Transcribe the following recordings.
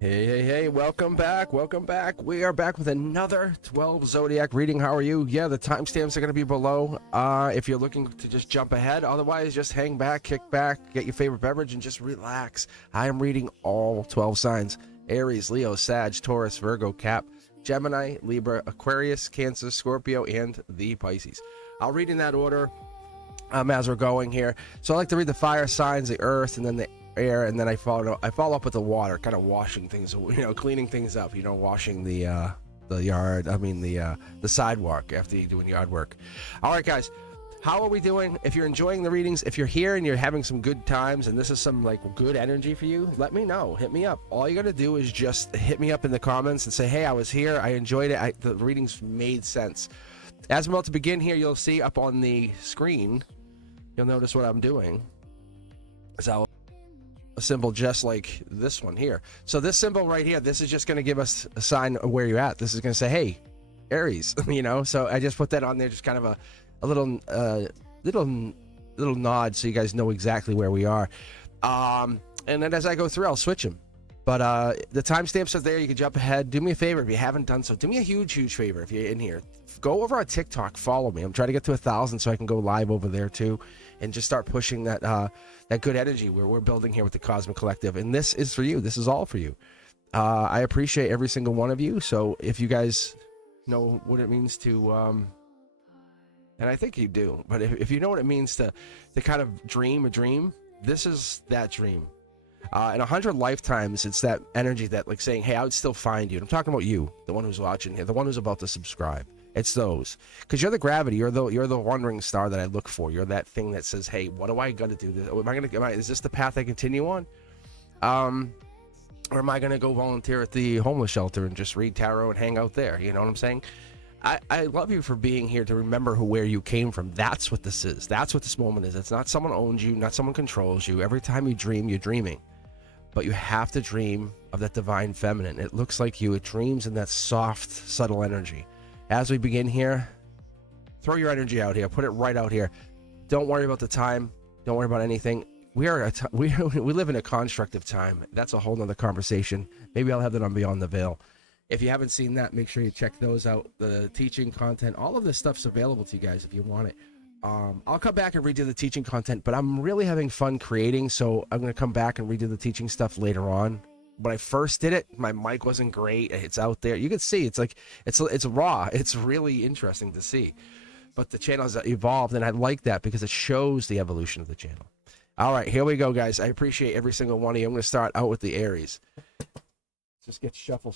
Hey, welcome back. We are back with another 12 Zodiac reading. How are you? Yeah, the timestamps are going to be below if you're looking to just jump ahead. Otherwise, just hang back, kick back, get your favorite beverage, and just relax. I am reading all 12 signs. Aries, Leo, Sag, Taurus, Virgo, Cap, Gemini, Libra, Aquarius, Cancer, Scorpio, and the Pisces. I'll read in that order as we're going here. So I like to read the fire signs, the earth, and then the air, and then I follow up with the water, kind of washing things, cleaning things up, washing the yard, the sidewalk after you're doing yard work. All right, guys, how are we doing? If you're enjoying the readings, if you're here and you're having some good times and this is some like good energy for you, let me know. Hit me up. All you gotta do is just hit me up in the comments and say, hey, I was here, I enjoyed it, the readings made sense. As I'm about to begin here, you'll see up on the screen, you'll notice what I'm doing. So a symbol just like this one here. So this symbol right here, this is just going to give us a sign of where you're at. This is going to say, hey, Aries, so I just put that on there, just kind of a little nod so you guys know exactly where we are. And then as I go through, I'll switch them. But the timestamps are there. You can jump ahead. Do me a favor if you haven't done so. Do me a huge favor if you're in here. Go over on TikTok. Follow me. I'm trying to get to 1,000 so I can go live over there too, and just start pushing that good energy where we're building here with the Cosmic Collective. And this is for you. This is all for you. I appreciate every single one of you. So if you guys know what it means to, and I think you do, but if you know what it means to kind of dream a dream, this is that dream. In 100 lifetimes, it's that energy that like saying, hey, I would still find you. And I'm talking about you, the one who's watching here, the one who's about to subscribe. It's those, because you're the gravity, you're the wandering star that I look for. You're that thing that says, hey, what do I got to do? Is this the path I continue on? Or am I going to go volunteer at the homeless shelter and just read tarot and hang out there? You know what I'm saying? I love you for being here to remember where you came from. That's what this is. That's what this moment is. It's not someone owns you, not someone controls you. Every time you dream, you're dreaming. But you have to dream of that divine feminine. It looks like you. It dreams in that soft, subtle energy. As we begin here, throw your energy out here. Put it right out here. Don't worry about the time. Don't worry about anything. We live in a constructive time. That's a whole nother conversation. Maybe I'll have that on Beyond the Veil. If you haven't seen that, make sure you check those out. The teaching content, all of this stuff's available to you guys if you want it. I'll come back and redo the teaching content, but I'm really having fun creating, so I'm going to come back and redo the teaching stuff later on. When I first did it, my mic wasn't great. It's out there. You can see it's like it's raw. It's really interesting to see. But the channel has evolved, and I like that because it shows the evolution of the channel. All right, here we go, guys. I appreciate every single one of you. I'm going to start out with the Aries. Just get shuffle.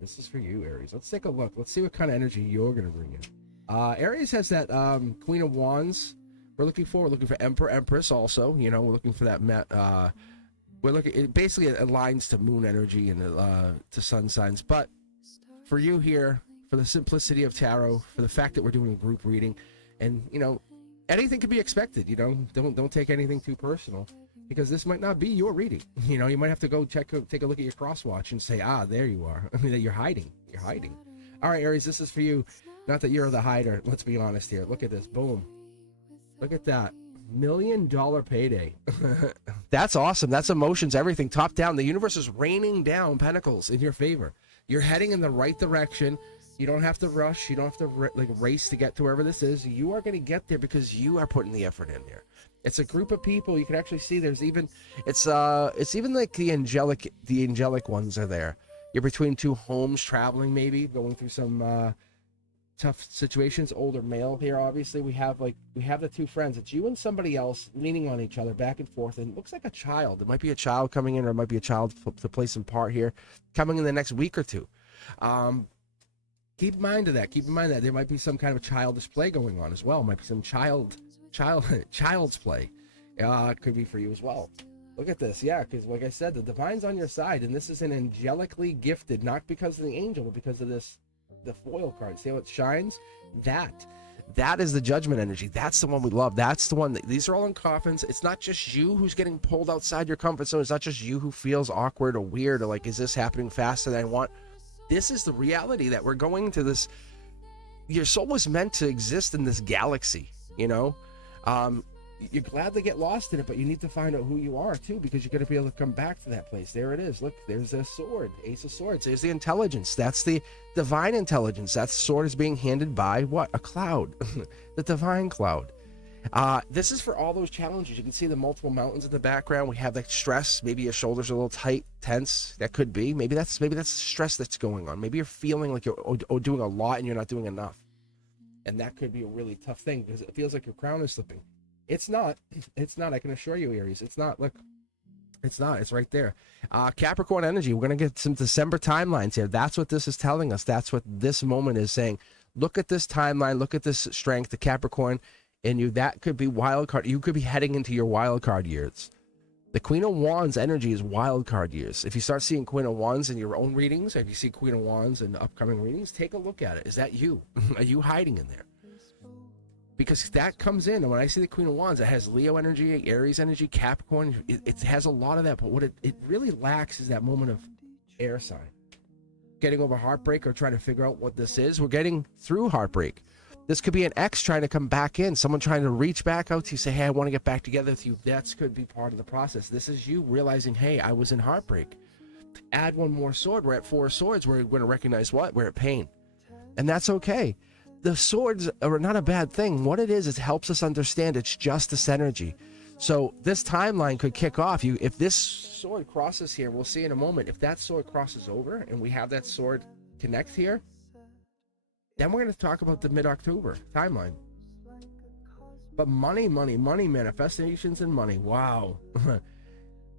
This is for you, Aries. Let's take a look. Let's see what kind of energy you're going to bring in. Aries has that Queen of Wands. We're looking for Emperor, Empress also. We're looking for that. It basically aligns to moon energy and to sun signs. But for you here, for the simplicity of tarot, for the fact that we're doing a group reading, and anything could be expected. Don't take anything too personal, because this might not be your reading. You might have to go take a look at your cross watch and say, there you are. That you're hiding. All right, Aries, this is for you. Not that you're the hider. Let's be honest here. Look at this. Boom. Look at that. $1 million payday. That's awesome. That's emotions, everything top down. The universe is raining down pentacles in your favor. You're heading in the right direction. You don't have to rush. You don't have to race to get to wherever this is. You are going to get there because you are putting the effort in there. It's a group of people. You can actually see it's even like the angelic ones are there. You're between two homes, traveling, maybe going through some tough situations. Older male here, obviously. We have the two friends. It's you and somebody else leaning on each other back and forth, and it looks like a child. It might be a child coming in, or it might be a child to play some part here coming in the next week or two. Keep in mind that there might be some kind of childish play going on as well. Might be some child's play. Could be for you as well. Look at this. Yeah, because like I said, the divine's on your side, and this is an angelically gifted, not because of the angel, but because of the foil card. See how it shines? That is the judgment energy. That's the one we love. That's the one these are all in coffins. It's not just you who's getting pulled outside your comfort zone. It's not just you who feels awkward or weird or like, is this happening faster than I want? This is the reality that we're going to this. Your soul was meant to exist in this galaxy, you're glad to get lost in it, but you need to find out who you are too, because you're going to be able to come back to that place. There it is. Look, there's a sword, Ace of Swords. There's the intelligence. That's the divine intelligence. That sword is being handed by what? A cloud, the divine cloud. This is for all those challenges. You can see the multiple mountains in the background. We have that stress. Maybe your shoulders are a little tight, tense. That could be. Maybe that's the stress that's going on. Maybe you're feeling like you're doing a lot and you're not doing enough. And that could be a really tough thing because it feels like your crown is slipping. It's not. It's not. I can assure you, Aries. It's not. Look. It's not. It's right there. Capricorn energy. We're going to get some December timelines here. That's what this is telling us. That's what this moment is saying. Look at this timeline. Look at this strength, the Capricorn in you. That could be wild card. You could be heading into your wild card years. The Queen of Wands energy is wild card years. If you start seeing Queen of Wands in your own readings, or if you see Queen of Wands in upcoming readings, take a look at it. Is that you? Are you hiding in there? Because that comes in, and when I see the Queen of Wands, it has Leo energy, Aries energy, Capricorn. It has a lot of that, but what it really lacks is that moment of air sign. Getting over heartbreak or trying to figure out what this is. We're getting through heartbreak. This could be an ex trying to come back in, someone trying to reach back out to you, say, hey, I want to get back together with you. That could be part of the process. This is you realizing, hey, I was in heartbreak. Add one more sword. We're at 4 swords. We're going to recognize what? We're at pain. And that's okay. The swords are not a bad thing. What it is, it helps us understand it's justice energy. So this timeline could kick off. If this sword crosses here, we'll see in a moment. If that sword crosses over and we have that sword connect here, then we're going to talk about the mid-October timeline. But money, manifestations and money. Wow.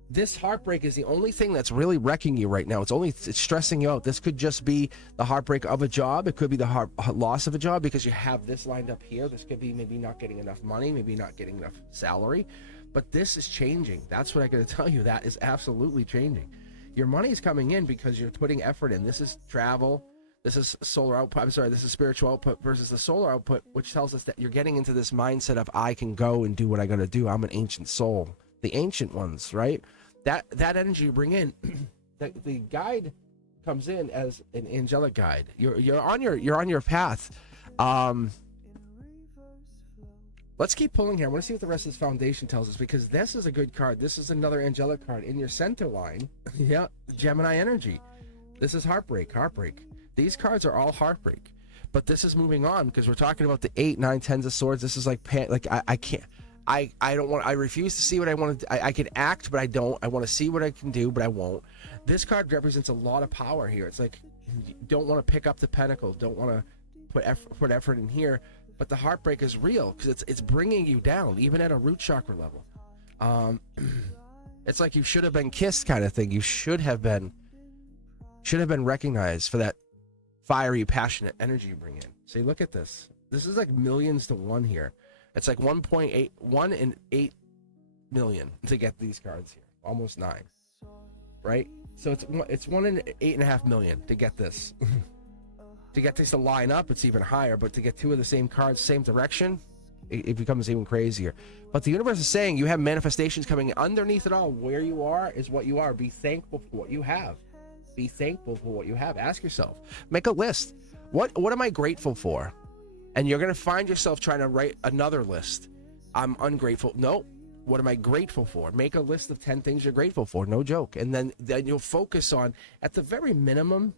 This heartbreak is the only thing that's really wrecking you right now. It's stressing you out. This could just be the heartbreak of a job. It could be the loss of a job because you have this lined up here. This could be maybe not getting enough money, maybe not getting enough salary. But this is changing. That's what I got to tell you. That is absolutely changing. Your money is coming in because you're putting effort in. This is travel. This is solar output. I'm sorry, this is spiritual output versus the solar output, which tells us that you're getting into this mindset of I can go and do what I got to do. I'm an ancient soul. The ancient ones, right? That energy you bring in, the guide comes in as an angelic guide. You're on your path. Let's keep pulling here. I want to see what the rest of this foundation tells us, because this is a good card. This is another angelic card in your center line. Yeah, Gemini energy. This is heartbreak. These cards are all heartbreak, but this is moving on because we're talking about the 8, 9, 10s of swords. This is like I can't. I don't want. I refuse to see what I want to. I can act, but I don't. I want to see what I can do, but I won't. This card represents a lot of power here. It's like you don't want to pick up the pentacle. Don't want to put effort in here. But the heartbreak is real because it's bringing you down, even at a root chakra level. It's like you should have been kissed, kind of thing. You should have been recognized for that fiery, passionate energy you bring in. See, look at this. This is like millions to one here. It's like 1 in 8 million to get these cards here. Almost 9, right? So it's 1 in 8.5 million to get this. To get this to line up, it's even higher. But to get 2 of the same cards, same direction, it becomes even crazier. But the universe is saying you have manifestations coming underneath it all. Where you are is what you are. Be thankful for what you have. Be thankful for what you have. Ask yourself. Make a list. What am I grateful for? And you're going to find yourself trying to write another list. I'm ungrateful. No. What am I grateful for? Make a list of 10 things you're grateful for. No joke. And then you'll focus on, at the very minimum,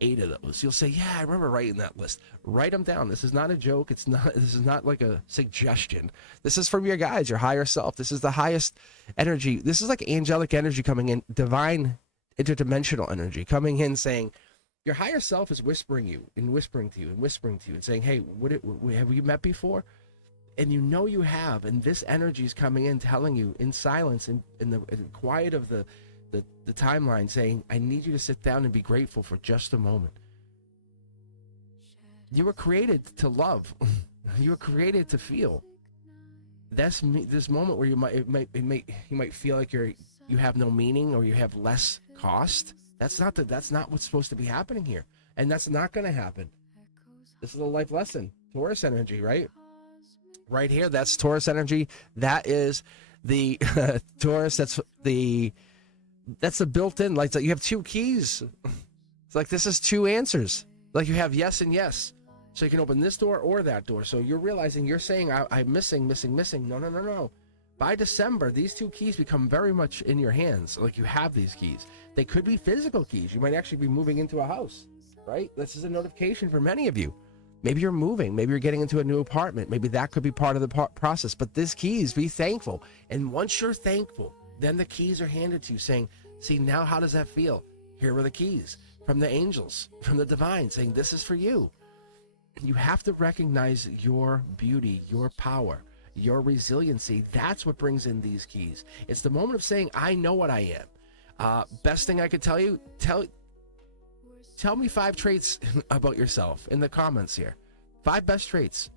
8 of those. You'll say, yeah, I remember writing that list. Write them down. This is not a joke. This is not like a suggestion. This is from your guides, your higher self. This is the highest energy. This is like angelic energy coming in, divine interdimensional energy coming in, saying, your higher self is whispering to you and saying, hey, have you met before? And you have, and this energy is coming in telling you in silence, in the quiet of the timeline, saying, I need you to sit down and be grateful for just a moment. You were created to love. You were created to feel. That's this moment where you might feel like you have no meaning or you have less cost. That's not what's supposed to be happening here, and that's not going to happen. This is a life lesson. Taurus energy, right here. That's Taurus energy. That is the Taurus. That's the built-in. Like you have 2 keys. It's like this is 2 answers. Like you have yes and yes. So you can open this door or that door. So you're realizing, you're saying, I'm missing. No. By December, these two keys become very much in your hands. Like, you have these keys. They could be physical keys. You might actually be moving into a house, right? This is a notification for many of you. Maybe you're moving. Maybe you're getting into a new apartment. Maybe that could be part of the process. But this keys, be thankful. And once you're thankful, then the keys are handed to you saying, see, now how does that feel? Here are the keys from the angels, from the divine, saying this is for you. You have to recognize your beauty, your power, your resiliency. That's what brings in these keys. It's the moment of saying, I know what I am. Best thing I could tell you, tell me 5 traits about yourself in the comments here. 5 best traits.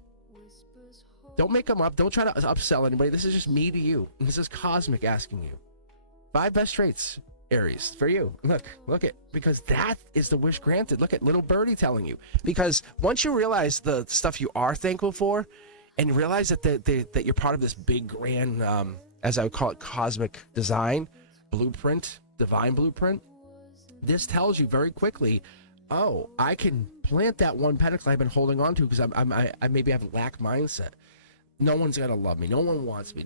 Don't make them up. Don't try to upsell anybody. This is just me to you. This is Cosmic asking you. 5 best traits, Aries, for you. Look at, because that is the wish granted. Look at little birdie telling you. Because once you realize the stuff you are thankful for, and realize that you're part of this big grand, as I would call it, cosmic design, blueprint, divine blueprint, this tells you very quickly, oh, I can plant that one pentacle I've been holding on to because I maybe have a lack mindset. No one's gonna love me. No one wants me.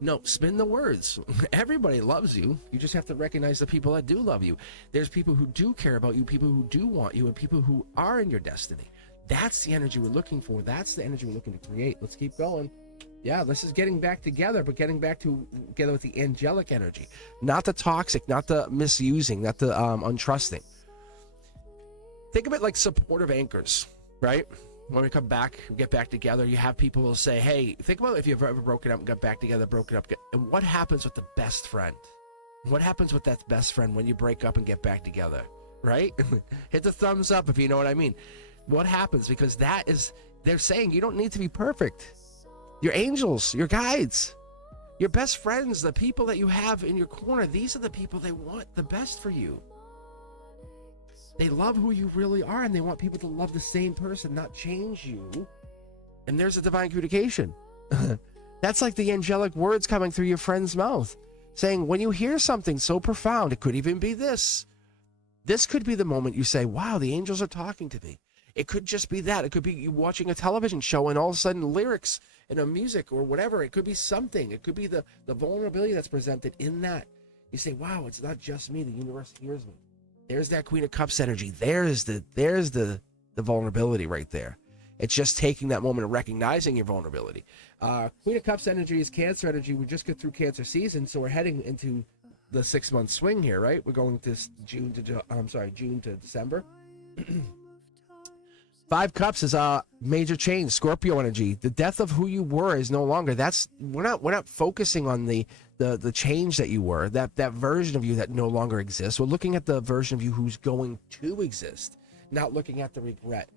No, spin the words. Everybody loves you. You just have to recognize the people that do love you. There's people who do care about you, people who do want you, and people who are in your destiny. That's the energy we're looking for. That's the energy we're looking to create. Let's keep going. Yeah, this is getting back together, but getting back together with the angelic energy, not the toxic, not the misusing, not the untrusting. Think of it like supportive anchors, right? When we come back, we get back together, you have people who say, hey, think about if you've ever broken up and got back together, and what happens with the best friend? What happens with that best friend when you break up and get back together, right? Hit the thumbs up if you know what I mean. What happens? Because that is, they're saying you don't need to be perfect. Your angels, your guides, your best friends, the people that you have in your corner, these are the people they want the best for you. They love who you really are, and they want people to love the same person, not change you. And there's a divine communication. That's like the angelic words coming through your friend's mouth, saying, when you hear something so profound, it could even be this. This could be the moment you say, wow, the angels are talking to me. It could just be that. It could be you watching a television show and all of a sudden lyrics in a music or whatever. It could be something. It could be the vulnerability that's presented in that. You say, wow, it's not just me. The universe hears me. There's that Queen of Cups energy. There's the vulnerability right there. It's just taking that moment and recognizing your vulnerability. Queen of Cups energy is Cancer energy. We just got through Cancer season, so we're heading into the 6-month swing here, right? We're going to June to December. 5 Cups is a major change, Scorpio energy. The death of who you were is no longer. We're not focusing on the change that you were, that version of you that no longer exists. We're looking at the version of you who's going to exist, not looking at the regret.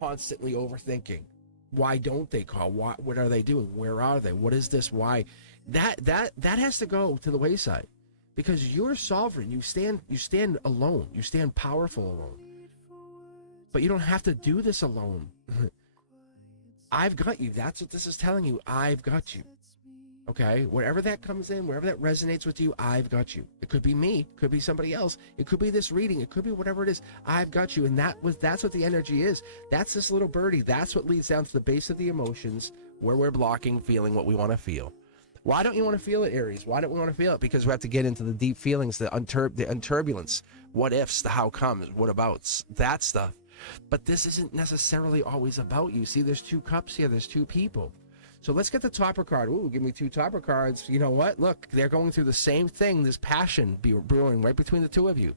Constantly overthinking. Why don't they call? What are they doing? Where are they? What is this? Why? That has to go to the wayside, because you're sovereign. You stand alone. You stand powerful alone. But you don't have to do this alone. I've got you. That's what this is telling you. I've got you. Okay? Wherever that comes in, wherever that resonates with you, I've got you. It could be me. It could be somebody else. It could be this reading. It could be whatever it is. I've got you. And that's what the energy is. That's this little birdie. That's what leads down to the base of the emotions, where we're blocking feeling what we want to feel. Why don't you want to feel it, Aries? Why don't we want to feel it? Because we have to get into the deep feelings, the unturbulence, what ifs, the how comes, what abouts, that stuff. But this isn't necessarily always about you. See, there's 2 cups here. There's 2 people. So let's get the topper card. Ooh, give me 2 topper cards. You know what? Look, they're going through the same thing. This passion brewing right between the 2 of you.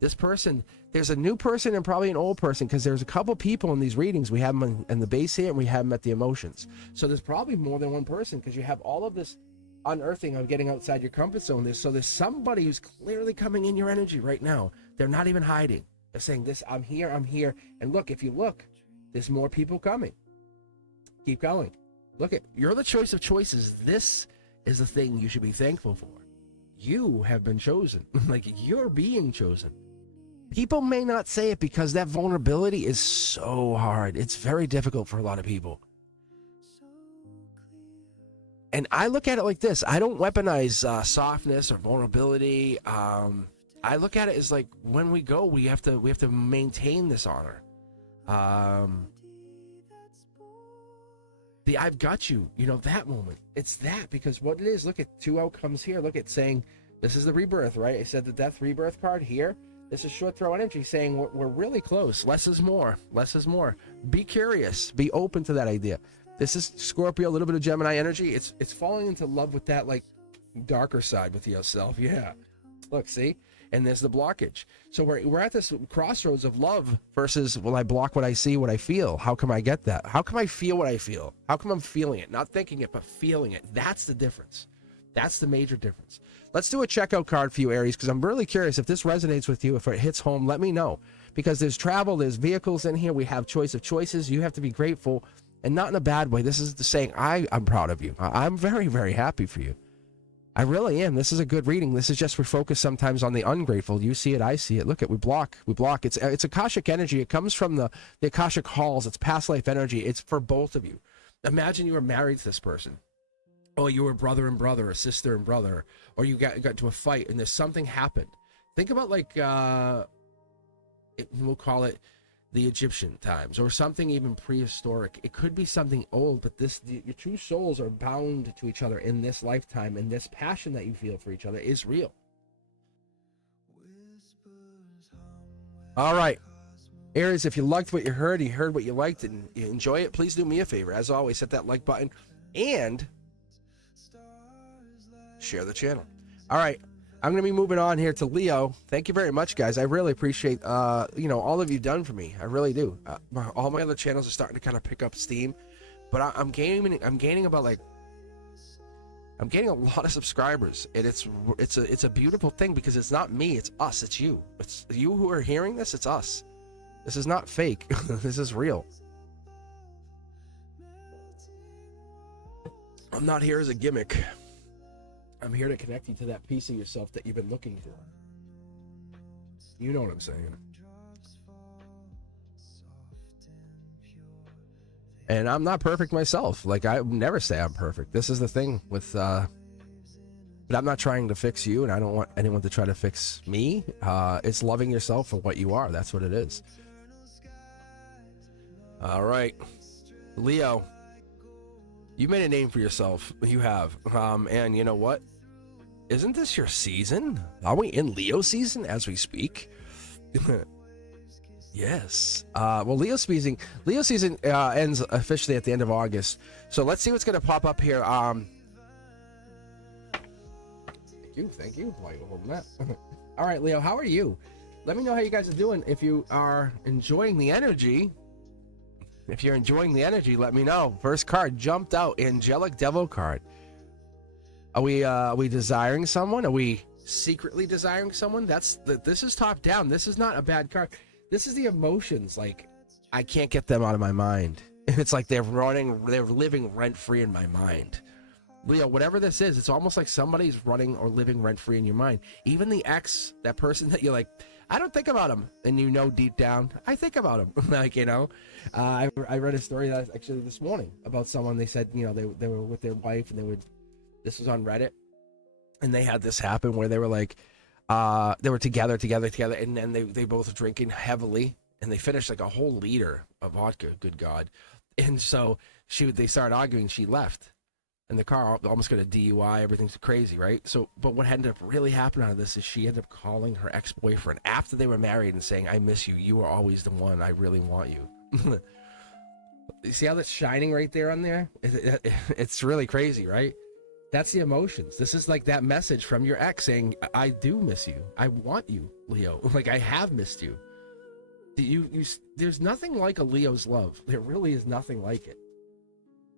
This person, there's a new person and probably an old person, because there's a couple people in these readings. We have them in the base here, and we have them at the emotions. So there's probably more than one person, because you have all of this unearthing of getting outside your comfort zone. So there's somebody who's clearly coming in your energy right now. They're not even hiding. They're saying this, I'm here. And look, if you look, there's more people coming. Keep going. Look, you're the choice of choices. This is the thing you should be thankful for. You have been chosen. Like, you're being chosen. People may not say it because that vulnerability is so hard. It's very difficult for a lot of people. And I look at it like this. I don't weaponize softness or vulnerability. I look at it as like, when we go, we have to maintain this honor. The I've got you, you know, that moment. It's that, because what it is, look at 2 outcomes here. Look at saying, this is the rebirth, right? I said the death rebirth card here. This is short throw energy saying we're really close. Less is more. Less is more. Be curious. Be open to that idea. This is Scorpio, a little bit of Gemini energy. It's falling into love with that, like, darker side with yourself. Yeah. Look, see? And there's the blockage. So we're at this crossroads of love versus, will I block what I see, what I feel? How come I get that? How come I feel what I feel? How come I'm feeling it? Not thinking it, but feeling it. That's the difference. That's the major difference. Let's do a checkout card for you, Aries, because I'm really curious if this resonates with you. If it hits home, let me know. Because there's travel, there's vehicles in here. We have choice of choices. You have to be grateful, and not in a bad way. This is the saying, I'm proud of you. I'm very, very happy for you. I really am. This is a good reading. This is just, we focus sometimes on the ungrateful. You see it, I see it. Look at, we block. It's Akashic energy. It comes from the Akashic halls. It's past life energy. It's for both of you. Imagine you were married to this person. Or you were brother and brother, or sister and brother, or you got into a fight and there's something happened. Think about, like, we'll call it the Egyptian times, or something even prehistoric. It could be something old, but your two souls are bound to each other in this lifetime, and this passion that you feel for each other is real. All right, Aries, if you liked what you heard what you liked, and you enjoy it, please do me a favor. As always, hit that like button and share the channel. All right, I'm going to be moving on here to Leo. Thank you very much, guys. I really appreciate, all of you done for me. I really do. All my other channels are starting to kind of pick up steam, but I'm gaining a lot of subscribers, and it's a beautiful thing, because it's not me, it's us, it's you. It's you who are hearing this, it's us. This is not fake. This is real. I'm not here as a gimmick. I'm here to connect you to that piece of yourself that you've been looking for. You know what I'm saying. And I'm not perfect myself. Like, I would never say I'm perfect. This is the thing with, but I'm not trying to fix you, and I don't want anyone to try to fix me. It's loving yourself for what you are. That's what it is. All right, Leo. You made a name for yourself. You have. And you know what? Isn't this your season? Are we in Leo season as we speak? Yes. Well, Leo season ends officially at the end of August. So let's see what's going to pop up here. Thank you. Why are you holding that? All right, Leo, how are you? Let me know how you guys are doing. If you are enjoying the energy, let me know. First card jumped out, Angelic Devil card. Are we desiring someone? Are we secretly desiring someone? This is top down. This is not a bad card. This is the emotions. Like, I can't get them out of my mind. It's like they're living rent free in my mind. Leo, whatever this is, it's almost like somebody's running or living rent free in your mind. Even the ex, that person that you're like, I don't think about him, and you know deep down, I think about him. I read a story that actually this morning about someone. They said, they were with their wife, and this was on Reddit, and they had this happen where they were like, they were together, and then they both were drinking heavily, and they finished like a whole liter of vodka. Good God! And so they started arguing. She left. And the car almost got a DUI. Everything's crazy, right? So, but what ended up really happening out of this is she ended up calling her ex-boyfriend after they were married and saying, I miss you. You are always the one. I really want you. You see how that's shining right there on there? It's really crazy, right? That's the emotions. This is like that message from your ex saying, I do miss you. I want you, Leo. Like, I have missed you. There's nothing like a Leo's love. There really is nothing like it.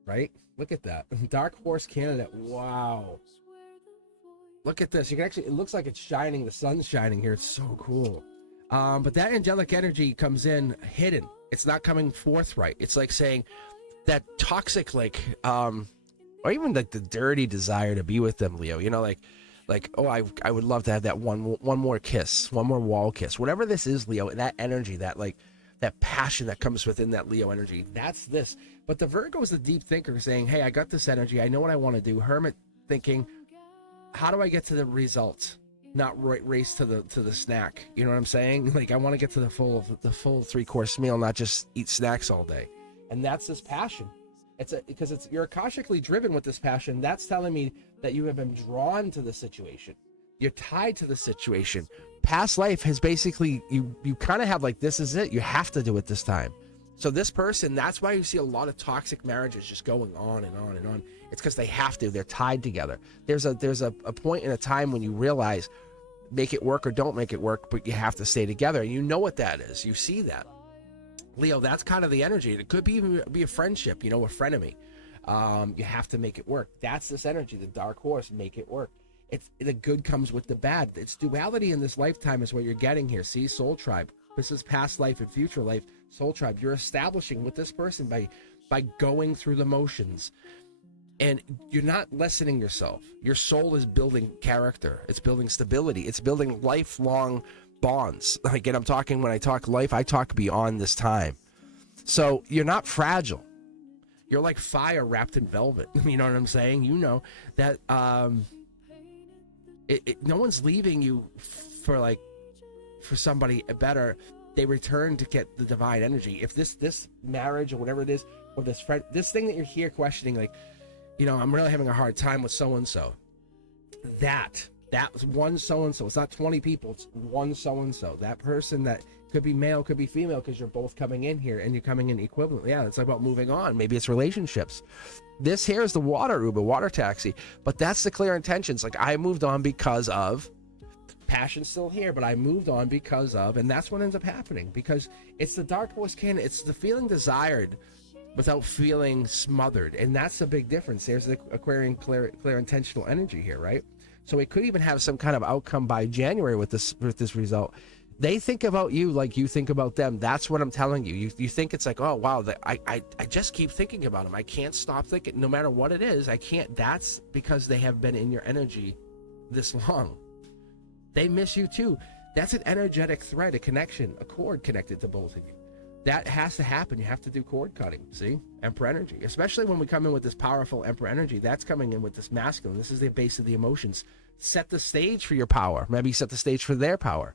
Right? Look at that. Dark Horse candidate. Wow. Look at this. You can actually, it looks like it's shining. The sun's shining here. It's so cool. But that angelic energy comes in hidden. It's not coming forthright. It's like saying that toxic, like, or even like the dirty desire to be with them, Leo. Oh, I would love to have that one more kiss, one more wall kiss. Whatever this is, Leo, that energy, that passion that comes within that Leo energy, that's this. But the Virgo is the deep thinker saying, hey, I got this energy. I know what I want to do. Hermit thinking, how do I get to the results? not race to the snack. You know what I'm saying? Like, I want to get to the full 3-course meal, not just eat snacks all day. And that's this passion. Because you're akashically driven with this passion. That's telling me that you have been drawn to the situation. You're tied to the situation. Past life has basically, you kind of have like, this is it. You have to do it this time. So this person, that's why you see a lot of toxic marriages just going on and on and on. It's because they have to. They're tied together. There's a point in a time when you realize, make it work or don't make it work, but you have to stay together. And you know what that is. You see that. Leo, that's kind of the energy. It could even be a friendship, a frenemy. You have to make it work. That's this energy, the dark horse, make it work. The good comes with the bad. It's duality in this lifetime is what you're getting here. See, soul tribe. This is past life and future life. Soul tribe. You're establishing with this person by going through the motions. And you're not lessening yourself. Your soul is building character. It's building stability. It's building lifelong bonds. Again, when I talk life, I talk beyond this time. So you're not fragile. You're like fire wrapped in velvet. You know what I'm saying? You know that no one's leaving you for somebody better. They return to get the divine energy. If this marriage or whatever it is, or this friend, this thing that you're here questioning, like, I'm really having a hard time with so-and-so. That's one so-and-so. It's not 20 people. It's one so-and-so. That person that could be male, could be female, because you're both coming in here and you're coming in equivalent. Yeah, it's about moving on. Maybe it's relationships. This here is the water Uber, water taxi. But that's the clear intentions. Like, I moved on because of, passion's still here, but I moved on because of, and that's what ends up happening. Because it's the dark horse canon. It's the feeling desired without feeling smothered. And that's the big difference. There's the Aquarian clear intentional energy here, right? So it could even have some kind of outcome by January with this result. They think about you like you think about them. That's what I'm telling you. You think it's like, oh, wow, I just keep thinking about them. I can't stop thinking. No matter what it is, I can't. That's because they have been in your energy this long. They miss you too. That's an energetic thread, a connection, a cord connected to both of you. That has to happen. You have to do cord cutting. See? Emperor energy. Especially when we come in with this powerful Emperor energy, that's coming in with this masculine. This is the base of the emotions. Set the stage for your power. Maybe set the stage for their power.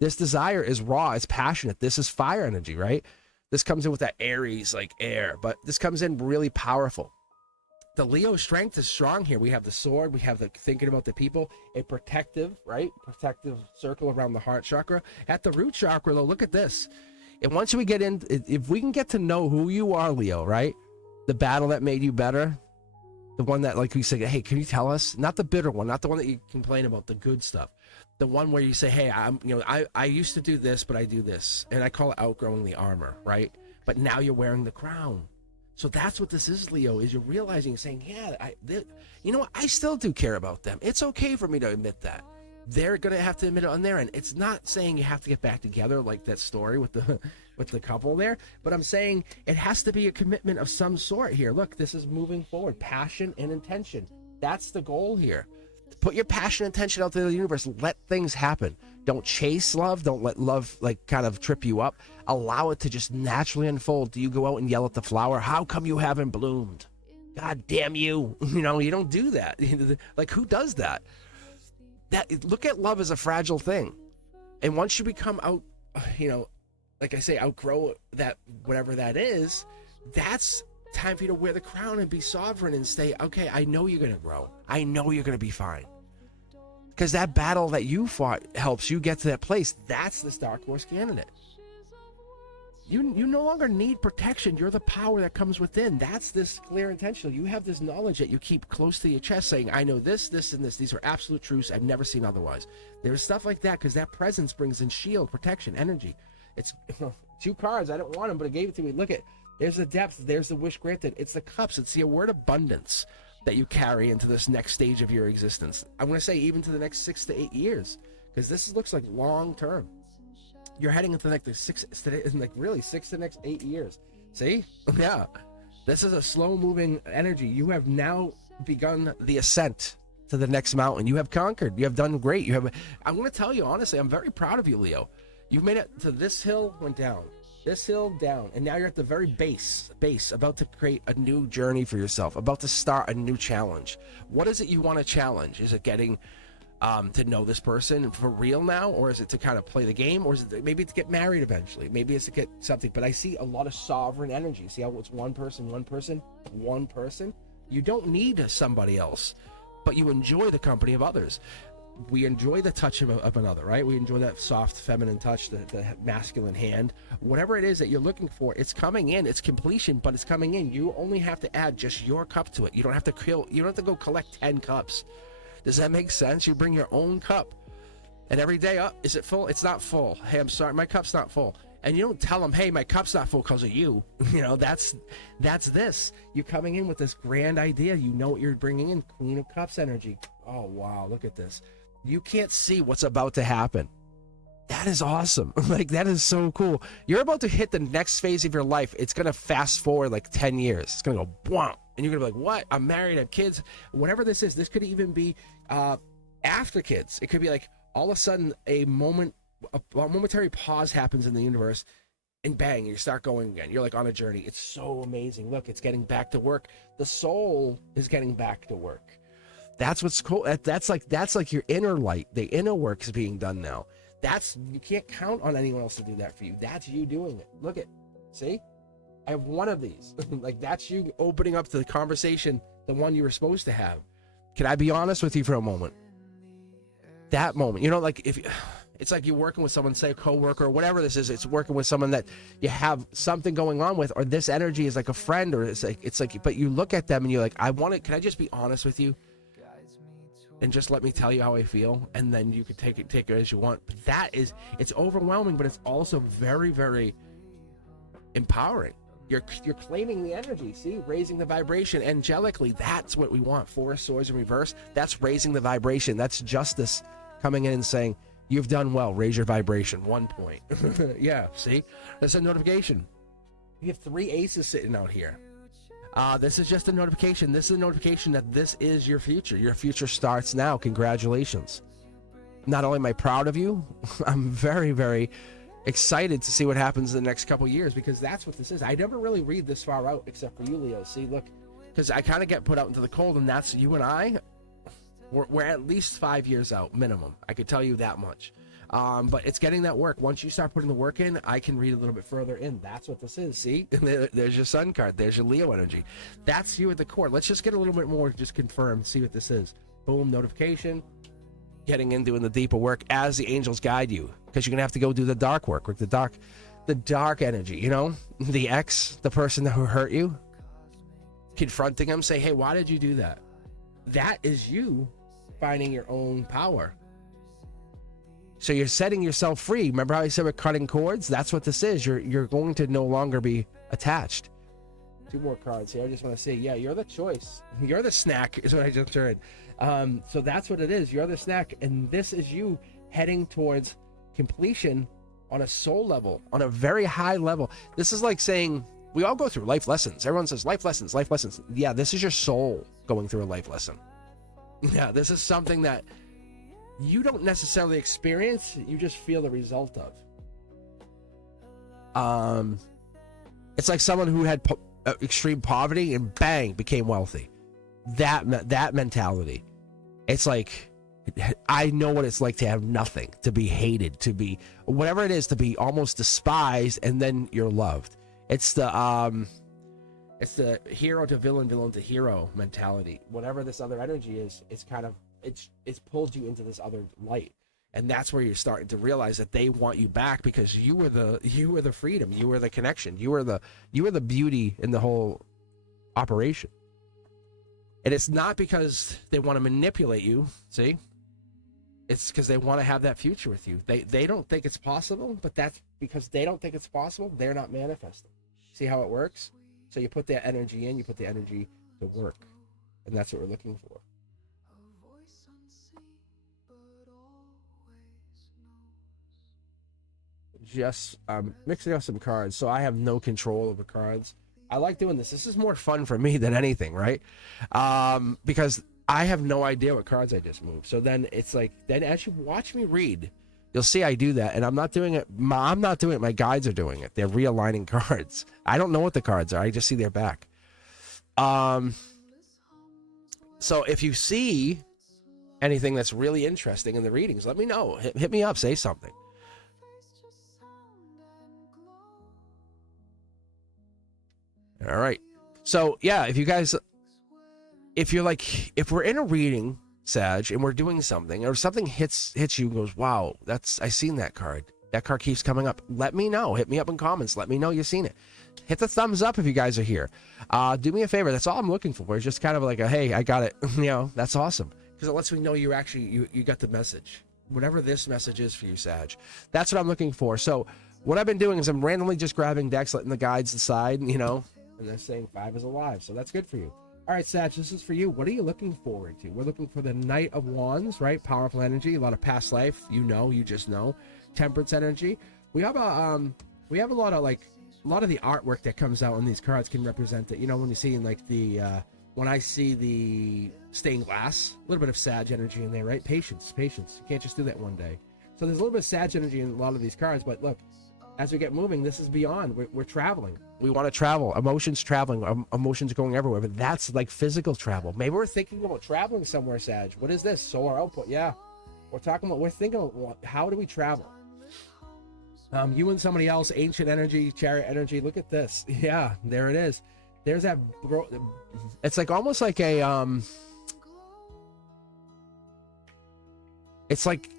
This desire is raw. It's passionate. This is fire energy, right? This comes in with that Aries, like air. But this comes in really powerful. The Leo strength is strong here. We have the sword. We have the thinking about the people. A protective, right? Protective circle around the heart chakra. At the root chakra, though, look at this. And once we get in, if we can get to know who you are, Leo, right? The battle that made you better, the one that, like, we say, hey, can you tell us? Not the bitter one, not the one that you complain about, the good stuff. The one where you say, hey, I used to do this, but I do this. And I call it outgrowing the armor, right? But now you're wearing the crown. So that's what this is, Leo, is you're realizing, saying, yeah, you know what? I still do care about them. It's okay for me to admit that. They're going to have to admit it on their end. It's not saying you have to get back together like that story with the couple there, but I'm saying it has to be a commitment of some sort here. Look, this is moving forward, passion and intention. That's the goal here. Put your passion and intention out there to the universe. Let things happen. Don't chase love. Don't let love kind of trip you up. Allow it to just naturally unfold. Do you go out and yell at the flower? How come you haven't bloomed? God damn you. You don't do that. Like, who does that? Look at love as a fragile thing. And once you become out, like I say, outgrow that, whatever that is, that's time for you to wear the crown and be sovereign and say, okay, I know you're going to grow. I know you're going to be fine. Because that battle that you fought helps you get to that place. That's this dark horse candidate. You no longer need protection. You're the power that comes within. That's this clear intentional. You have this knowledge that you keep close to your chest, saying, I know this, this, and this. These are absolute truths I've never seen otherwise. There's stuff like that because that presence brings in shield, protection, energy. It's 2 cards. I don't want them, but I gave it to me. Look at, there's the depth. There's the wish granted. It's the cups. It's the word abundance that you carry into this next stage of your existence. I'm going to say even to the next 6 to 8 years, because this looks like long term. You're heading into like the 6 to the next 8 years. See? Yeah. This is a slow moving energy. You have now begun the ascent to the next mountain. You have conquered. You have done great. I'm going to tell you, honestly, I'm very proud of you, Leo. You've made it to this hill, went down. This hill, down. And now you're at the very base, about to create a new journey for yourself, about to start a new challenge. What is it you want to challenge? Is it getting to know this person for real now, or is it to kind of play the game, or is it maybe to get married eventually? Maybe it's to get something. But I see a lot of sovereign energy. See how it's one person, one person, one person. You don't need somebody else, but you enjoy the company of others. We enjoy the touch of another, right? We enjoy that soft feminine touch, the masculine hand, whatever it is that you're looking for. It's coming in, it's completion, but it's coming in. You only have to add just your cup to it. You don't have to go collect 10 cups. Does that make sense? You bring your own cup, and every day, is it full? It's not full. Hey, I'm sorry, my cup's not full. And you don't tell them, hey, my cup's not full because of you. You know, that's this. You're coming in with this grand idea. You know what you're bringing in. Queen of Cups energy. Oh, wow, look at this. You can't see what's about to happen. That is awesome. Like, that is so cool. You're about to hit the next phase of your life. It's going to fast forward like 10 years. It's going to go, boom. And you're going to be like, what? I'm married, I have kids. Whatever this is, this could even be after kids. It could be like all of a sudden a momentary pause happens in the universe, and bang, you start going again. You're like on a journey. It's so amazing. Look, it's getting back to work. The soul is getting back to work. That's what's cool. That's like your inner light. The inner work is being done now. You can't count on anyone else to do that for you. That's you doing it. Look at, see? I have one of these. Like, that's you opening up to the conversation, the one you were supposed to have. Can I be honest with you for a moment? That moment, you know, like it's like you're working with someone, say a coworker or whatever this is. It's working with someone that you have something going on with, or this energy is like a friend, or it's like, but you look at them and you're like, can I just be honest with you? And just let me tell you how I feel, and then you can take it as you want. But it's overwhelming, but it's also very, very empowering. You're claiming the energy, see, raising the vibration angelically. That's what we want. 4 swords in reverse. That's raising the vibration. That's justice coming in and saying, you've done well. Raise your vibration 1 point. Yeah, see, that's a notification. You have 3 aces sitting out here. This is just a notification. This is a notification that this is your future. Your future starts now. Congratulations. Not only am I proud of you, I'm very, very excited to see what happens in the next couple years, because that's what this is. I never really read this far out except for you, Leo. See, look, because I kind of get put out into the cold, and that's you and I. We're at least 5 years out minimum. I could tell you that much. But it's getting that work. Once you start putting the work in, I can read a little bit further in. That's what this is. See, there's your sun card. There's your Leo energy. That's you at the core. Let's just get a little bit more, just confirm, see what this is. Boom, notification. Getting in, doing the deeper work as the angels guide you, because you're gonna have to go do the dark work, the dark energy. You know, the ex, the person who hurt you, confronting him, say, hey, why did you do that? That is you finding your own power. So you're setting yourself free. Remember how I said we're cutting cords? That's what this is. You're going to no longer be attached. 2 more cards here. I just want to say, yeah, you're the choice. You're the snack is what I just heard. So that's what it is. You're the snack, and this is you heading towards completion on a soul level, on a very high level. This is like saying, we all go through life lessons. Everyone says life lessons, life lessons. Yeah, this is your soul going through a life lesson. Yeah, this is something that you don't necessarily experience, you just feel the result of. It's like someone who had extreme poverty and bang, became wealthy. That mentality. It's like, I know what it's like to have nothing, to be hated, to be whatever it is, to be almost despised, and then you're loved. It's the hero to villain, villain to hero mentality. Whatever this other energy is, it's kind of, it's pulled you into this other light, and that's where you're starting to realize that they want you back, because you were the freedom, you were the connection, you were the beauty in the whole operation. And it's not because they want to manipulate you, see? It's because they want to have that future with you. They don't think it's possible, but that's because they don't think it's possible, they're not manifesting. See how it works? So you put that energy in, you put the energy to work, and that's what we're looking for. Just mixing up some cards, so I have no control over cards. I like doing this. This is more fun for me than anything, right? Because I have no idea what cards I just moved. So then it's like, then as you watch me read, you'll see I do that, and I'm not doing it. I'm not doing it. My guides are doing it. They're realigning cards. I don't know what the cards are. I just see their back. So if you see anything that's really interesting in the readings, let me know. Hit me up, say something. All right. So yeah, if you guys, if you're like, if we're in a reading, Sag, and we're doing something, or something hits you and goes, wow, I seen that card. That card keeps coming up. Let me know. Hit me up in comments. Let me know you've seen it. Hit the thumbs up if you guys are here. Do me a favor. That's all I'm looking for. It's just kind of like a, hey, I got it. That's awesome. Because it lets me know you actually, you got the message. Whatever this message is for you, Sag. That's what I'm looking for. So what I've been doing is I'm randomly just grabbing decks, letting the guides decide, and they're saying 5 is alive. So that's good for you. All right, Sag, this is for you. What are you looking forward to? We're looking for the Knight of Wands, right? Powerful energy, a lot of past life. You just know. Temperance energy. We have a lot of the artwork that comes out on these cards can represent it. When you see in like the when I see the stained glass, a little bit of Sag energy in there, right? Patience. You can't just do that one day. So there's a little bit of Sag energy in a lot of these cards, but look, as we get moving, this is beyond. We're traveling. We want to travel. Emotions traveling. Emotions going everywhere. But that's like physical travel. Maybe we're thinking about traveling somewhere, Sag. What is this? Solar output. Yeah. We're thinking about how do we travel? You and somebody else, ancient energy, chariot energy. Look at this. Yeah, there it is. There's that. It's like almost like a. It's like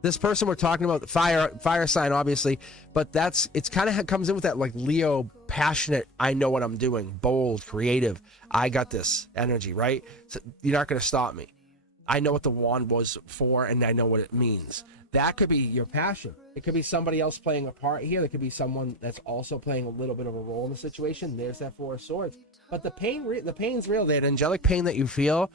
this person we're talking about, fire sign, obviously, but it's kind of comes in with that like Leo, passionate. I know what I'm doing, bold, creative. I got this energy, right? So you're not going to stop me. I know what the wand was for, and I know what it means. That could be your passion. It could be somebody else playing a part here. There could be someone that's also playing a little bit of a role in the situation. There's that 4 of Swords. But the pain's real. That angelic pain that you feel,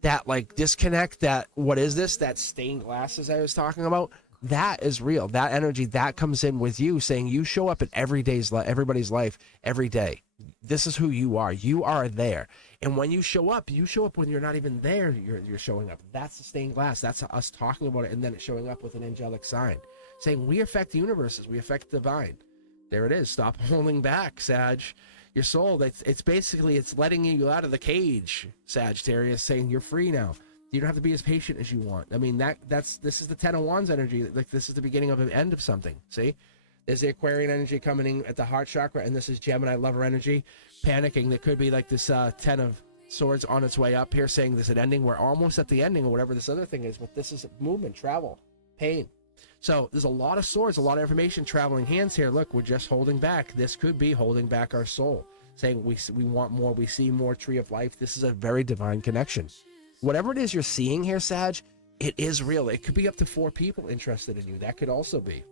that like disconnect, that what is this? That stained glasses I was talking about, that is real. That energy, that comes in with you saying you show up in everybody's life every day. This is who you are. You are there. And when you show up when you're not even there. You're showing up. That's the stained glass. That's us talking about it, and then it's showing up with an angelic sign, saying we affect the universes. We affect the divine. There it is. Stop holding back, Sag. Your soul. It's basically letting you out of the cage, Sagittarius, saying you're free now. You don't have to be as patient as you want. I mean, this is the 10 of Wands energy. Like this is the beginning of an end of something. See? There's the Aquarian energy coming in at the heart chakra, and this is Gemini lover energy, panicking. There could be like this 10 of Swords on its way up here, saying there's an ending. We're almost at the ending, or whatever this other thing is, but this is movement, travel, pain. So there's a lot of swords, a lot of information traveling hands here. Look, we're just holding back. This could be holding back our soul, saying we want more, we see more, tree of life. This is a very divine connection. Whatever it is you're seeing here, Sag, it is real. It could be up to 4 people interested in you. That could also be.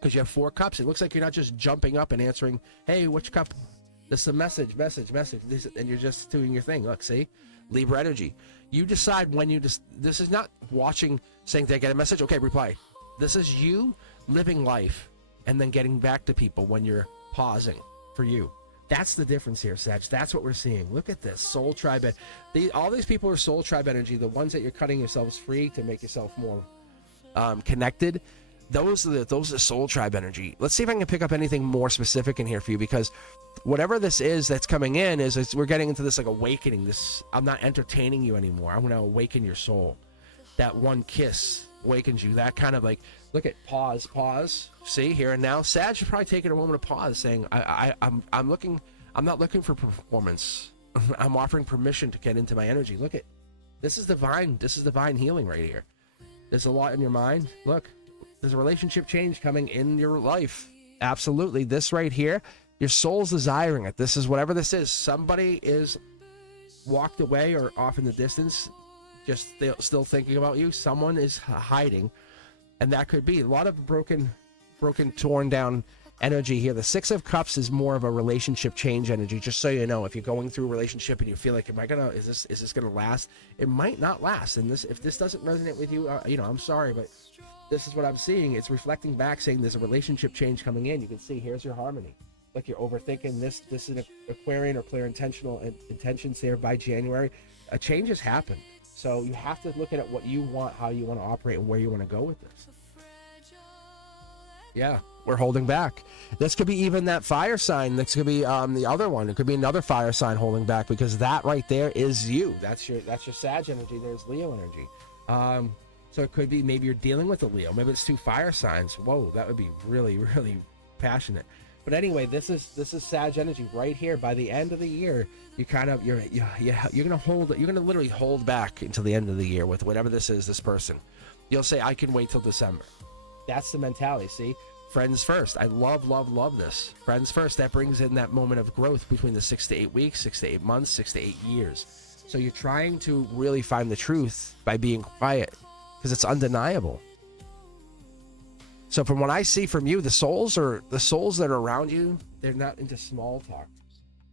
Because you have 4 cups. It looks like you're not just jumping up and answering, hey, which cup? This is a message. And you're just doing your thing. Look, see? Libra energy. You decide when this is not watching, saying, did I get a message? Okay, reply. This is you living life and then getting back to people when you're pausing for you. That's the difference here, Sag. That's what we're seeing. Look at this. Soul tribe. All these people are soul tribe energy. The ones that you're cutting yourselves free to make yourself more connected. Those are soul tribe energy. Let's see if I can pick up anything more specific in here for you, because whatever this is that's coming in is we're getting into this like awakening. This, I'm not entertaining you anymore. I'm going to awaken your soul. That one kiss awakens you. That kind of like, look at pause. See, here and now. Sag should probably take a moment of pause, saying, I'm not looking for performance. I'm offering permission to get into my energy. Look at, this is divine healing right here. There's a lot in your mind. Look. There's a relationship change coming in your life. Absolutely. This right here, your soul's desiring it. This is whatever this is. Somebody is walked away or off in the distance, just still thinking about you. Someone is hiding, and that could be a lot of broken, torn down energy here. The 6 of Cups is more of a relationship change energy. Just so you know, if you're going through a relationship and you feel like, is this gonna last? It might not last. And if this doesn't resonate with you, I'm sorry, but this is what I'm seeing. It's reflecting back, saying there's a relationship change coming in. You can see here's your harmony. Like you're overthinking this. This is an Aquarian or clear intentions there by January. A change has happened. So you have to look at what you want, how you want to operate, and where you want to go with this. Yeah. we're holding back. This could be even that fire sign. This could be the other one. It could be another fire sign holding back, because that right there is you. That's your Sag energy. There's Leo energy. So it could be maybe you're dealing with a Leo. Maybe it's 2 fire signs. Whoa, that would be really, really passionate. But anyway, this is Sag energy right here. By the end of the year, you're gonna literally hold back until the end of the year with whatever this is. This person, you'll say, I can wait till December. That's the mentality. See, friends first. I love this. Friends first. That brings in that moment of growth between the 6 to 8 weeks, 6 to 8 months, 6 to 8 years. So you're trying to really find the truth by being quiet, because it's undeniable. So from what I see from you, the souls that are around you, they're not into small talk.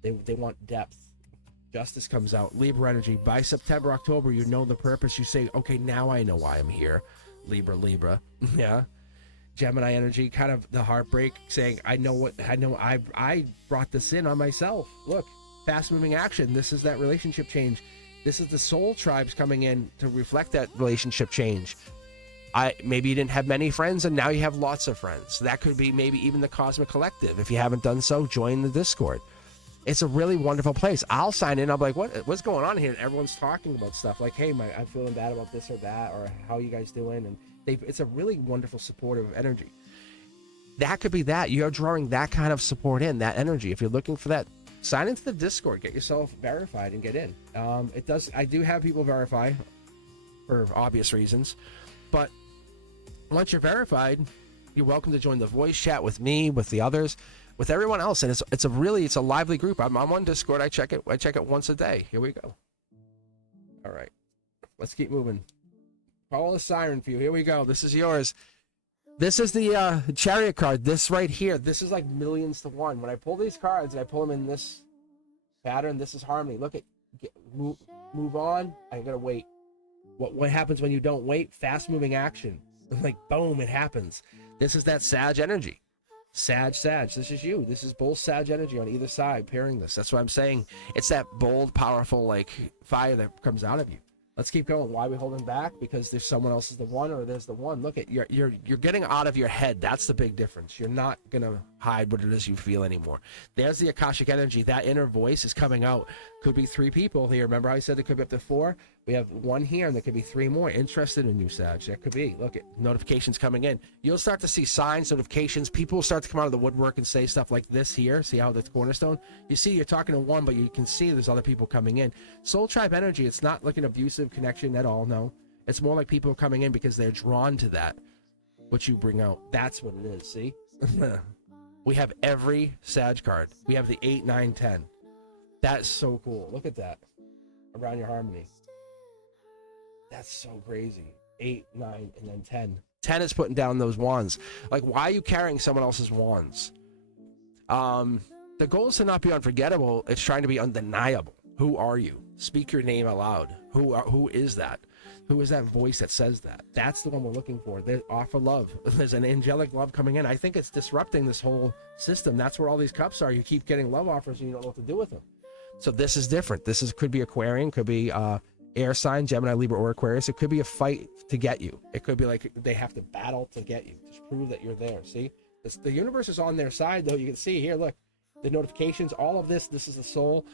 They want depth. Justice comes out. Libra energy. By September, October, you know the purpose. You say, okay, now I know why I'm here. Libra. Yeah. Gemini energy, kind of the heartbreak, saying, I brought this in on myself. Look, fast moving action. This is that relationship change. This is the soul tribes coming in to reflect that relationship change. Maybe you didn't have many friends, and now you have lots of friends. That could be maybe even the Cosmic Collective. If you haven't done so, join the Discord. It's a really wonderful place. I'll sign in. I'll be like, what's going on here? And everyone's talking about stuff like, hey, I'm feeling bad about this or that, or how are you guys doing? And it's a really wonderful supportive energy. That could be that. You're drawing that kind of support in, that energy. If you're looking for that, sign into the Discord. Get yourself verified and get in. I do have people verify for obvious reasons, but once you're verified, you're welcome to join the voice chat with me, with the others, with everyone else. And it's a lively group. I'm on Discord. I check it once a day. Here we go. All right, let's keep moving. Follow the siren for you. Here we go. This is yours. This is the Chariot card. This right here. This is like millions to one. When I pull these cards and I pull them in this pattern, this is harmony. Look at move on. I gotta wait. What happens when you don't wait? Fast moving action. Like boom, it happens. This is that Sag energy. Sag. This is you. This is both Sag energy on either side pairing this. That's what I'm saying. It's that bold, powerful like fire that comes out of you. Let's keep going. Why are we holding back? Because there's someone else is the one, or there's the one. Look at you're getting out of your head. That's the big difference. You're not gonna hide what it is you feel anymore. There's the Akashic energy. That inner voice is coming out. Could be 3 people here. Remember how I said there could be up to 4? We have 1 here, and there could be 3 more interested in you, Sag. That could be. Look at notifications coming in. You'll start to see signs, notifications. People will start to come out of the woodwork and say stuff like this here. See how that's cornerstone? You see, you're talking to one, but you can see there's other people coming in. Soul tribe energy. It's not like an abusive connection at all. No, it's more like people coming in because they're drawn to that. What you bring out. That's what it is. See, we have every Sag card. We have the 8, 9, 10. That's so cool. Look at that around your harmony. That's so crazy. 8, 9, and then 10. 10 is putting down those wands. Like, why are you carrying someone else's wands? The goal is to not be unforgettable. It's trying to be undeniable. Who are you? Speak your name out loud. Who is that? Who is that voice that says that? That's the one we're looking for. They offer love. There's an angelic love coming in. I think it's disrupting this whole system. That's where all these cups are. You keep getting love offers and you don't know what to do with them. So this is different. Could be Aquarian, could be air sign, Gemini, Libra, or Aquarius. It could be a fight to get you. It could be like they have to battle to get you, to prove that you're there. See, the universe is on their side, though. You can see here, look, the notifications, all of this is the soul.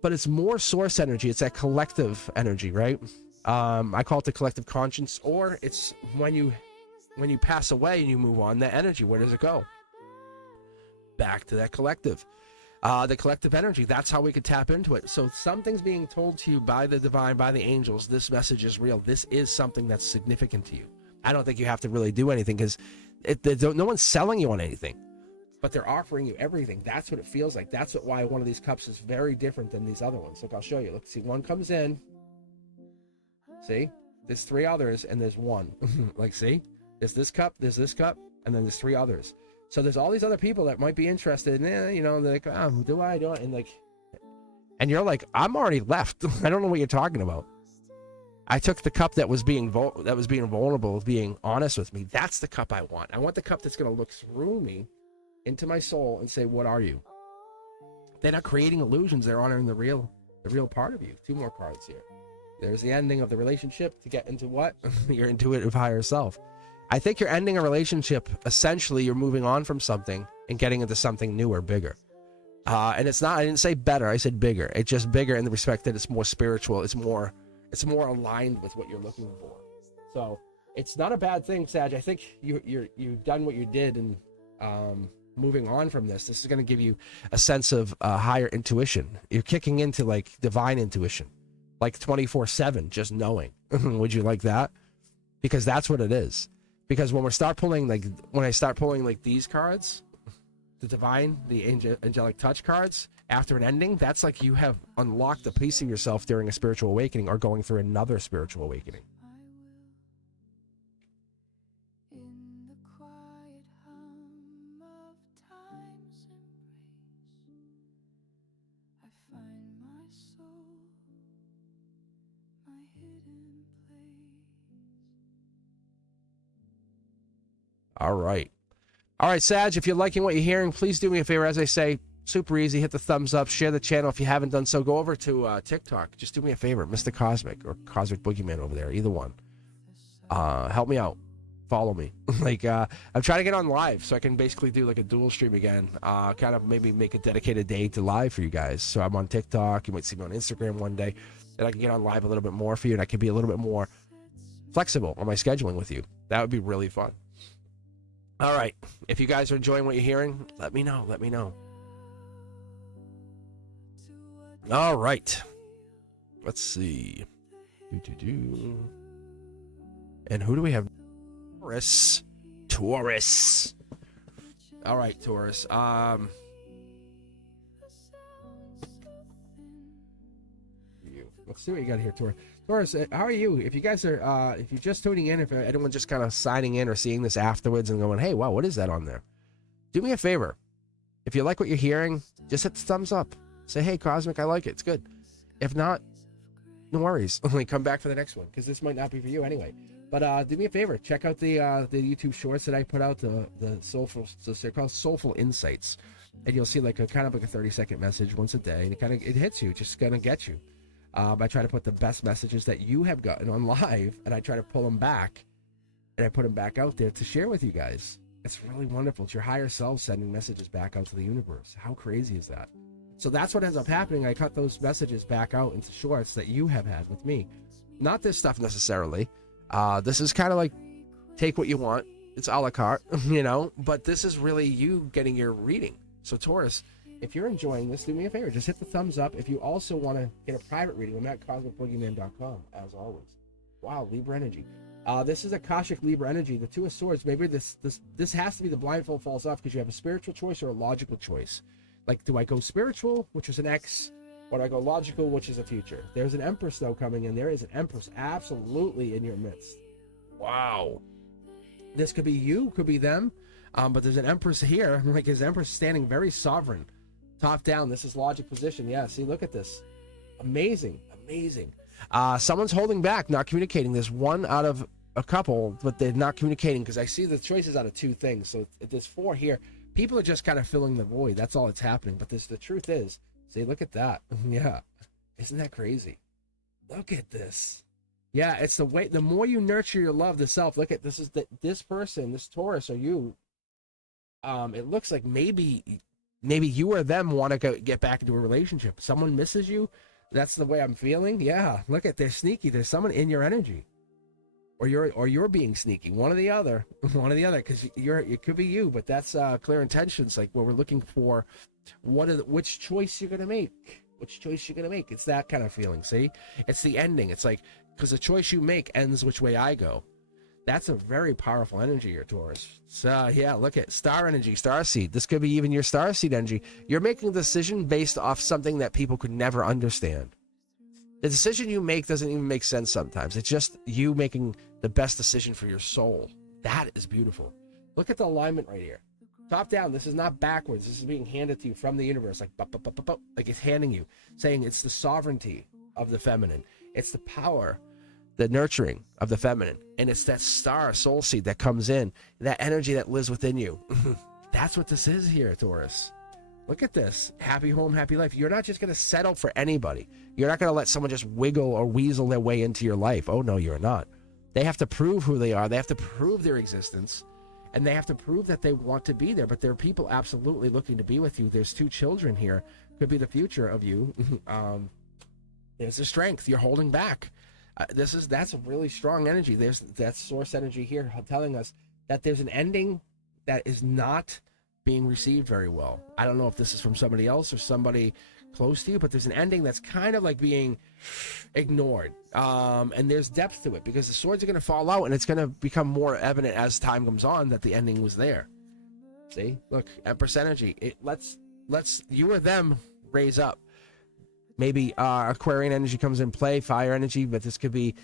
But it's more source energy. It's that collective energy, right? I call it the collective conscience, or it's when you pass away and you move on, that energy, where does it go? Back to that collective. The collective energy, that's how we could tap into it. So something's being told to you by the divine, by the angels. This message is real. This is something that's significant to you. I don't think you have to really do anything, because no one's selling you on anything, but they're offering you everything. That's what it feels like. That's why one of these cups is very different than these other ones. Look, I'll show you. Look, see, one comes in. See, there's 3 others, and there's one. Like, see, there's this cup, and then there's 3 others. So there's all these other people that might be interested, and they're like, oh, do I? And you're like, I'm already left. I don't know what you're talking about. I took the cup that was being vulnerable, being honest with me. That's the cup I want. I want the cup that's going to look through me into my soul and say, what are you? They're not creating illusions. They're honoring the real part of you. 2 more cards here. There's the ending of the relationship to get into what? Your intuitive higher self. I think you're ending a relationship. Essentially, you're moving on from something and getting into something newer, bigger. And it's not, I didn't say better, I said bigger. It's just bigger in the respect that it's more spiritual. It's more aligned with what you're looking for. So it's not a bad thing, Sag. I think you've done what you did, and moving on from this is going to give you a sense of higher intuition. You're kicking into like divine intuition, like 24/7, just knowing. Would you like that? Because that's what it is. Because when I start pulling like these cards, the divine, the angelic touch cards, after an ending, that's like you have unlocked a piece of yourself during a spiritual awakening or going through another spiritual awakening. All right. All right, Sag, if you're liking what you're hearing, please do me a favor. As I say, super easy. Hit the thumbs up. Share the channel if you haven't done so. Go over to TikTok. Just do me a favor. Mr. Cosmic or Cosmic Boogeyman over there. Either one. Help me out. Follow me. I'm trying to get on live so I can basically do like a dual stream again. Kind of maybe make a dedicated day to live for you guys. So I'm on TikTok. You might see me on Instagram one day. And I can get on live a little bit more for you. And I can be a little bit more flexible on my scheduling with you. That would be really fun. All right. If you guys are enjoying what you're hearing, let me know. Let me know. All right. Let's see. And who do we have? Taurus. All right, Taurus. Let's see what you got here, Taurus. Taurus, how are you? If you guys are, if you're just tuning in, if anyone just kind of signing in or seeing this afterwards and going, hey, wow, what is that on there? Do me a favor. If you like what you're hearing, just hit the thumbs up. Say, hey, Cosmic, I like it. It's good. If not, no worries. Only come back for the next one, because this might not be for you anyway. But do me a favor. Check out the YouTube shorts that I put out, the soulful, so they're called Soulful Insights. And you'll see like a kind of like a 30-second message once a day, and it hits you, just gonna get you. I try to put the best messages that you have gotten on live, and I try to pull them back, and I put them back out there to share with you guys. It's really wonderful. It's your higher self sending messages back out to the universe. How crazy is that? So that's what ends up happening. I cut those messages back out into shorts that you have had with me. Not this stuff necessarily. This is kind of like take what you want. It's a la carte, but this is really you getting your reading. So Taurus, if you're enjoying this, do me a favor. Just hit the thumbs up. If you also want to get a private reading, I'm at cosmicboogeyman.com, as always. Wow, Libra energy. This is Akashic Libra energy. The Two of Swords. Maybe this has to be the blindfold falls off because you have a spiritual choice or a logical choice. Like, do I go spiritual, which is an X, or do I go logical, which is a future? There's an Empress, though, coming in. There is an Empress absolutely in your midst. Wow. This could be you, could be them, but there's an Empress here. Like, his Empress standing very sovereign. Top down. This is logic position. Yeah, see, look at this. Amazing. Amazing. Someone's holding back, not communicating. There's one out of a couple, but they're not communicating because I see the choices out of two things. So there's four here. People are just kind of filling the void. That's all that's happening. But the truth is, see, look at that. Yeah. Isn't that crazy? Look at this. Yeah, it's the way, the more you nurture your love, the self. Look at this is this person, this Taurus, or you. It looks like maybe you or them want to get back into a relationship. Someone misses you. That's the way I'm feeling. Yeah, look at, they're sneaky. There's someone in your energy, or you're being sneaky. One or the other. One or the other, because it could be you. But that's clear intentions. Like where we're looking for which choice you're gonna make. Which choice you're gonna make. It's that kind of feeling. See, it's the ending. It's like because the choice you make ends which way I go. That's a very powerful energy here, Taurus. So, yeah, look at star energy, star seed. This could be even your star seed energy. You're making a decision based off something that people could never understand. The decision you make doesn't even make sense sometimes. It's just you making the best decision for your soul. That is beautiful. Look at the alignment right here. Top down. This is not backwards. This is being handed to you from the universe. Like it's handing you, saying it's the sovereignty of the feminine. It's the power, the nurturing of the feminine, and it's that star soul seed that comes in, that energy that lives within you. That's what this is here, Taurus. Look at this. Happy home, happy life. You're not just going to settle for anybody. You're not going to let someone just wiggle or weasel their way into your life. Oh no, you're not. They have to prove who they are. They have to prove their existence. And they have to prove that they want to be there. But there are people absolutely looking to be with you. There's 2 children here. Could be the future of you. There's the strength. You're holding back. That's a really strong energy. There's that source energy here telling us that there's an ending that is not being received very well. I don't know if this is from somebody else or somebody close to you, but there's an ending that's kind of like being ignored. And there's depth to it because the swords are going to fall out, and it's going to become more evident as time comes on that the ending was there. See, look, Empress energy. It lets you or them raise up. Maybe Aquarian energy comes in play, fire energy, but it could be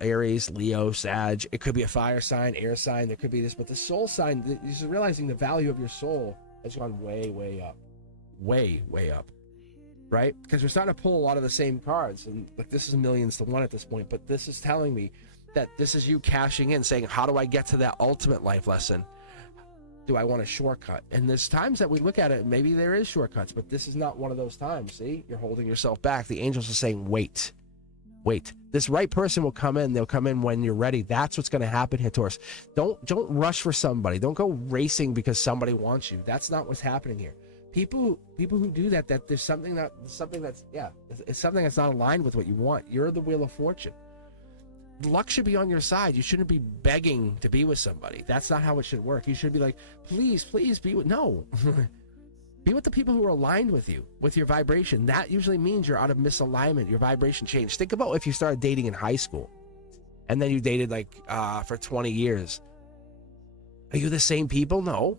Aries, Leo, Sag. It could be a fire sign, air sign. There could be this, but the soul sign, you're just realizing the value of your soul has gone way, way up. Way, way up. Right? Because we're starting to pull a lot of the same cards, and like this is millions to one at this point, but this is telling me that this is you cashing in, saying, how do I get to that ultimate life lesson? Do I want a shortcut? And there's times that we look at it, maybe there is shortcuts, but this is not one of those times. See, you're holding yourself back. The angels are saying, wait. This right person will come in. They'll come in when you're ready. That's what's going to happen here, Taurus. Don't rush for somebody. Don't go racing because somebody wants you. That's not what's happening here. People who do that there's something that's not aligned with what you want. You're the wheel of fortune. Luck should be on your side. You shouldn't be begging to be with somebody. That's not how it should work. You should be like, please be with, no. Be with the people who are aligned with you, with your vibration. That usually means you're out of misalignment. Your vibration changed. Think about if you started dating in high school and then you dated for 20 years. Are you the same people? No,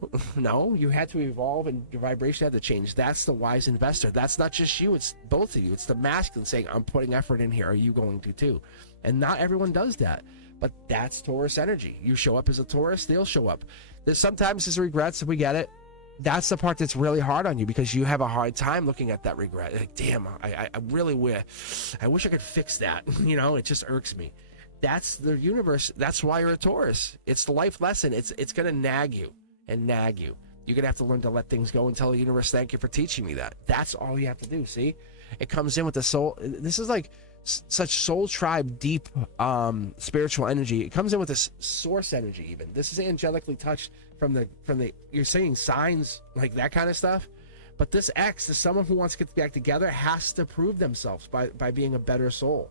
you had to evolve and your vibration had to change. That's the wise investor. That's not just you, it's both of you. It's the masculine saying, I'm putting effort in here. Are you going to too? And not everyone does that, but that's Taurus energy. You show up as a Taurus, they'll show up. Sometimes there's regrets, we get it. That's the part that's really hard on you because you have a hard time looking at that regret. Like, damn, I really wish I could fix that. It just irks me. That's the universe. That's why you're a Taurus. It's the life lesson. It's going to nag you. You're going to have to learn to let things go and tell the universe, thank you for teaching me that. That's all you have to do, see? It comes in with the soul. This is like such soul tribe, deep spiritual energy. It comes in with this source energy even. This is angelically touched from the you're saying signs, like that kind of stuff. But this X is someone who wants to get back together, has to prove themselves by being a better soul.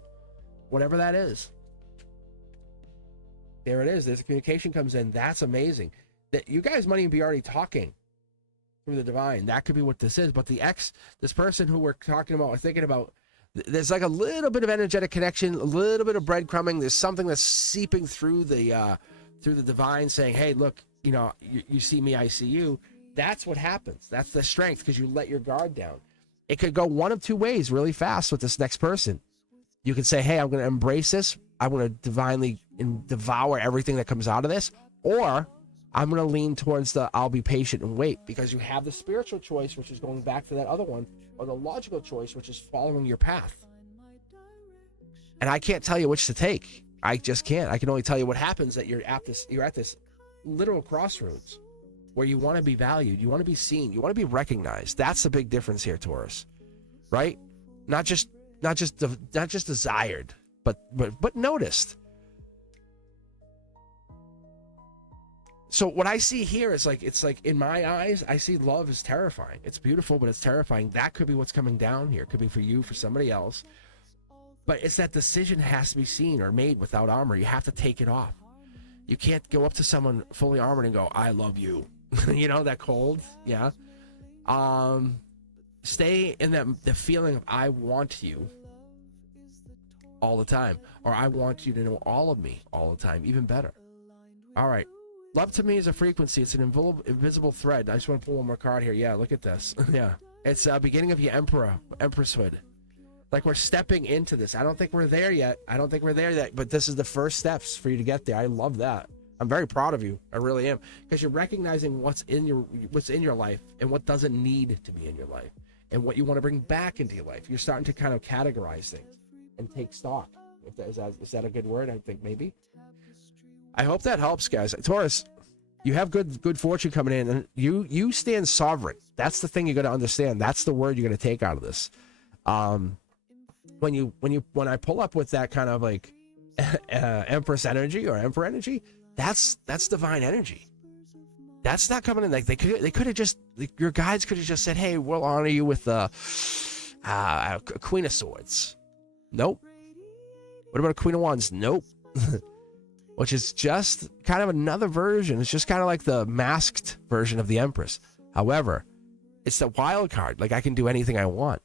Whatever that is. There it is. There's the communication comes in. That's amazing. That you guys might even be already talking through the divine. That could be what this is. But the X, this person who we're talking about or thinking about, there's like a little bit of energetic connection, a little bit of breadcrumbing. There's something that's seeping through the divine saying, hey, look, you see me, I see you. That's what happens. That's the strength because you let your guard down. It could go one of two ways really fast with this next person. You could say, hey, I'm going to embrace this. I'm going to divinely devour everything that comes out of this. Or I'm going to lean towards I'll be patient and wait, because you have the spiritual choice, which is going back to that other one, or the logical choice, which is following your path. And I can't tell you which to take. I just can't. I can only tell you what happens that you're at this literal crossroads where you want to be valued, you want to be seen, you want to be recognized. That's the big difference here, Taurus. Right? Not just desired, but noticed. So what I see here is it's like in my eyes, I see love is terrifying. It's beautiful, but it's terrifying. That could be what's coming down here. It could be for you, for somebody else. But it's that decision has to be seen or made without armor. You have to take it off. You can't go up to someone fully armored and go, I love you. That cold. Yeah. Stay in the feeling of I want you all the time. Or I want you to know all of me all the time. Even better. All right. Love to me is a frequency. It's an invisible thread. I just want to pull one more card here. Yeah, look at this. Yeah. It's beginning of your empresshood. Like we're stepping into this. I don't think we're there yet. But this is the first steps for you to get there. I love that. I'm very proud of you. I really am. Because you're recognizing what's in your life and what doesn't need to be in your life. And what you want to bring back into your life. You're starting to kind of categorize things and take stock. Is that a good word? I think maybe. I hope that helps, guys. Taurus, you have good fortune coming in, and you stand sovereign. That's the thing you got to understand. That's the word you're going to take out of this. When I pull up with that kind of like Empress energy or Emperor energy, that's divine energy. That's not coming in. Like they could have just, your guides could have just said, hey, we'll honor you with the Queen of Swords. Nope. What about a Queen of Wands? Nope. Which is just kind of another version. It's just kind of like the masked version of the Empress. However, it's the wild card. Like I can do anything I want.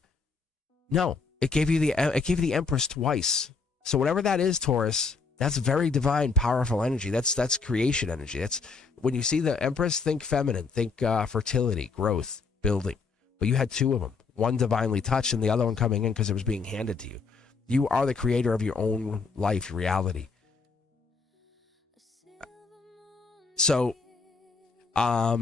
No, it gave you the Empress twice. So whatever that is, Taurus, that's very divine, powerful energy. That's creation energy. That's when you see the Empress, think feminine, think fertility, growth, building. But you had two of them. One divinely touched and the other one coming in because it was being handed to you. You are the creator of your own life, reality. So, I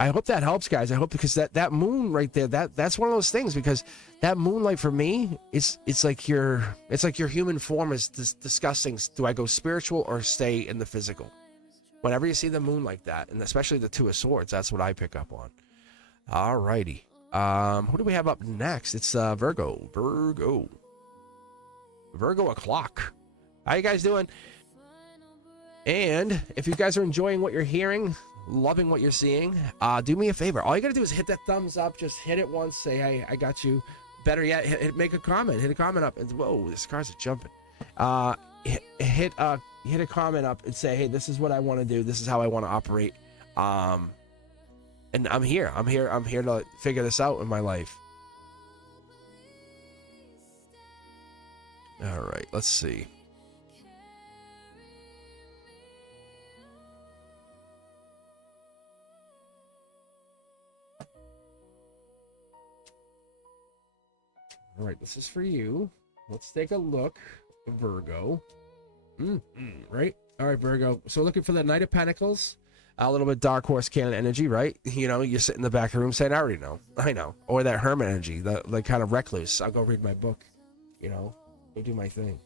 hope that helps, guys. I hope, because that moon right there, that's one of those things, because that moonlight for me, it's like your human form is discussing, do I go spiritual or stay in the physical? Whenever you see the moon like that, and especially the Two of Swords, that's what I pick up on. All righty. Who do we have up next? It's Virgo. Virgo o'clock. How you guys doing? And if you guys are enjoying what you're hearing, loving what you're seeing, do me a favor. All you gotta do is hit that thumbs up. Just hit it once. Say, hey, I got you. Better yet, make a comment. Hit a comment up. And whoa, this cars are jumping. Hit a comment up and say, hey, this is what I want to do. This is how I want to operate. And I'm here. I'm here to figure this out in my life. All right, let's see. All right, this is for you. Let's take a look, Virgo. Right? All right, Virgo. So looking for the Knight of Pentacles, a little bit Dark Horse Cannon energy, right? You know, you sit in the back of the room saying, I already know. I know. Or that Hermit energy, the kind of recluse. I'll go read my book, you know, go do my thing.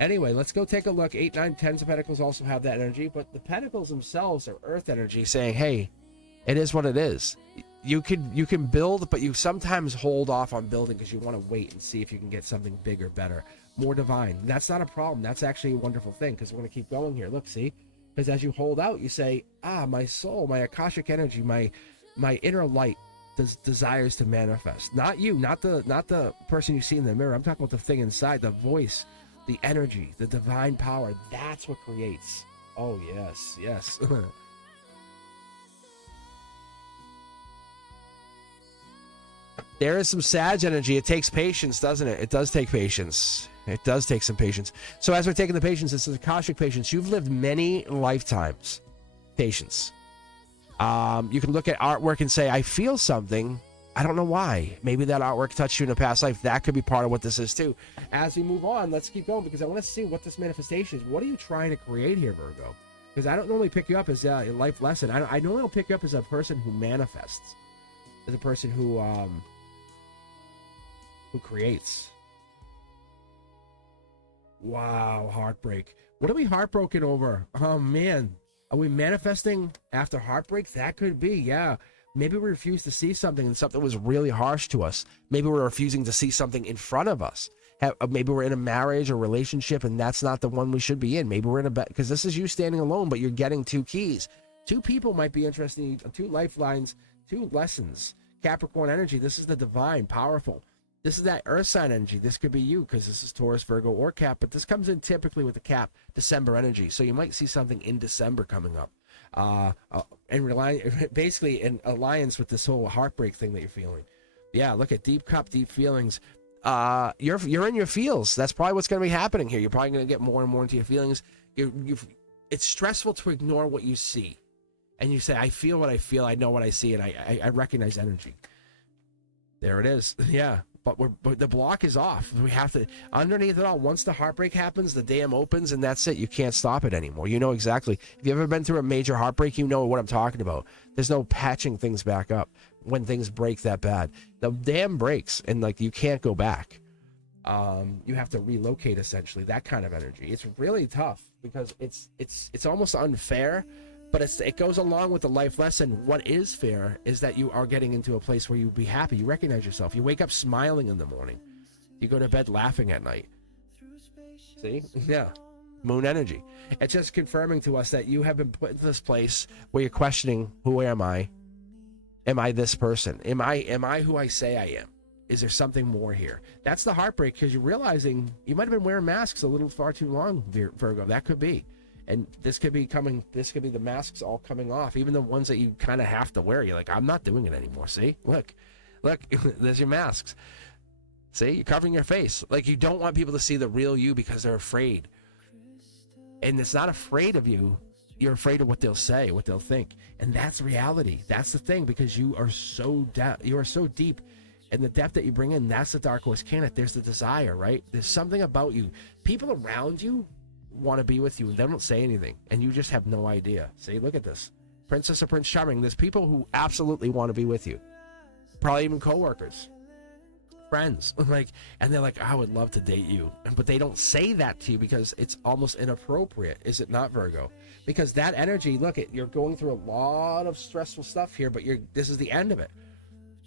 Anyway, let's go take a look. 8, 9, 10s of Pentacles also have that energy, but the Pentacles themselves are Earth energy saying, hey, it is what it is. You can build, but you sometimes hold off on building because you want to wait and see if you can get something bigger, better, more divine. That's not a problem. That's actually a wonderful thing, because we're going to keep going here. Look, see? Because as you hold out, you say, my soul, my Akashic energy, my inner light desires to manifest. Not you, not the person you see in the mirror. I'm talking about the thing inside, the voice, the energy, the divine power. That's what creates. Oh, yes. There is some Sag energy. It takes patience, doesn't it? It does take patience. It does take some patience. So as we're taking the patience, this is Akashic patience. You've lived many lifetimes. Patience. You can look at artwork and say, I feel something. I don't know why. Maybe that artwork touched you in a past life. That could be part of what this is too. As we move on, let's keep going, because I want to see what this manifestation is. What are you trying to create here, Virgo? Because I don't normally pick you up as a life lesson. I normally don't pick you up as a person who manifests, as a person who creates. Wow, heartbreak. What are we heartbroken over? Oh man, are we manifesting after heartbreak? That could be, yeah. Maybe we refuse to see something and something was really harsh to us. Maybe we're refusing to see something in front of us. Maybe we're in a marriage or relationship and that's not the one we should be in. Maybe we're in a bed, because this is you standing alone, but you're getting two keys. Two people might be interested in two lifelines, two lessons. Capricorn energy, this is the divine, powerful. This is that earth sign energy. This could be you, because this is Taurus, Virgo, or Cap, but this comes in typically with the Cap, December energy. So you might see something in December coming up. And basically in alliance with this whole heartbreak thing that you're feeling. Yeah, look at deep cup, deep feelings. You're in your feels. That's probably what's going to be happening here. You're probably going to get more and more into your feelings. It's stressful to ignore what you see. And you say, I feel what I feel. I know what I see, and I recognize energy. There it is. Yeah. But the block is off. We have to, underneath it all, once the heartbreak happens, the dam opens, and that's it. You can't stop it anymore. You know exactly. If you've ever been through a major heartbreak, you know what I'm talking about. There's no patching things back up when things break that bad. The dam breaks, and like you can't go back. You have to relocate, essentially. That kind of energy. It's really tough because it's almost unfair. But it goes along with the life lesson. What is fair is that you are getting into a place where you be happy. You recognize yourself. You wake up smiling in the morning. You go to bed laughing at night. See? Yeah. Moon energy. It's just confirming to us that you have been put into this place where you're questioning, who am I? Am I this person? Am I who I say I am? Is there something more here? That's the heartbreak, because you're realizing you might have been wearing masks a little far too long, Virgo. That could be. And this could be the masks all coming off, even the ones that you kind of have to wear. You're like, I'm not doing it anymore. See? Look, there's your masks. See? You're covering your face. Like, you don't want people to see the real you because they're afraid. And it's not afraid of you. You're afraid of what they'll say, what they'll think. And that's reality. That's the thing, because you are so deep. And the depth that you bring in, that's the dark horse candidate. There's the desire, right? There's something about you. People around you want to be with you, and they don't say anything, and you just have no idea. See, look at this. Princess or Prince Charming. There's people who absolutely want to be with you. Probably even co-workers. Friends. And they're like, I would love to date you. But they don't say that to you because it's almost inappropriate. Is it not, Virgo? Because that energy, look, you're going through a lot of stressful stuff here, but this is the end of it.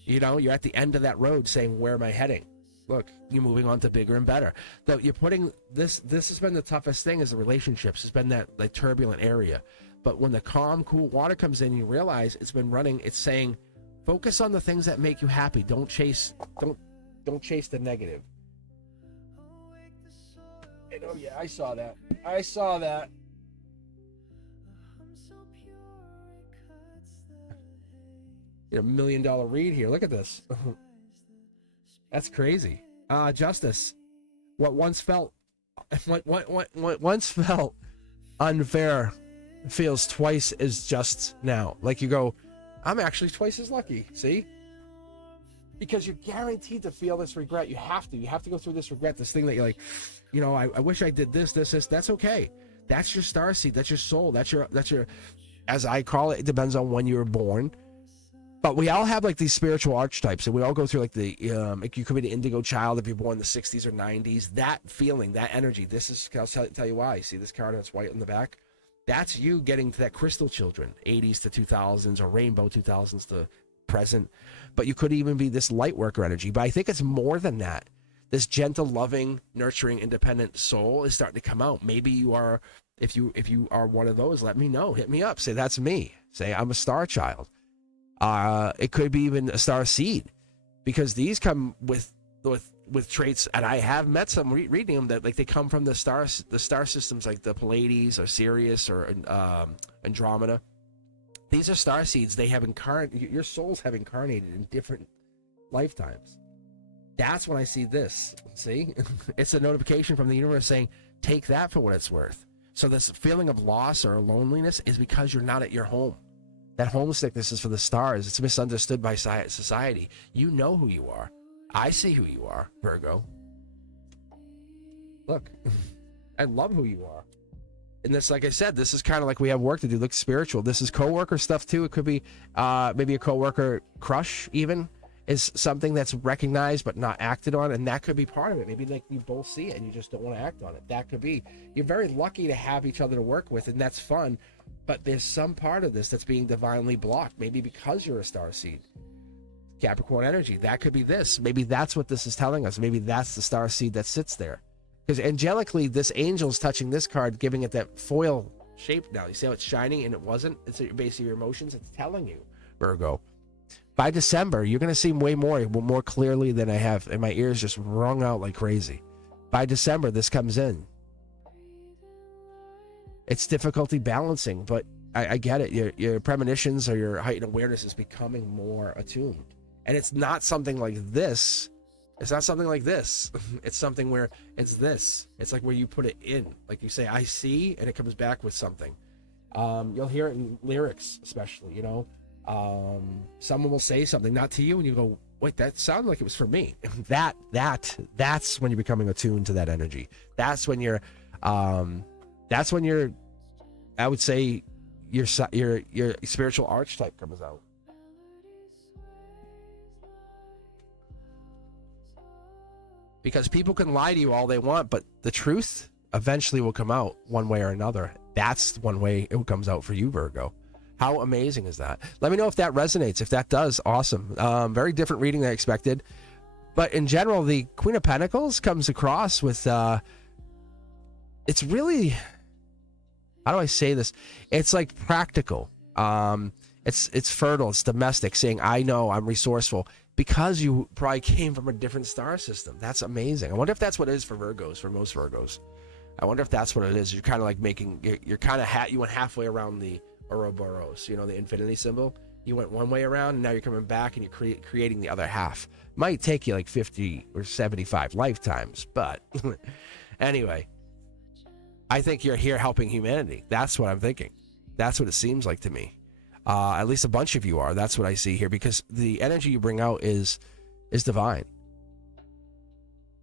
You know, you're at the end of that road saying, where am I heading? Look, you're moving on to bigger and better. Though you're putting this has been the toughest thing, is the relationships. It's been that like turbulent area. But when the calm, cool water comes in, you realize it's been running. It's saying, focus on the things that make you happy. Don't chase the negative. And, oh yeah, I saw that. $1 million read here. Look at this. That's crazy. Justice. What once felt unfair feels twice as just now. Like you go, I'm actually twice as lucky. See? Because you're guaranteed to feel this regret. You have to go through this regret, this thing that you're like, I wish I did this. That's okay. That's your starseed. That's your soul. That's your, as I call it depends on when you were born. But we all have like these spiritual archetypes, and we all go through like like you could be the indigo child if you're born in the 60s or 90s. That feeling, that energy. I'll tell you why. See this card that's white on the back? That's you getting to that crystal children, 80s to 2000s or rainbow 2000s to present. But you could even be this light worker energy. But I think it's more than that. This gentle, loving, nurturing, independent soul is starting to come out. Maybe you are, if you are one of those, let me know. Hit me up. Say that's me. Say I'm a star child. It could be even a star seed, because these come with traits, and I have met some reading them that like they come from the star systems like the Pleiades or Sirius or Andromeda. These are star seeds. They have your souls have incarnated in different lifetimes. That's when I see this. See, it's a notification from the universe saying, take that for what it's worth. So this feeling of loss or loneliness is because you're not at your home. That homesickness is for the stars. It's misunderstood by society. You know who you are. I see who you are, Virgo. Look, I love who you are. And this, like I said, this is kind of like we have work to do. Look spiritual. This is coworker stuff too. It could be maybe a coworker crush even is something that's recognized but not acted on, and that could be part of it. Maybe like you both see it and you just don't want to act on it. That could be. You're very lucky to have each other to work with, and that's fun. But there's some part of this that's being divinely blocked, maybe because you're a starseed. Capricorn energy, that could be this. Maybe that's what this is telling us. Maybe that's the starseed that sits there. Because angelically, this angel's touching this card, giving it that foil shape now. You see how it's shining and it wasn't? It's at your base of your emotions. It's telling you, Virgo. By December, you're going to see way more clearly than I have, and my ears just rung out like crazy. By December, this comes in. It's difficulty balancing, but I get it. Your premonitions or your heightened awareness is becoming more attuned. And it's not something like this. It's not something like this. It's something where it's this. It's like where you put it in. Like you say, I see, and it comes back with something. You'll hear it in lyrics, especially, someone will say something, not to you, and you go, wait, that sounded like it was for me. That's when you're becoming attuned to that energy. That's when you're, I would say your spiritual archetype comes out. Because people can lie to you all they want, but the truth eventually will come out one way or another. That's one way it comes out for you, Virgo. How amazing is that? Let me know if that resonates. If that does, awesome. Very different reading than I expected. But in general, the Queen of Pentacles comes across with it's really, how do I say this? It's like practical. It's fertile, it's domestic, saying, I know, I'm resourceful, because you probably came from a different star system. That's amazing. I wonder if that's what it is for Virgos, for most Virgos. I wonder if that's what it is. You're kind of like making, you're kind of, you went halfway around the Ouroboros, you know, the infinity symbol. You went one way around, and now you're coming back, and you're creating the other half. Might take you like 50 or 75 lifetimes, but anyway, I think you're here helping humanity. That's what I'm thinking. That's what it seems like to me. At least a bunch of you are. That's what I see here, because the energy you bring out is divine.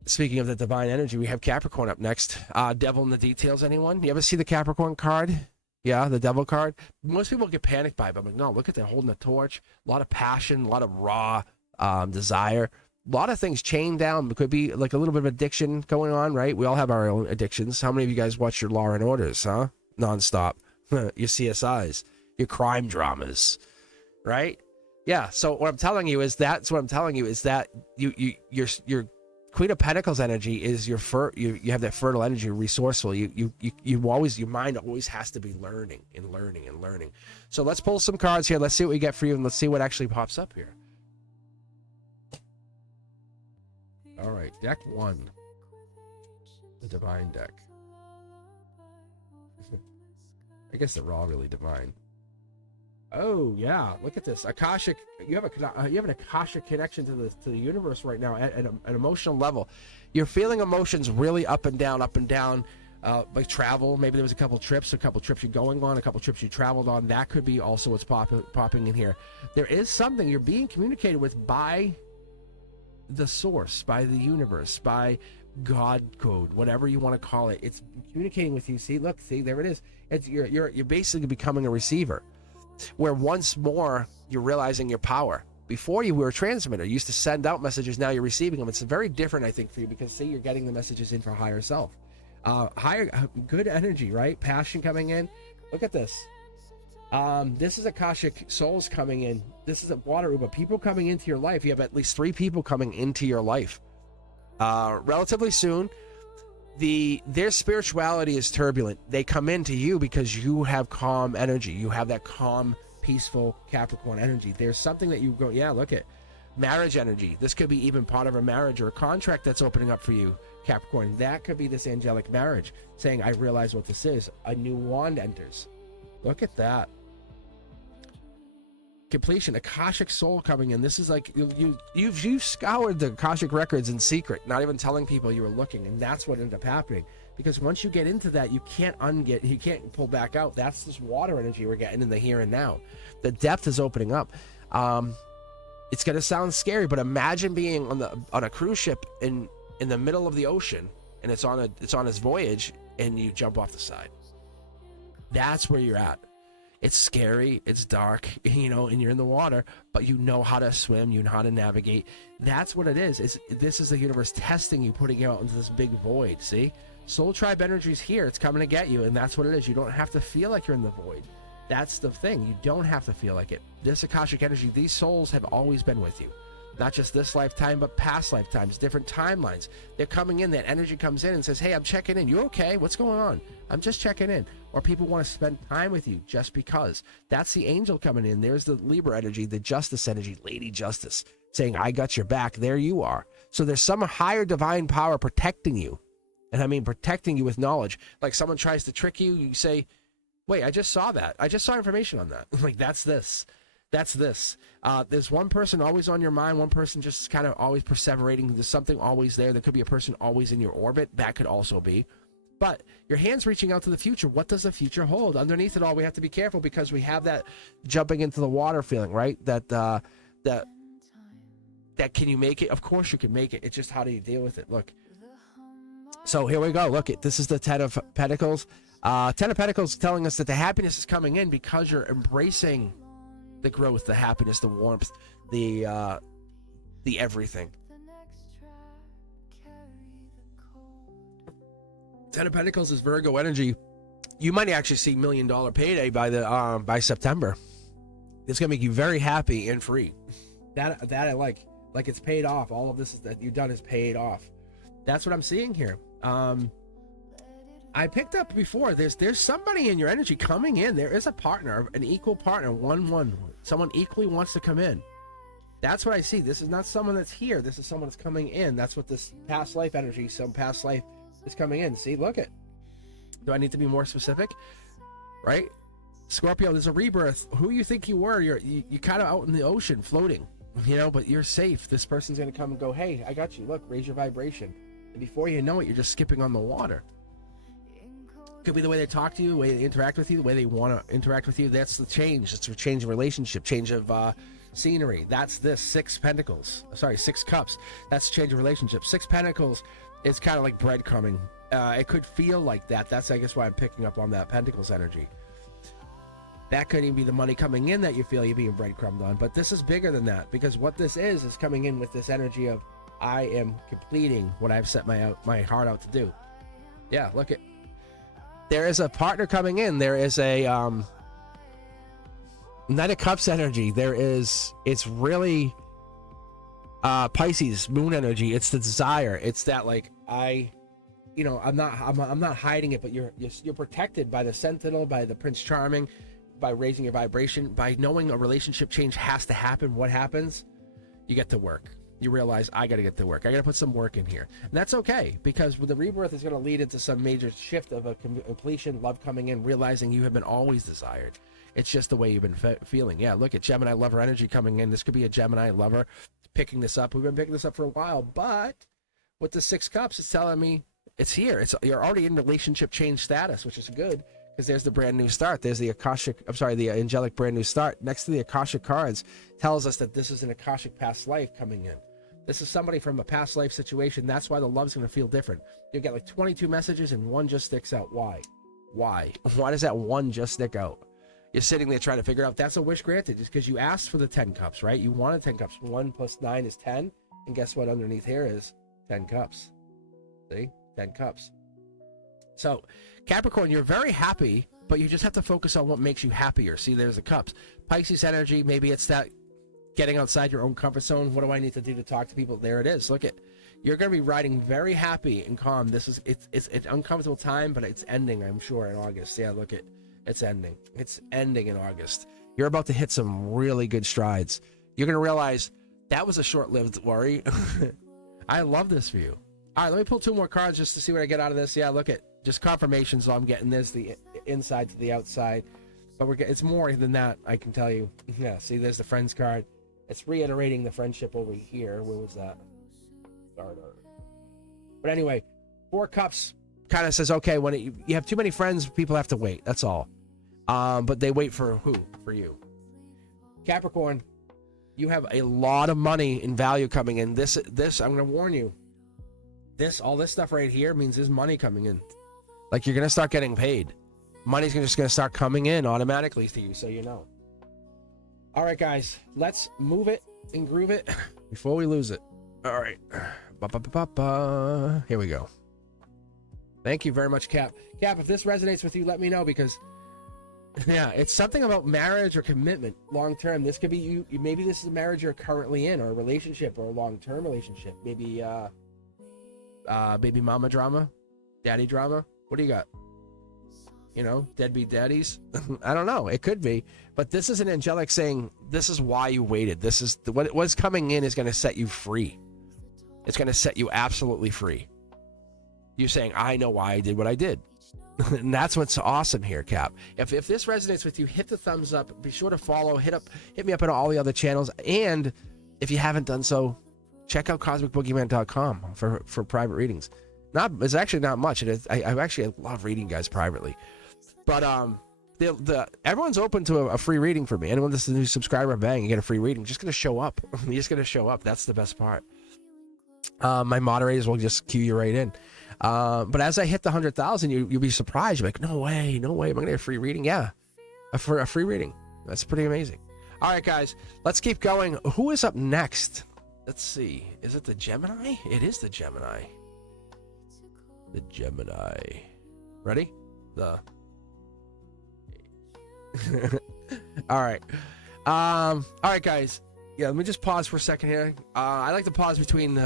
Speaking of the divine energy, we have Capricorn up next. Devil in the details, anyone? You ever see the Capricorn card? Yeah, the devil card. Most people get panicked by it, but I'm like, no, look at that, holding a torch. A lot of passion, a lot of raw desire. A lot of things chained down. It could be like a little bit of addiction going on, right? We all have our own addictions. How many of you guys watch your Law and Orders, huh? Nonstop. Your CSIs. Your crime dramas, right? Yeah. So what I'm telling you is that your Queen of Pentacles energy is you have that fertile energy, you're resourceful. You always, your mind always has to be learning and learning and learning. So let's pull some cards here. Let's see what we get for you, and let's see what actually pops up here. All right, deck 1, the divine deck. I guess they're all really divine. Oh yeah, look at this Akashic. You have an Akashic connection to the universe right now at an emotional level. You're feeling emotions really up and down, like travel. Maybe there was a couple trips you're going on, a couple trips you traveled on. That could be also what's popping in here. There is something you're being communicated with by the source, by the universe, by God code, whatever you want to call it. It's communicating with you. See, look, see, there it is. It's you're basically becoming a receiver, where once more you're realizing your power. Before you were a transmitter, you used to send out messages, now you're receiving them. It's very different, I think, for you, because see, you're getting the messages in for higher self. Good energy, right? Passion coming in. Look at this. This is Akashic souls coming in. This is a water Uber. People coming into your life. You have at least 3 people coming into your life relatively soon. Their spirituality is turbulent. They come into you because you have calm energy. You have that calm, peaceful Capricorn energy. There's something that you go, yeah, look at marriage energy. This could be even part of a marriage or a contract that's opening up for you, Capricorn. That could be this angelic marriage saying, I realize what this is. A new wand enters. Look at that. Completion, Akashic soul coming in. This is like you've scoured the Akashic records in secret, not even telling people you were looking, and that's what ended up happening. Because once you get into that, you can't pull back out. That's this water energy we're getting in the here and now. The depth is opening up. It's gonna sound scary, but imagine being on a cruise ship in the middle of the ocean, and it's on its voyage, and you jump off the side. That's where you're at. It's scary, it's dark, and you're in the water, but you know how to swim, you know how to navigate. That's what it is. This is the universe testing you, putting you out into this big void, see? Soul Tribe energy is here, it's coming to get you, and that's what it is. You don't have to feel like you're in the void. That's the thing, you don't have to feel like it. This Akashic energy, these souls have always been with you. Not just this lifetime, but past lifetimes, different timelines. They're coming in, that energy comes in and says, hey, I'm checking in. You okay? What's going on? I'm just checking in. Or people want to spend time with you just because. That's the angel coming in. There's the Libra energy, the justice energy, Lady Justice, saying, I got your back. There you are. So there's some higher divine power protecting you. And I mean protecting you with knowledge. Like someone tries to trick you, you say, wait, I just saw that. I just saw information on that. Like, that's this. That's this. There's one person always on your mind, one person just kind of always perseverating. There's something always there. There could be a person always in your orbit. That could also be. But your hand's reaching out to the future. What does the future hold? Underneath it all, we have to be careful because we have that jumping into the water feeling, right? That can you make it? Of course you can make it. It's just how do you deal with it? Look. So here we go. Look, this is the Ten of Pentacles. Ten of Pentacles telling us that the happiness is coming in because you're embracing the growth, the happiness, the warmth, the everything. Ten of Pentacles is Virgo energy. You might actually see $1 million payday by September. It's gonna make you very happy and free. That I like it's paid off. All of this that you've done is paid off. That's what I'm seeing here. I I picked up before, there's somebody in your energy coming in. There is a partner, an equal partner, 1-1. Someone equally wants to come in. That's what I see. This is not someone that's here. This is someone that's coming in. That's what this past life energy, some past life is coming in. See, look it. Do I need to be more specific? Right? Scorpio, there's a rebirth. Who you think you were, you're kind of out in the ocean floating, you know, but you're safe. This person's going to come and go, hey, I got you. Look, raise your vibration. And before you know it, you're just skipping on the water. Could be the way they talk to you, the way they interact with you, the way they want to interact with you. That's the change. It's a change of relationship, change of scenery. That's this 6 pentacles. Sorry, 6 cups. That's change of relationship. 6 pentacles. It's kind of like breadcrumbing. It could feel like that. That's, I guess, why I'm picking up on that pentacles energy. That could even be the money coming in that you feel you're being breadcrumbed on. But this is bigger than that, because what this is coming in with this energy of I am completing what I've set my heart out to do. Yeah, look at. There is a partner coming in. There is a Knight of Cups energy. It's really Pisces moon energy. It's the desire. It's that, like, I'm not hiding it, but you're protected by the Sentinel, by the Prince Charming, by raising your vibration, by knowing a relationship change has to happen. What happens? You get to work. You realize, I got to get to work. I got to put some work in here. And that's okay, because the rebirth is going to lead into some major shift of a completion, love coming in, realizing you have been always desired. It's just the way you've been feeling. Yeah, look at Gemini lover energy coming in. This could be a Gemini lover picking this up. We've been picking this up for a while, but with the 6 cups, it's telling me it's here. You're already in relationship change status, which is good, because there's the brand new start. There's the the angelic brand new start. Next to the Akashic cards tells us that this is an Akashic past life coming in. This is somebody from a past life situation. That's why the love's going to feel different. You get like 22 messages and one just sticks out. Why? Why does that one just stick out? You're sitting there trying to figure out. That's a wish granted, just because you asked for the 10 cups, right? You wanted 10 cups. 1 + 9 is 10. And guess what underneath here is 10 cups. See? 10 cups. So, Capricorn, you're very happy, but you just have to focus on what makes you happier. See, there's the cups. Pisces energy, maybe it's that getting outside your own comfort zone. What do I need to do to talk to people? There it is. Look at, you're going to be riding very happy and calm. It's an uncomfortable time, but it's ending, I'm sure, in August. Yeah, look at, it's ending. It's ending in August. You're about to hit some really good strides. You're going to realize that was a short-lived worry. I love this for you. All right, let me pull 2 more cards just to see what I get out of this. Yeah, look at, just confirmation. So I'm getting this, the inside to the outside. But it's more than that, I can tell you. Yeah, see, there's the friends card. It's reiterating the friendship over here. Where was that? But anyway, 4 cups kind of says, okay, when you have too many friends, people have to wait. That's all. But they wait for who? For you. Capricorn, you have a lot of money in value coming in. This I'm going to warn you. All this stuff right here means there's money coming in. Like, you're going to start getting paid. Money's just going to start coming in automatically to you, so you know. All right, guys, let's move it and groove it before we lose it. All right. Here we go. Thank you very much, Cap. Cap, if this resonates with you, let me know, because, yeah, it's something about marriage or commitment long term. This could be you. Maybe this is a marriage you're currently in, or a relationship, or a long-term relationship. Maybe baby mama drama, daddy drama. What do you got? You know, deadbeat daddies. I don't know. It could be, but this is an angelic saying this is why you waited. This is what's coming in is going to set you free. It's going to set you absolutely free. You're saying, I know why I did what I did. And that's what's awesome here, Cap. If this resonates with you, hit the thumbs up. Be sure to follow. Hit me up on all the other channels. And if you haven't done so, check out cosmicboogeyman.com for private readings. It's actually not much. I love reading guys privately. But everyone's open to a free reading for me. Anyone that's a new subscriber, bang, you get a free reading. Just gonna show up. You're just gonna show up. That's the best part. My moderators will just cue you right in. But as I hit the 100,000, you'll be surprised. You're like, no way. Am I gonna get a free reading? Yeah, a free reading. That's pretty amazing. All right, guys, let's keep going. Who is up next? Let's see. Is it the Gemini? It is the Gemini. The Gemini. Ready? All right. All right, guys. Yeah, let me just pause for a second here. I like to pause between.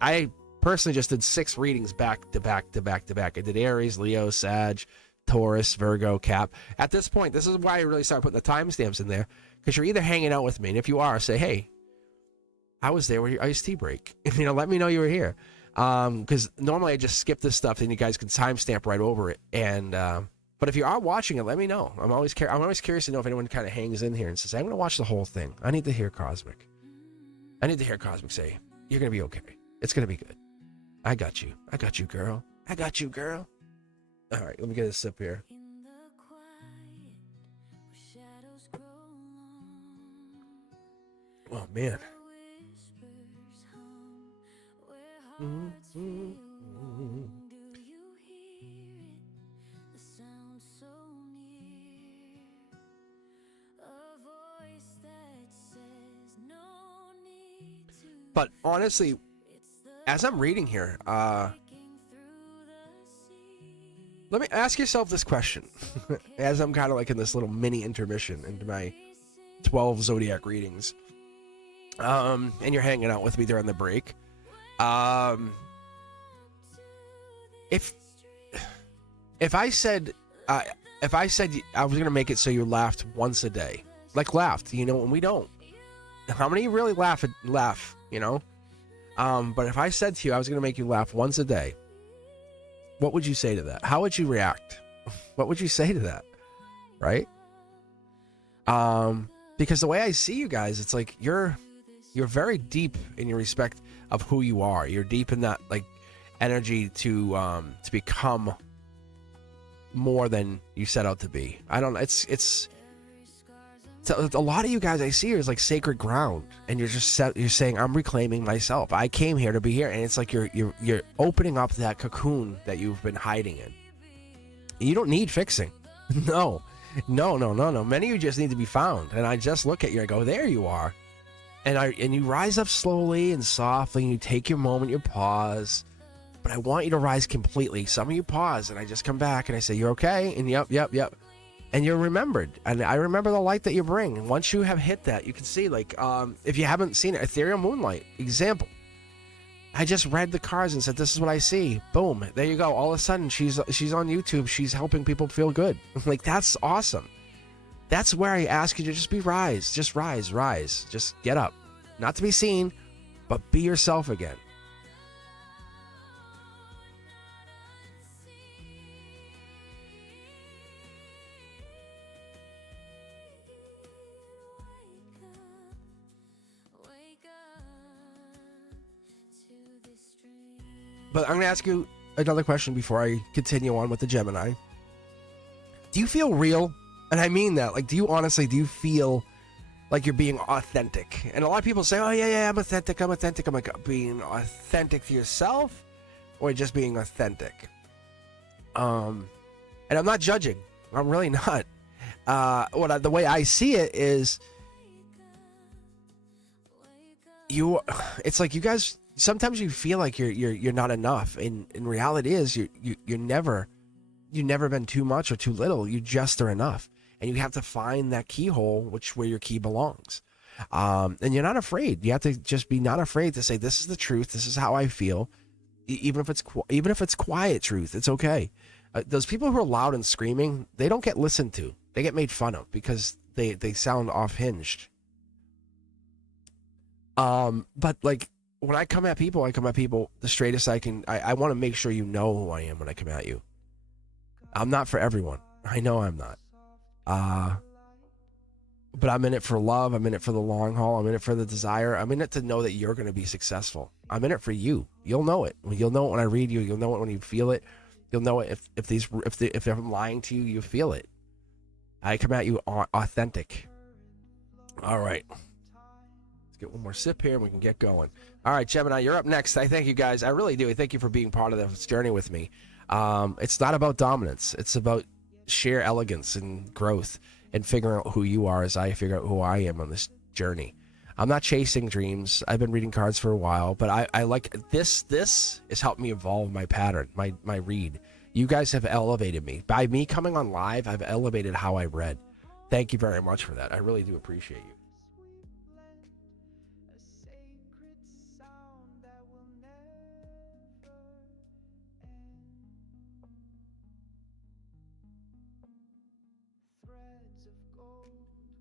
I personally just did 6 readings back to back to back to back. I did Aries, Leo, Sag, Taurus, Virgo, Cap. At this point, this is why I really started putting the timestamps in there, because you're either hanging out with me, and if you are, say, hey, I was there with your iced tea break. You know, let me know you were here. Because normally I just skip this stuff, and you guys can timestamp right over it. And but if you are watching it, let me know. I'm always curious to know if anyone kind of hangs in here and says, I'm going to watch the whole thing. I need to hear Cosmic. I need to hear Cosmic say, you're going to be okay. It's going to be good. I got you. I got you, girl. I got you, girl. All right, let me get a sip here. Oh, man. Mm-hmm. But honestly, as I'm reading here, let me ask yourself this question as I'm kind of like in this little mini intermission into my 12 Zodiac readings. And you're hanging out with me during the break. If I said I was gonna make it so you laughed once a day, like laughed, you know, and we don't. How many really laugh, you know? But if I said to you I was gonna make you laugh once a day, what would you say to that? How would you react? What would you say to that? Right? Because the way I see you guys, it's like you're very deep in your respect of who you are. You're deep in that like energy to become more than you set out to be. I don't know. It's a lot of you guys I see here is like sacred ground, and you're saying I'm reclaiming myself. I came here to be here, and it's like you're opening up that cocoon that you've been hiding in. You don't need fixing. No. Many of you just need to be found. And I just look at you and I go, there you are. And you rise up slowly and softly, and you take your moment, you pause. But I want you to rise completely. Some of you pause, and I just come back and I say, you're okay? And yep. And you're remembered. And I remember the light that you bring. And once you have hit that, you can see, like, if you haven't seen it, Ethereal Moonlight, example. I just read the cards and said, this is what I see. Boom. There you go. All of a sudden, she's on YouTube. She's helping people feel good. Like, that's awesome. That's where I ask you to just rise. Just rise. Just get up. Not to be seen, but be yourself again. But I'm going to ask you another question before I continue on with the Gemini. Do you feel real? And I mean that. Like, do you feel like you're being authentic? And a lot of people say, oh, yeah, I'm authentic. I'm like, being authentic to yourself or just being authentic? And I'm not judging. I'm really not. The way I see it is it's like you guys, sometimes you feel like you're not enough. And in reality is you've never been too much or too little. You just are enough. And you have to find that keyhole, where your key belongs. And you're not afraid. You have to just be not afraid to say, this is the truth. This is how I feel. Even if it's quiet truth, it's okay. Those people who are loud and screaming, they don't get listened to. They get made fun of because they sound off-hinged. But like when I come at people the straightest I can. I want to make sure you know who I am when I come at you. I'm not for everyone. I know I'm not. But I'm in it for love. I'm in it for the long haul. I'm in it for the desire. I'm in it to know that you're going to be successful. I'm in it for you. You'll know it. You'll know it when I read you. You'll know it when you feel it. You'll know it if I'm lying to you. You feel it. I come at you authentic. All right. Let's get one more sip here and we can get going. All right, Gemini, you're up next. I thank you guys. I really do. I thank you for being part of this journey with me. It's not about dominance. It's about sheer elegance and growth and figuring out who you are as I figure out who I am on this journey. I'm not chasing dreams. I've been reading cards for a while, but I like this. This has helped me evolve my pattern, my read. You guys have elevated me. By me coming on live, I've elevated how I read. Thank you very much for that. I really do appreciate you.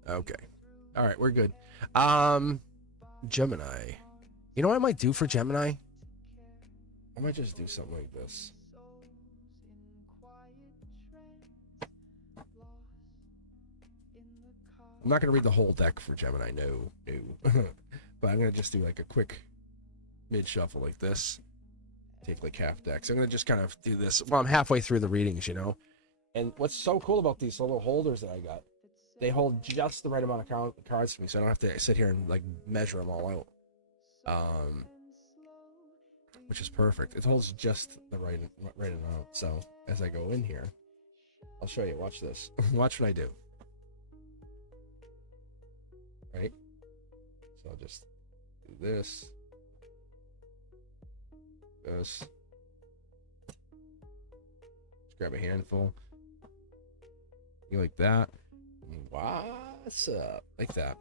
Okay. All right, we're good. Gemini. You know what I might do for Gemini? I might just do something like this. I'm not going to read the whole deck for Gemini, no. But I'm going to just do like a quick mid-shuffle like this. Take like half decks. I'm going to just kind of do this. Well, I'm halfway through the readings, you know. And what's so cool about these little holders that I got, they hold just the right amount of cards for me, so I don't have to sit here and like measure them all out. Which is perfect. It holds just the right amount. So as I go in here, I'll show you. Watch this. Watch what I do. Right? So I'll just do this. Just grab a handful. You like that? What's up? Like that.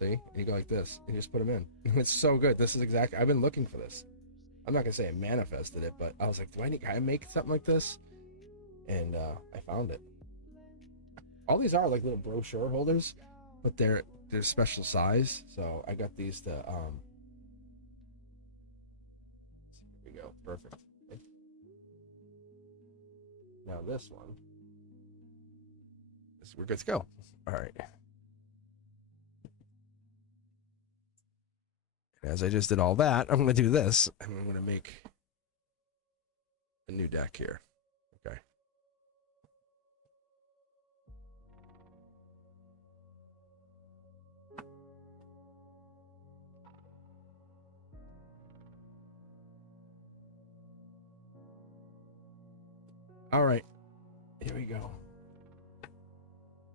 See? And you go like this. And you just put them in. It's so good. This is exactly... I've been looking for this. I'm not going to say I manifested it, but I was like, can I make something like this? And I found it. All these are like little brochure holders, but they're special size. So I got these to... Here we go. Perfect. Okay. Now this one. We're good to go. All right. As I just did all that, I'm going to do this, and I'm going to make a new deck here. Okay. All right. Here we go.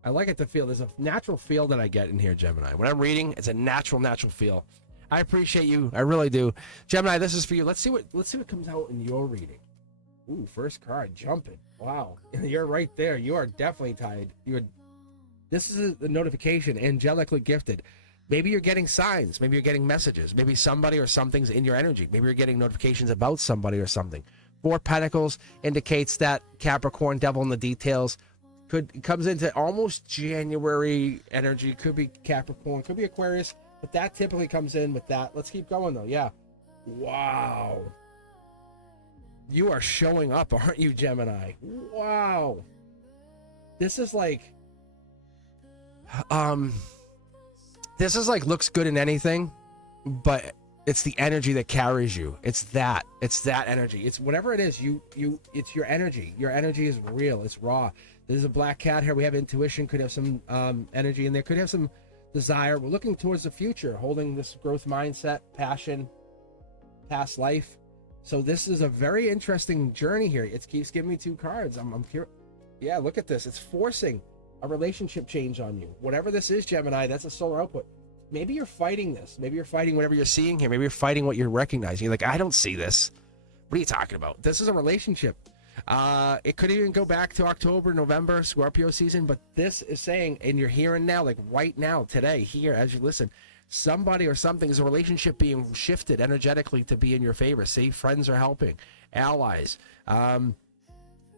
I like it to feel. There's a natural feel that I get in here, Gemini. When I'm reading, it's a natural feel. I appreciate you. I really do. Gemini, this is for you. Let's see what comes out in your reading. Ooh, first card, jumping. Wow. You're right there. You are definitely tied. This is a notification, angelically gifted. Maybe you're getting signs. Maybe you're getting messages. Maybe somebody or something's in your energy. Maybe you're getting notifications about somebody or something. Four Pentacles indicates that Capricorn, devil in the details, comes into almost January energy. Could be Capricorn, could be Aquarius, but that typically comes in with that. Let's keep going though. Yeah. Wow. You are showing up, aren't you, Gemini? Wow. This is like looks good in anything, but it's the energy that carries you. It's that energy. It's whatever it is, it's your energy. Your energy is real. It's raw. There's a black cat here. We have intuition, could have some energy in there, could have some desire. We're looking towards the future, holding this growth mindset, passion, past life. So this is a very interesting journey here. It keeps giving me two cards. I'm curious. Yeah, look at this. It's forcing a relationship change on you. Whatever this is, Gemini, that's a solar output. Maybe you're fighting this. Maybe you're fighting whatever you're seeing here. Maybe you're fighting what you're recognizing. You're like, I don't see this. What are you talking about? This is a relationship. It could even go back to October, November, Scorpio season, but this is saying, and you're here and now, like right now, today, here, as you listen, somebody or something is a relationship being shifted energetically to be in your favor. See, friends are helping, allies,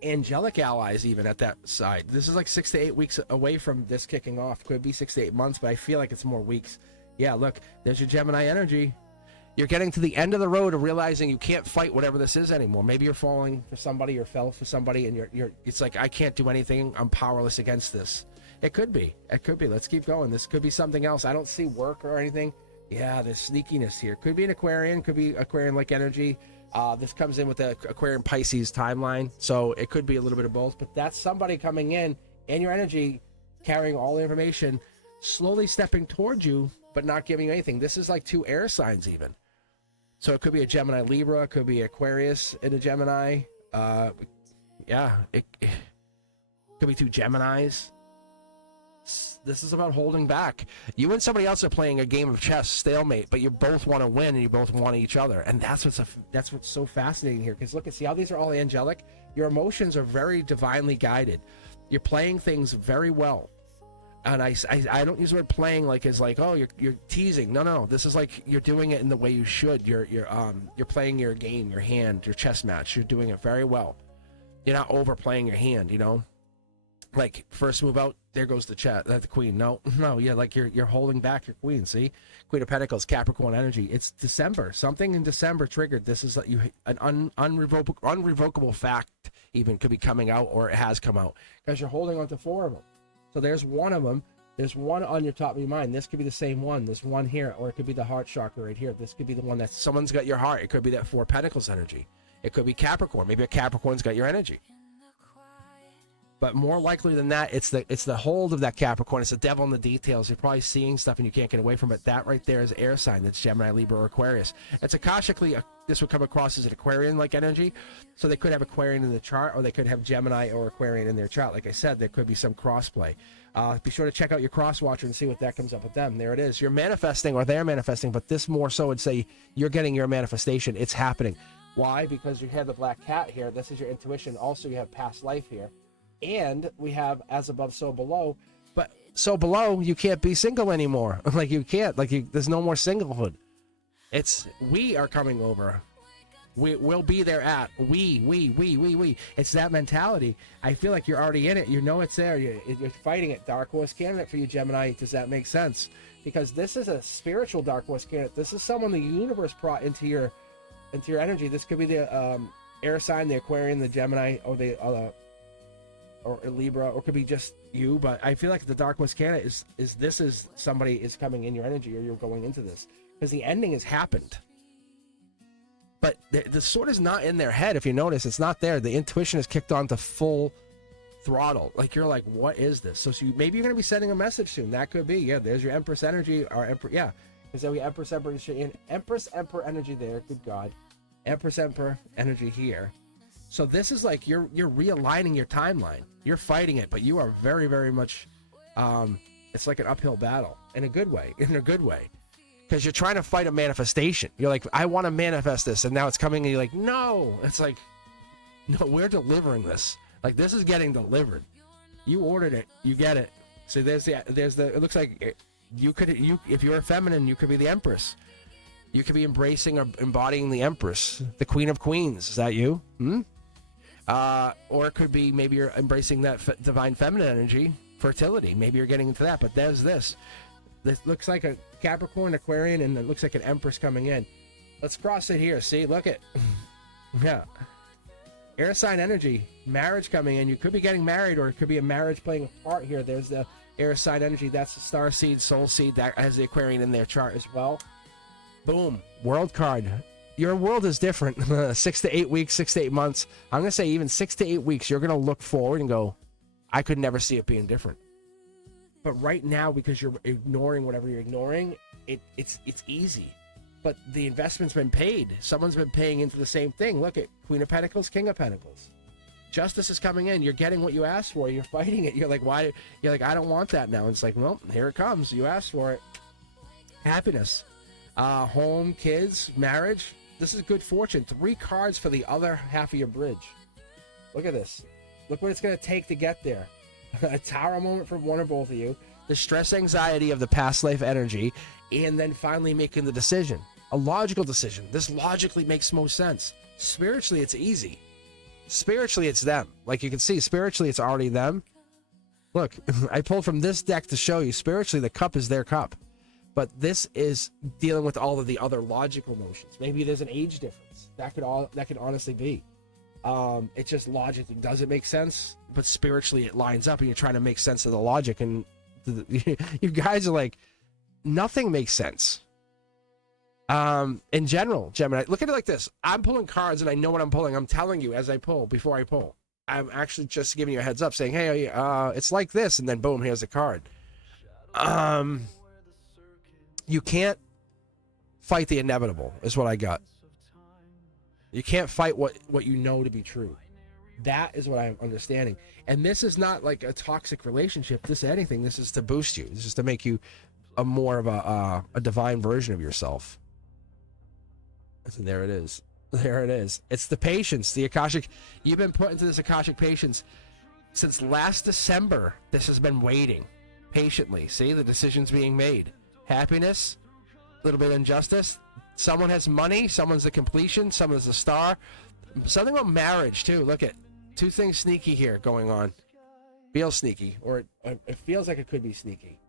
angelic allies even at that side. This is like 6 to 8 weeks away from this kicking off. Could be 6 to 8 months, but I feel like it's more weeks. Yeah, look, there's your Gemini energy. You're getting to the end of the road of realizing you can't fight whatever this is anymore. Maybe you're falling for somebody or fell for somebody, and you're it's like, I can't do anything. I'm powerless against this. It could be. Let's keep going. This could be something else. I don't see work or anything. Yeah, there's sneakiness here. Could be an Aquarian. Could be Aquarian-like energy. This comes in with the Aquarian Pisces timeline, so it could be a little bit of both. But that's somebody coming in your energy, carrying all the information, slowly stepping towards you, but not giving you anything. This is like two air signs even. So it could be a Gemini Libra, it could be Aquarius in a Gemini. Yeah, it could be two Geminis. This is about holding back. You and somebody else are playing a game of chess, stalemate, but you both want to win and you both want each other. And that's what's so fascinating here. Because look, see how these are all angelic? Your emotions are very divinely guided. You're playing things very well. And I don't use the word playing like as like, oh, you're teasing. No. This is like you're doing it in the way you should. You're playing your game, your hand, your chess match. You're doing it very well. You're not overplaying your hand, you know. like first move out, there goes the the queen. No, no, yeah, like you're holding back your queen. See, Queen of Pentacles, Capricorn energy. It's December. Something in December triggered. This is an unrevocable fact. Even could be coming out, or it has come out, because you're holding on to 4 of them. So there's one of them. There's one on your top of your mind. This could be the same one. This one here, or it could be the heart chakra right here. This could be the one that someone's got your heart. It could be that 4 Pentacles energy. It could be Capricorn. Maybe a Capricorn's got your energy. But more likely than that, it's the hold of that Capricorn. It's the devil in the details. You're probably seeing stuff and you can't get away from it. That right there is air sign. That's Gemini, Libra, or Aquarius. It's Akashically, this would come across as an Aquarian-like energy. So they could have Aquarian in the chart, or they could have Gemini or Aquarian in their chart. Like I said, there could be some crossplay. Be sure to check out your cross watcher and see what that comes up with them. There it is. You're manifesting, or they're manifesting, but this more so would say you're getting your manifestation. It's happening. Why? Because you have the black cat here. This is your intuition. Also, you have past life here. And we have as above, so below. But so below, you can't be single anymore. Like you can't. There's no more singlehood. It's we are coming over. We'll be there at. We. It's that mentality. I feel like you're already in it. You know it's there. You're fighting it. Dark horse candidate for you, Gemini. Does that make sense? Because this is a spiritual dark horse candidate. This is someone the universe brought into your energy. This could be the air sign, the Aquarian, the Gemini, or the or Libra, or could be just you. But I feel like the dark horse candidate is somebody is coming in your energy, or you're going into this, because the ending has happened. But the sword is not in their head. If you notice, it's not there. The intuition is kicked on to full throttle. Like you're like, what is this? So maybe you're going to be sending a message soon. That could be. Yeah, there's your Empress energy, or Emperor. Yeah, because then we Empress Emperor energy there. Good God, Empress Emperor energy here. So this is like you're realigning your timeline. You're fighting it, but you are very, very much. It's like an uphill battle in a good way. Because you're trying to fight a manifestation. You're like, I want to manifest this, and now it's coming, and you're like, no. It's like, no, we're delivering this. Like this is getting delivered. You ordered it, you get it. So there's the. It looks like if you're a feminine, you could be the Empress. You could be embracing or embodying the Empress, the Queen of Queens. Is that you? Or it could be maybe you're embracing that divine feminine energy, fertility. Maybe you're getting into that. But there's this. This looks like a Capricorn, Aquarian, and it looks like an Empress coming in. Let's cross it here. See, look it. Yeah. Air sign energy, marriage coming in. You could be getting married, or it could be a marriage playing a part here. There's the air sign energy. That's the star seed, soul seed. That has the Aquarian in their chart as well. Boom. World card. Your world is different. 6 to 8 weeks, 6 to 8 months. I'm going to say even 6 to 8 weeks, you're going to look forward and go, I could never see it being different. But right now, because you're ignoring whatever you're ignoring, it's easy. But the investment's been paid. Someone's been paying into the same thing. Look at Queen of Pentacles, King of Pentacles. Justice is coming in. You're getting what you asked for. You're fighting it. You're like, why? You're like, I don't want that now. And it's like, well, here it comes. You asked for it. Happiness. Home, kids, marriage. This is good fortune. 3 cards for the other half of your bridge. Look at this. Look what it's going to take to get there. A tower moment for one or both of you. The stress, anxiety of the past life energy. And then finally making the decision. A logical decision. This logically makes most sense. Spiritually, it's easy. Spiritually, it's them. Like you can see, spiritually, it's already them. Look, I pulled from this deck to show you. Spiritually, the cup is their cup. But this is dealing with all of the other logical notions. Maybe there's an age difference. That could honestly be. It just logically doesn't make sense, but spiritually it lines up, and you're trying to make sense of the logic. And you guys are like, nothing makes sense. In general, Gemini, look at it like this. I'm pulling cards, and I know what I'm pulling. I'm telling you as I pull, before I pull. I'm actually just giving you a heads up, saying, hey, it's like this, and then boom, here's a card. You can't fight the inevitable, is what I got. You can't fight what you know to be true. That is what I'm understanding. And this is not like a toxic relationship. This is anything. This is to boost you. This is to make you a more of a divine version of yourself. And there it is. There it is. It's the patience, the Akashic. You've been put into this Akashic patience since last December. This has been waiting patiently. See, the decision's being made. Happiness, a little bit of injustice. Someone has money, someone's the completion, someone's the star. Something about marriage too. Look at 2 things sneaky here going on. Feels sneaky, or it feels like it could be sneaky.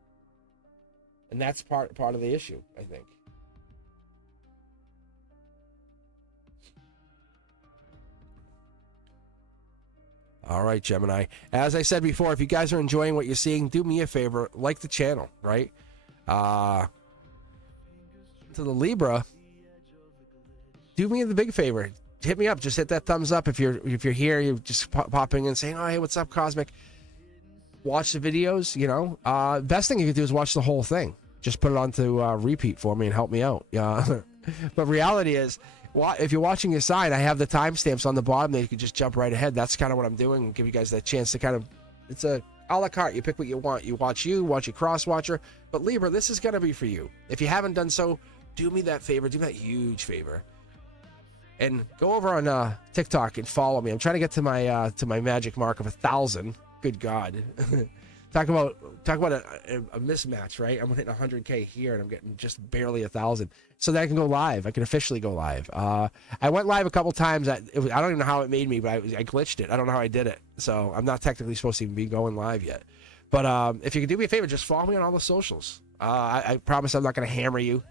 And that's part of the issue, I think. All right, Gemini. As I said before, if you guys are enjoying what you're seeing, do me a favor, like the channel, right? To the Libra, do me the big favor. Hit me up. Just hit that thumbs up if you're here. You're just popping in saying, "Oh, hey, what's up, Cosmic?" Watch the videos. You know, best thing you can do is watch the whole thing. Just put it on to repeat for me and help me out. Yeah. But reality is, if you're watching your sign, I have the timestamps on the bottom that you can just jump right ahead. That's kind of what I'm doing. Give you guys that chance to kind of, it's a la carte. You pick what you want. You watch your cross watcher. But Libra, this is going to be for you. If you haven't done so, do me that favor. Do me that huge favor. And go over on TikTok and follow me. I'm trying to get to my magic mark of 1,000. Good God. Talk about a mismatch, right? I'm hitting 100K here, and I'm getting just barely 1,000. So that I can go live. I can officially go live. I went live a couple times. I don't even know how it made me, but I glitched it. I don't know how I did it. So I'm not technically supposed to even be going live yet. But if you can do me a favor, just follow me on all the socials. I promise I'm not going to hammer you.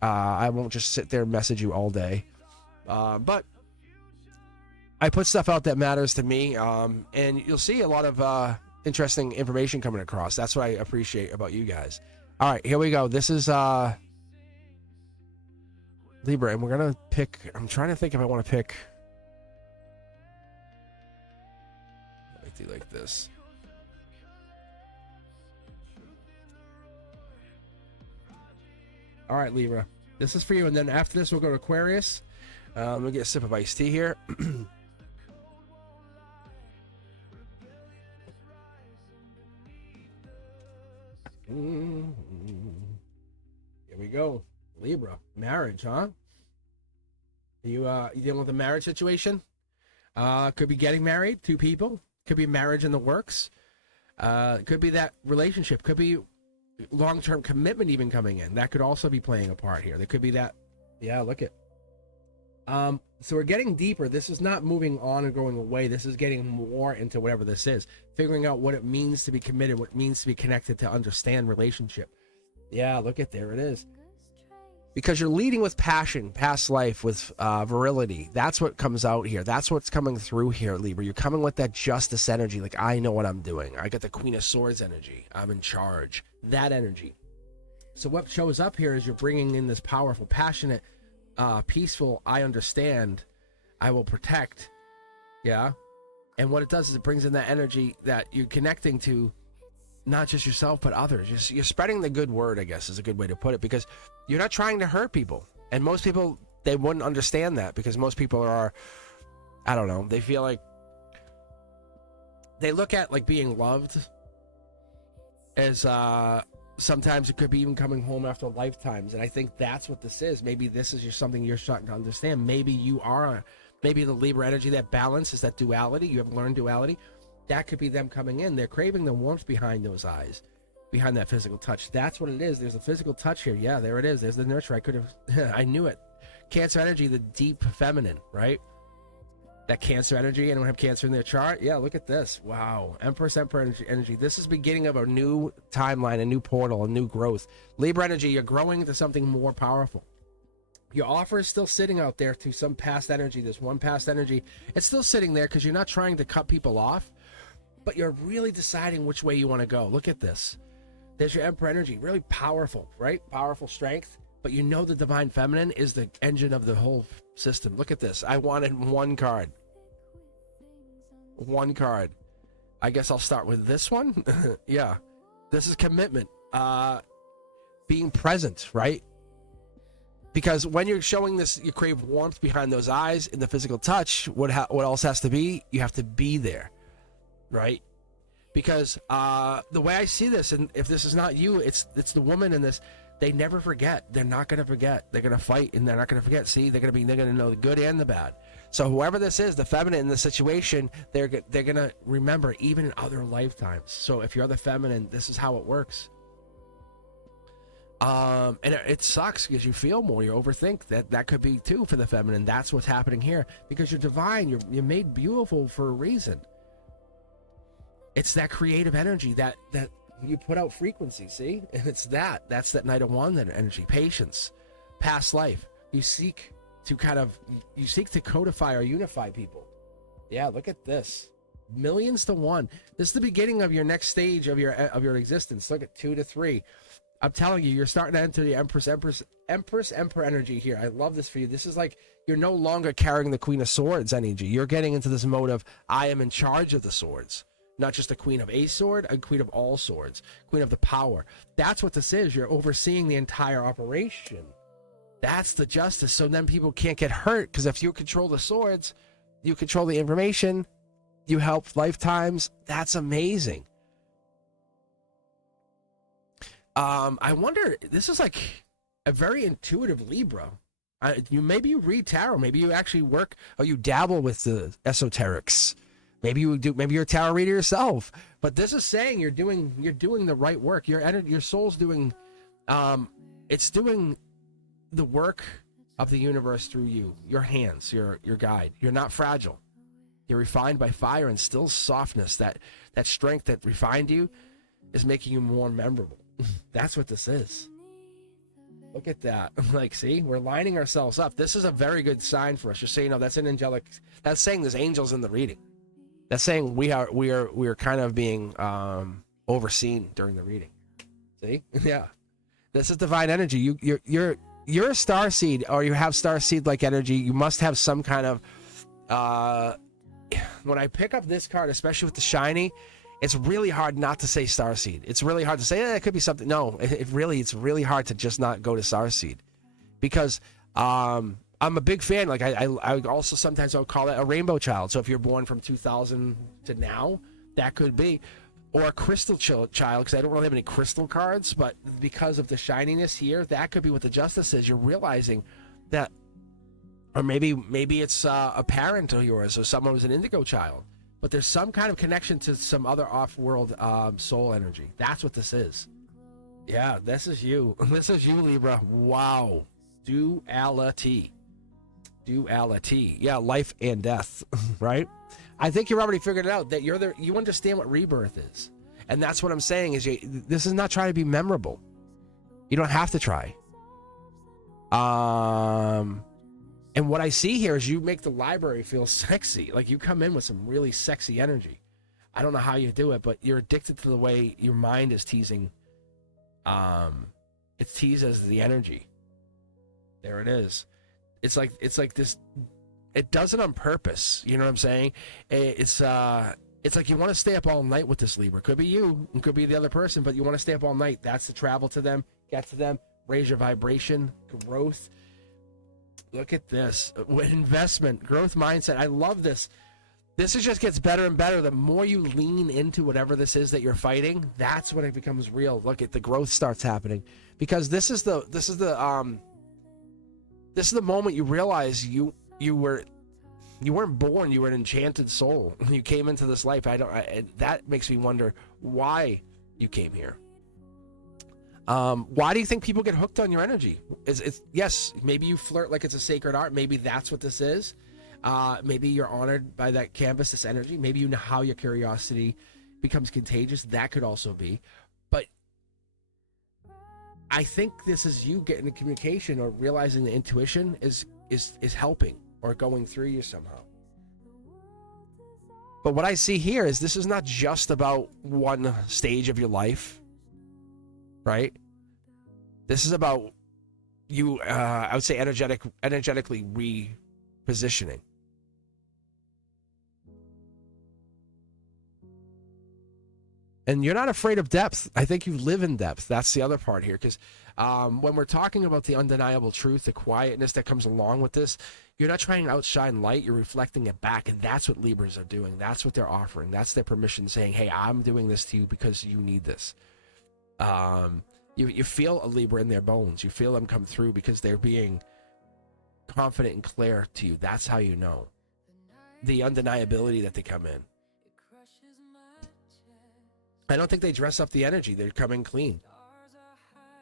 I won't just sit there and message you all day. But I put stuff out that matters to me, and you'll see a lot of interesting information coming across. That's what I appreciate about you guys. All right, here we go. This is Libra, and we're gonna pick. I'm trying to think if I want to pick. I do like this. All right, Libra, this is for you, and then after this, we'll go to Aquarius. Let me get a sip of iced tea here. Here we go. Libra, marriage, huh? You dealing with a marriage situation? Could be getting married, 2 people. Could be marriage in the works. Could be that relationship. Could be long-term commitment even coming in. That could also be playing a part here. There could be that. Yeah, look at. So we're getting deeper. This is not moving on and going away. This is getting more into whatever this is. Figuring out what it means to be committed, what it means to be connected, to understand relationship. Yeah, look at, there it is. Because you're leading with passion, past life, with virility. That's what comes out here. That's what's coming through here, Libra. You're coming with that justice energy. Like, I know what I'm doing. I got the Queen of Swords energy. I'm in charge. That energy. So what shows up here is you're bringing in this powerful, passionate, peaceful, I understand, I will protect. Yeah. And what it does is it brings in that energy that you're connecting to, not just yourself, but others. You're spreading the good word, I guess, is a good way to put it, because you're not trying to hurt people. And most people, they wouldn't understand that, because most people are, I don't know, they feel like, they look at like being loved as, sometimes it could be even coming home after lifetimes. And I think that's what this is. Maybe this is just something you're starting to understand. Maybe you are, maybe the Libra energy, that balance is that duality. You have learned duality. That could be them coming in. They're craving the warmth behind those eyes, behind that physical touch. That's what it is. There's a physical touch here. Yeah, there it is. There's the nurture. I could have, I knew it. Cancer energy, the deep feminine, right? That Cancer energy. Anyone have Cancer in their chart? Yeah, look at this. Wow. Empress energy. This is the beginning of a new timeline, a new portal, a new growth. Libra energy, you're growing into something more powerful. Your offer is still sitting out there to some past energy. There's one past energy. It's still sitting there because you're not trying to cut people off, but you're really deciding which way you want to go. Look at this. There's your Emperor energy. Really powerful, right? Powerful strength. But you know the Divine Feminine is the engine of the whole system. Look at this. I wanted one card. One card. I guess I'll start with this one. Yeah. This is commitment. Being present, right? Because when you're showing this, you crave warmth behind those eyes in the physical touch. What else has to be? You have to be there, right? Because the way I see this, and if this is not you, it's the woman in this. They never forget. They're not going to forget. They're going to fight, and they're not going to forget. See, they're going to know the good and the bad. So whoever this is, the feminine in the situation, they're going to remember even in other lifetimes. So if you're the feminine, this is how it works. And it sucks because you feel more, you overthink. That could be too for the feminine. That's what's happening here because you're divine. You're made beautiful for a reason. It's that creative energy that you put out frequency, see? And it's that's that Knight of Wands energy, patience, past life. You seek to codify or unify people. Yeah, look at this. Millions to one. This is the beginning of your next stage of your existence. Look at 2 to 3. I'm telling you, you're starting to enter the Emperor energy here. I love this for you. This is like you're no longer carrying the Queen of Swords energy. You're getting into this mode of I am in charge of the swords. Not just a queen of a sword, a queen of all swords, queen of the power. That's what this is. You're overseeing the entire operation. That's the justice. So then people can't get hurt, because if you control the swords, you control the information, you help lifetimes. That's amazing. I wonder, this is like a very intuitive Libra. Maybe you read tarot, maybe you actually work, or you dabble with the esoterics. Maybe you do. Maybe you're a tarot reader yourself. But this is saying you're doing the right work. Your soul's doing, it's doing the work of the universe through you. Your hands, your guide. You're not fragile. You're refined by fire and still softness. That strength that refined you is making you more memorable. That's what this is. Look at that. Like, see, we're lining ourselves up. This is a very good sign for us. Just so you know, that's an angelic. That's saying there's angels in the reading. That's saying we are kind of being overseen during the reading. See? Yeah. This is divine energy. You're a star seed, or you have star seed like energy. You must have some kind of when I pick up this card, especially with the shiny, it's really hard not to say star seed. It's really hard to say it could be something. No, it's really hard to just not go to star seed, because I'm a big fan. Like I also sometimes I'll call it a rainbow child. So if you're born from 2000 to now, that could be, or a crystal child, because I don't really have any crystal cards, but because of the shininess here, that could be what the justice is. You're realizing that, or maybe it's a parent of yours, or someone who's an indigo child, but there's some kind of connection to some other off-world soul energy. That's what this is. Yeah, this is you. This is you, Libra. Wow. Duality. Yeah, life and death, right? I think you're already figured it out, that you understand what rebirth is. And that's what I'm saying is this is not trying to be memorable. You don't have to try. And what I see here is you make the library feel sexy. Like you come in with some really sexy energy. I don't know how you do it, but you're addicted to the way your mind is teasing. It teases the energy. There it is. It's like this. It does it on purpose. You know what I'm saying? It's like you want to stay up all night with this Libra. Could be you, it could be the other person, but you want to stay up all night. That's the travel to them, get to them, raise your vibration, growth. Look at this. Investment, growth mindset. I love this. This just gets better and better. The more you lean into whatever this is that you're fighting, that's when it becomes real. Look at the growth starts happening, because this is the moment you realize you weren't born. You were an enchanted soul. You came into this life. That makes me wonder why you came here. Why do you think people get hooked on your energy? Yes, maybe you flirt like it's a sacred art. Maybe that's what this is. Maybe you're honored by that canvas, this energy. Maybe you know how your curiosity becomes contagious. That could also be. But I think this is you getting the communication or realizing the intuition is helping or going through you somehow. But what I see here is this is not just about one stage of your life, right? This is about you, I would say energetically repositioning. And you're not afraid of depth. I think you live in depth. That's the other part here. Because when we're talking about the undeniable truth, the quietness that comes along with this, you're not trying to outshine light. You're reflecting it back. And that's what Libras are doing. That's what they're offering. That's their permission, saying, hey, I'm doing this to you because you need this. You feel a Libra in their bones. You feel them come through because they're being confident and clear to you. That's how you know. The undeniability that they come in. I don't think they dress up the energy. They're coming clean.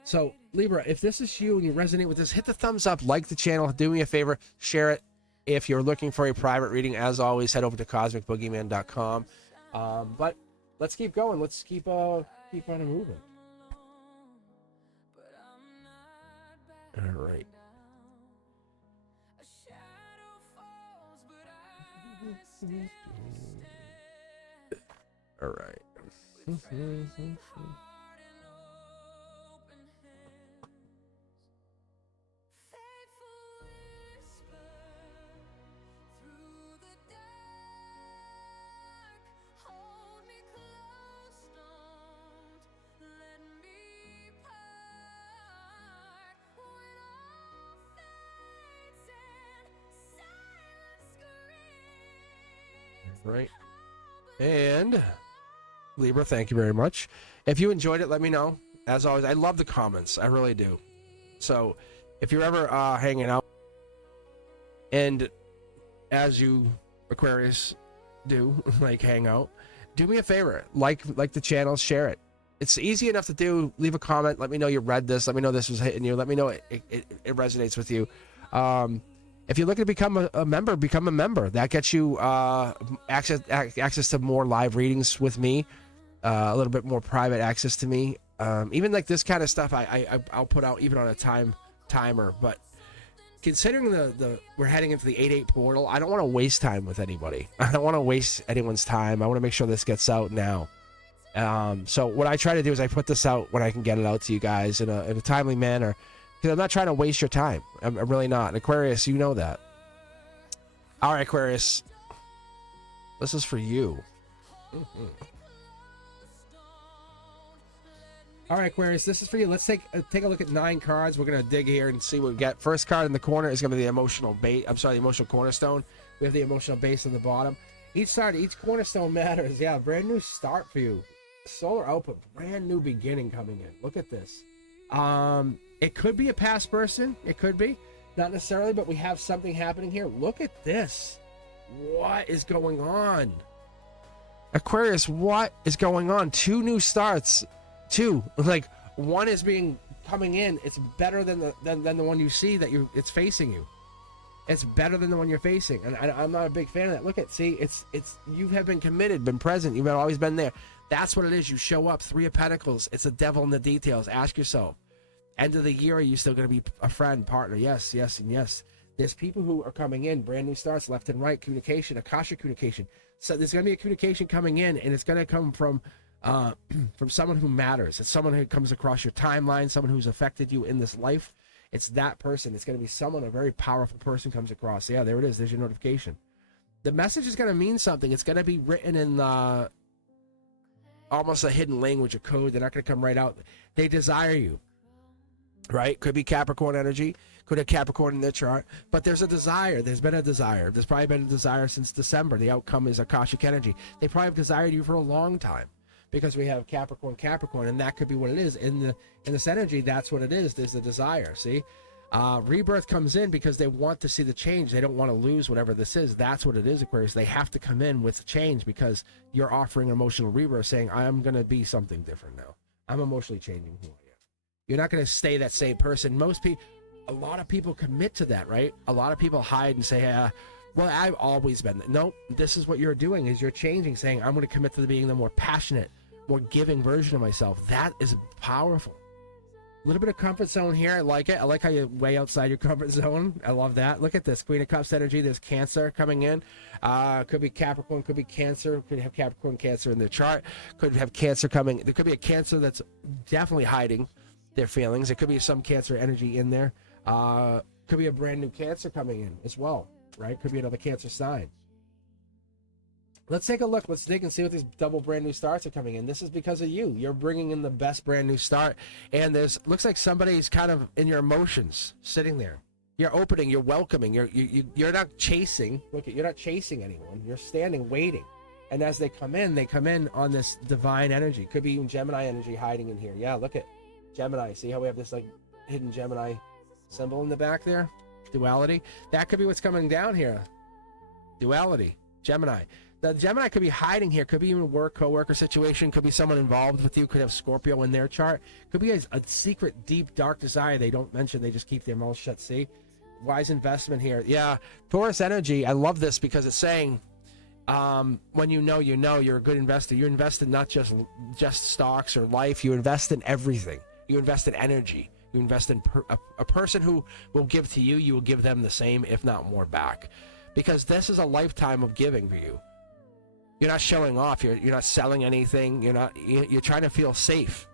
So, Libra, if this is you and you resonate with this, hit the thumbs up, like the channel, do me a favor, share it. If you're looking for a private reading, as always, head over to cosmicboogeyman.com. But let's keep going. Let's keep on moving. All right. All right. Right. And Libra, thank you very much. If you enjoyed it, let me know. As always, I love the comments. I really do. So if you're ever hanging out, and as you Aquarius do, like hang out, do me a favor, like the channel, share it. It's easy enough to do. Leave a comment. Let me know you read this. Let me know this was hitting you. Let me know it resonates with you. If you're looking to become a member, become a member. That gets you access to more live readings with me, a little bit more private access to me. Even like this kind of stuff, I'll put out even on a timer. But considering we're heading into the 8/8 portal, I don't want to waste time with anybody. I don't want to waste anyone's time. I want to make sure this gets out now. So what I try to do is I put this out when I can get it out to you guys in a timely manner. Because I'm not trying to waste your time. I'm really not. And Aquarius, you know that. All right, Aquarius. This is for you. All right, Aquarius, this is for you. Let's take a look at 9 cards. We're going to dig here and see what we get. First card in the corner is going to be the emotional base. The emotional cornerstone. We have the emotional base on the bottom. Each cornerstone matters. Yeah, brand new start for you. Solar output, brand new beginning coming in. Look at this. It could be a past person. It could be. Not necessarily, but we have something happening here. Look at this. What is going on? Aquarius, what is going on? 2 new starts. 2. Like, one is coming in. It's better than the one you see it's facing you. It's better than the one you're facing. And I'm not a big fan of that. Look at, see, it's you have been committed, been present. You've always been there. That's what it is. You show up, 3 of Pentacles. It's the devil in the details. Ask yourself. End of the year, are you still going to be a friend, partner? Yes, yes, and yes. There's people who are coming in, brand new starts, left and right, communication, Akashic communication. So there's going to be a communication coming in, and it's going to come from someone who matters. It's someone who comes across your timeline, someone who's affected you in this life. It's that person. It's going to be someone, a very powerful person comes across. Yeah, there it is. There's your notification. The message is going to mean something. It's going to be written in almost a hidden language, a code. They're not going to come right out. They desire you. Right? Could be Capricorn energy. Could have Capricorn in their chart. But there's a desire. There's been a desire. There's probably been a desire since December. The outcome is Akashic energy. They probably have desired you for a long time. Because we have Capricorn, and that could be what it is. In this energy, that's what it is. There's a desire. See? Rebirth comes in because they want to see the change. They don't want to lose whatever this is. That's what it is, Aquarius. They have to come in with change because you're offering emotional rebirth, saying, I'm going to be something different now. I'm emotionally changing who I am. You're not going to stay that same person. A lot of people commit to that, right? A lot of people hide and say, well, I've always been. No, this is what you're doing, is you're changing, saying, I'm going to commit to being the more passionate, more giving version of myself. That is powerful. A little bit of comfort zone here. I like it. I like how you're way outside your comfort zone. I love that. Look at this. Queen of Cups energy. There's Cancer coming in. Could be Capricorn. Could be Cancer. Could have Capricorn, Cancer in their chart. Could have Cancer coming. There could be a Cancer that's definitely hiding their feelings. There could be some Cancer energy in there. Could be a brand new Cancer coming in as well, right? Could be another Cancer sign. Let's take a look. Let's dig and see what these double brand new starts are coming in. This is because of you. You're bringing in the best brand new start. And looks like somebody's kind of in your emotions, sitting there. You're opening. You're welcoming. You're not chasing. Look, you're not chasing anyone. You're standing, waiting. And as they come in on this divine energy. Could be even Gemini energy hiding in here. Yeah, look at Gemini. See how we have this like hidden Gemini symbol in the back there? Duality. That could be what's coming down here. Duality. Gemini. The Gemini could be hiding here. Could be even a co-worker situation. Could be someone involved with you. Could have Scorpio in their chart. Could be a secret, deep, dark desire they don't mention. They just keep their mouth shut. See? Wise investment here. Yeah. Taurus energy. I love this because it's saying When you know, you're a good investor. You invest in not just stocks or life. You invest in everything. You invest in energy. You invest in a person who will give to you. You will give them the same, if not more, back, because this is a lifetime of giving for you. You're not showing off. You're not selling anything. You're trying to feel safe.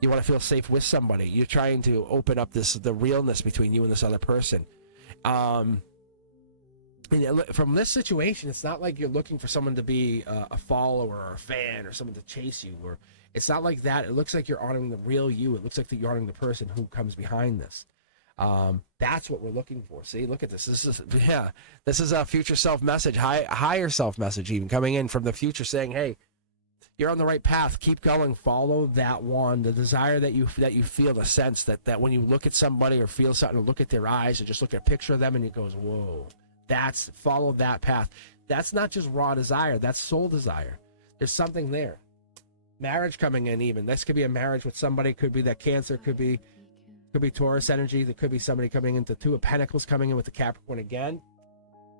You want to feel safe with somebody. You're trying to open up the realness between you and this other person. From this situation, it's not like you're looking for someone to be a follower or a fan or someone to chase you, or it's not like that. It looks like you're honoring the real you. It looks like you're honoring the person who comes behind this. That's what we're looking for. See, look at this. This is a future self message, higher self message, even coming in from the future, saying, "Hey, you're on the right path. Keep going. Follow that one. The desire that you feel, the sense that when you look at somebody or feel something, or look at their eyes, or just look at a picture of them, and it goes, whoa. Follow that path. That's not just raw desire. That's soul desire. There's something there. Marriage coming in, even. This could be a marriage with somebody. Could be that Cancer. Could be Taurus energy. There could be somebody coming into Two of Pentacles, coming in with the Capricorn again.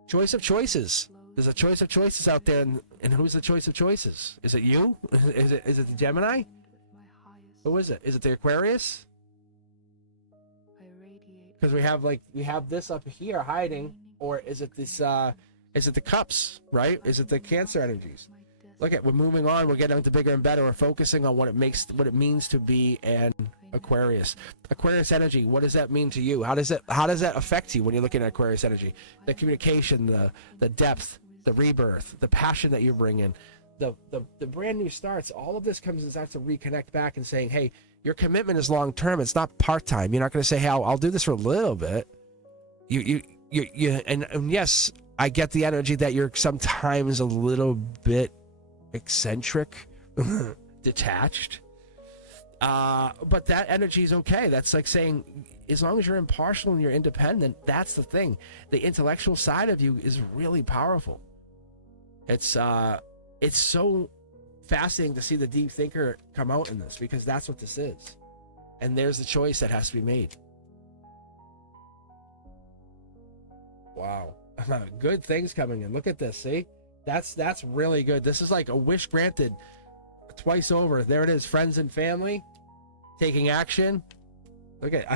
Choice of choices. There's a choice of choices out there, and who's the choice of choices? Is it you? Is it the Gemini? Who is it? Is it the Aquarius? Because we have this up here hiding, or is it this? Is it the Cups? Right? Is it the Cancer energies? We're moving on. We're getting into bigger and better. We're focusing on what it means to be an Aquarius. Aquarius energy. What does that mean to you? How does that affect you when you're looking at Aquarius energy? The communication, the depth, the rebirth, the passion that you bring in, the brand new starts. All of this comes and starts to reconnect back and saying, hey, your commitment is long term. It's not part time. You're not going to say, hey, I'll do this for a little bit. And yes, I get the energy that you're sometimes a little bit eccentric, detached, but that energy is okay. That's like saying, as long as you're impartial and you're independent, that's the thing. The intellectual side of you is really powerful. It's so fascinating to see the deep thinker come out in this, because that's what this is, and there's the choice that has to be made. Wow. Good things coming in. Look at this. See, that's really good. This is like a wish granted twice over. There it is. Friends and family taking action. Look at,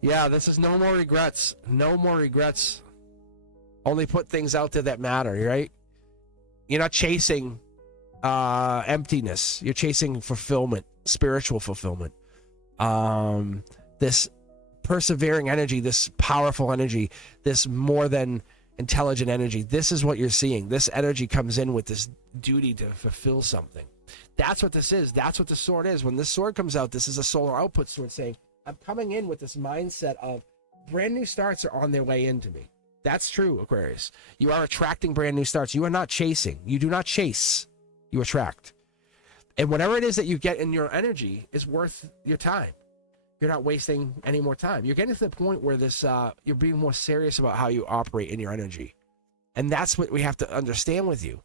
yeah, this is no more regrets. No more regrets. Only put things out there that matter, right? You're not chasing emptiness. You're chasing fulfillment, spiritual fulfillment. This persevering energy, this powerful energy, this more than intelligent energy. This is what you're seeing. This energy comes in with this duty to fulfill something. That's what this is. That's what the sword is. When this sword comes out, this is a solar output sword saying, I'm coming in with this mindset of brand new starts are on their way into me. That's true, Aquarius. You are attracting brand new starts. You are not chasing. You do not chase. You attract. And whatever it is that you get in your energy is worth your time. You're not wasting any more time. You're getting to the point where you're being more serious about how you operate in your energy. And that's what we have to understand with you.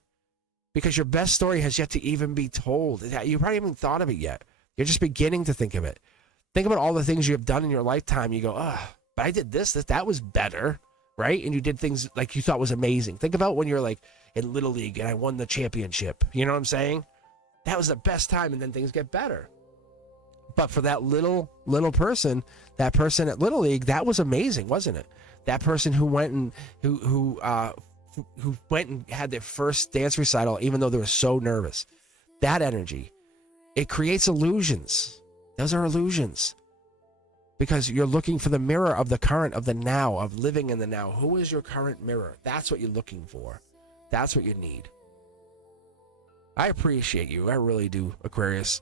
Because your best story has yet to even be told. You probably haven't thought of it yet. You're just beginning to think of it. Think about all the things you have done in your lifetime. You go, but I did this, that was better, right? And you did things like you thought was amazing. Think about when you're like in Little League and I won the championship. You know what I'm saying? That was the best time, and then things get better. But for that little person, that person at Little League, that was amazing, wasn't it? That person who went and who went and had their first dance recital, even though they were so nervous. That energy, it creates illusions. Those are illusions. Because you're looking for the mirror of the current, of the now, of living in the now. Who is your current mirror? That's what you're looking for. That's what you need. I appreciate you. I really do, Aquarius.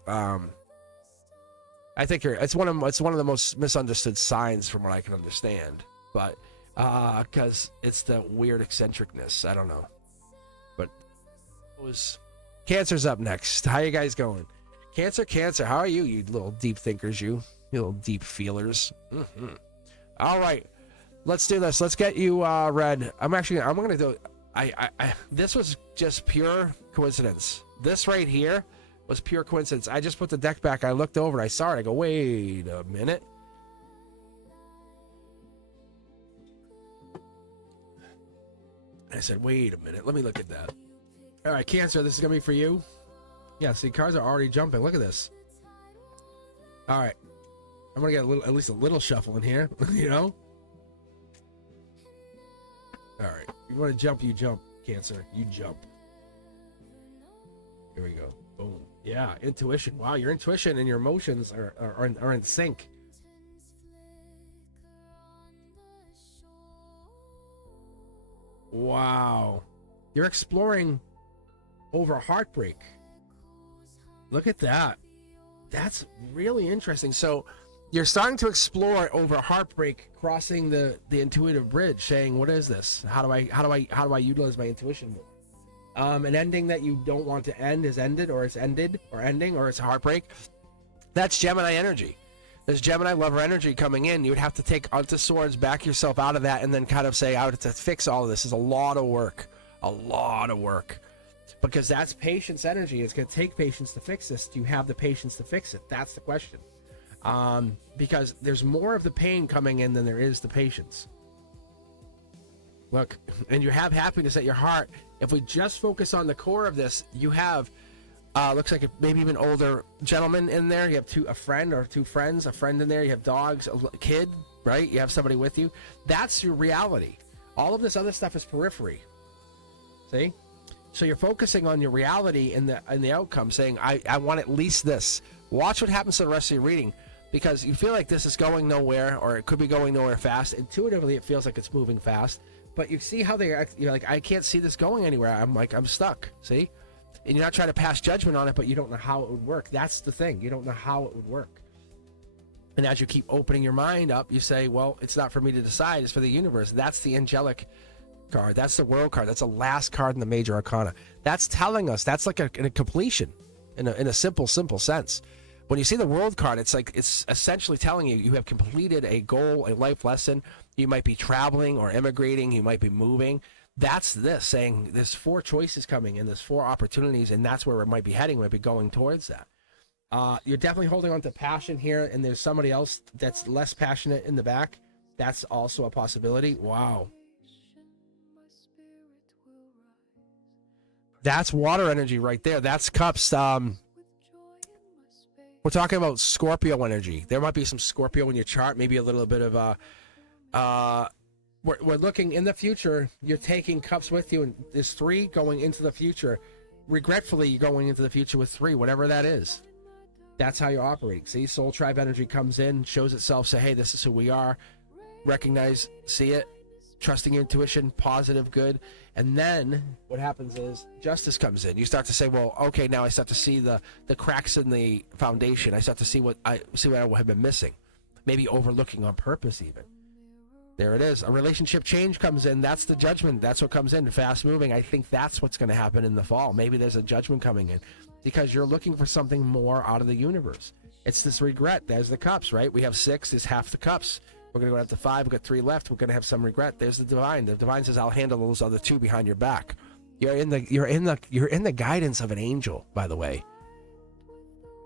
I think it's one of the most misunderstood signs from what I can understand. But because it's the weird eccentricness. I don't know. But Cancer's up next. How you guys going? Cancer, how are you, you little deep thinkers, you little deep feelers? Mm-hmm. All right, let's do this. Let's get you read. I'm going to do. This was just pure coincidence. This right here was pure coincidence. I just put the deck back. I looked over. I saw it. I go, wait a minute. I said, wait a minute, let me look at that. All right, Cancer, this is gonna be for you. Yeah, see, cards are already jumping. Look at this. All right, I'm gonna get at least a little shuffle in here. You know. All right, you want to jump, you jump, Cancer. You jump. Here we go. Boom. Yeah, intuition. Wow, your intuition and your emotions are in sync. Wow. You're exploring over heartbreak. Look at that. That's really interesting. So you're starting to explore over heartbreak, crossing the intuitive bridge, saying, what is this? How do I utilize my intuition more? An ending that you don't want to end is ended, or it's ended, or ending, or it's heartbreak. That's Gemini energy. There's Gemini lover energy coming in. You would have to take Onto Swords, back yourself out of that, and then kind of say, I have to fix all of this. Is a lot of work. A lot of work. Because that's patience energy. It's going to take patience to fix this. Do you have the patience to fix it? That's the question. Because there's more of the pain coming in than there is the patience. Look, and you have happiness at your heart. If we just focus on the core of this, you have, looks like maybe even older gentleman in there. You have a friend or two friends, a friend in there. You have dogs, a kid, right? You have somebody with you. That's your reality. All of this other stuff is periphery. See? So you're focusing on your reality and the outcome, saying, I want at least this. Watch what happens to the rest of your reading, because you feel like this is going nowhere, or it could be going nowhere fast. Intuitively, it feels like it's moving fast, but you see how you're like, I can't see this going anywhere. I'm stuck. See? And you're not trying to pass judgment on it, but you don't know how it would work. That's the thing. You don't know how it would work. And as you keep opening your mind up, you say, well, it's not for me to decide. It's for the universe. That's the angelic card. That's the world card. That's the last card in the major arcana. That's telling us, that's like a completion in a simple sense. When you see the world card, it's like, it's essentially telling you have completed a goal, a life lesson. You might be traveling or immigrating. You might be moving. That's this, saying there's 4 choices coming in, there's 4 opportunities, and that's where it might be heading. We might be going towards that. You're definitely holding on to passion here, and there's somebody else that's less passionate in the back. That's also a possibility. Wow. That's water energy right there. That's cups. We're talking about Scorpio energy. There might be some Scorpio in your chart, maybe a little bit of we're looking in the future. You're taking cups with you, and there's 3 going into the future. Regretfully, you're going into the future with 3, whatever that is. That's how you're operating. See, soul tribe energy comes in, shows itself, say, hey, this is who we are. Recognize, see it, trusting your intuition, positive, good. And then what happens is justice comes in. You start to say, well, okay, now I start to see the cracks in the foundation. I start to see what I have been missing, maybe overlooking on purpose even. There it is. A relationship change comes in. That's the judgment. That's what comes in. Fast moving. I think that's what's going to happen in the fall. Maybe there's a judgment coming in because you're looking for something more out of the universe. It's this regret. There's the cups, right? We have 6 is half the cups. We're going to go down to 5. We've got 3 left. We're going to have some regret. There's the divine. The divine says, I'll handle those other 2 behind your back. You're in the guidance of an angel, by the way.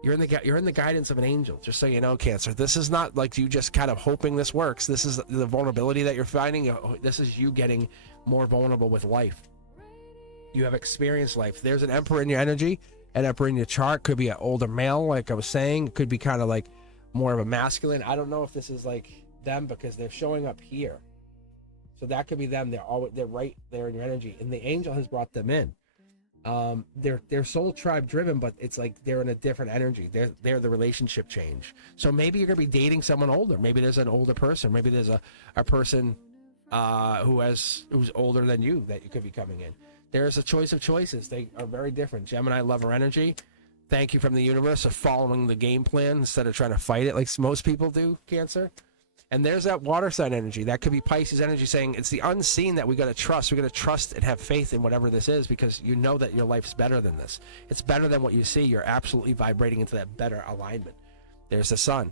You're in the guidance of an angel, just so you know, Cancer. This is not like you just kind of hoping this works. This is the vulnerability that you're finding. This is you getting more vulnerable with life. You have experienced life. There's an emperor in your energy, an emperor in your chart. Could be an older male, like I was saying. Could be kind of like more of a masculine. I don't know if this is like them because they're showing up here. So that could be them. They're right there in your energy, and the angel has brought them in. They're soul tribe driven, but it's like they're in a different energy. They're the relationship change. So maybe you're gonna be dating someone older. Maybe there's an older person. Maybe there's a person who's older than you that you could be coming in. There's a choice of choices. They are very different. Gemini lover energy. Thank you from the universe for following the game plan instead of trying to fight it like most people do, Cancer. And there's that water sign energy. That could be Pisces energy saying it's the unseen that we got to trust. We got to trust and have faith in whatever this is because you know that your life's better than this. It's better than what you see. You're absolutely vibrating into that better alignment. There's the sun.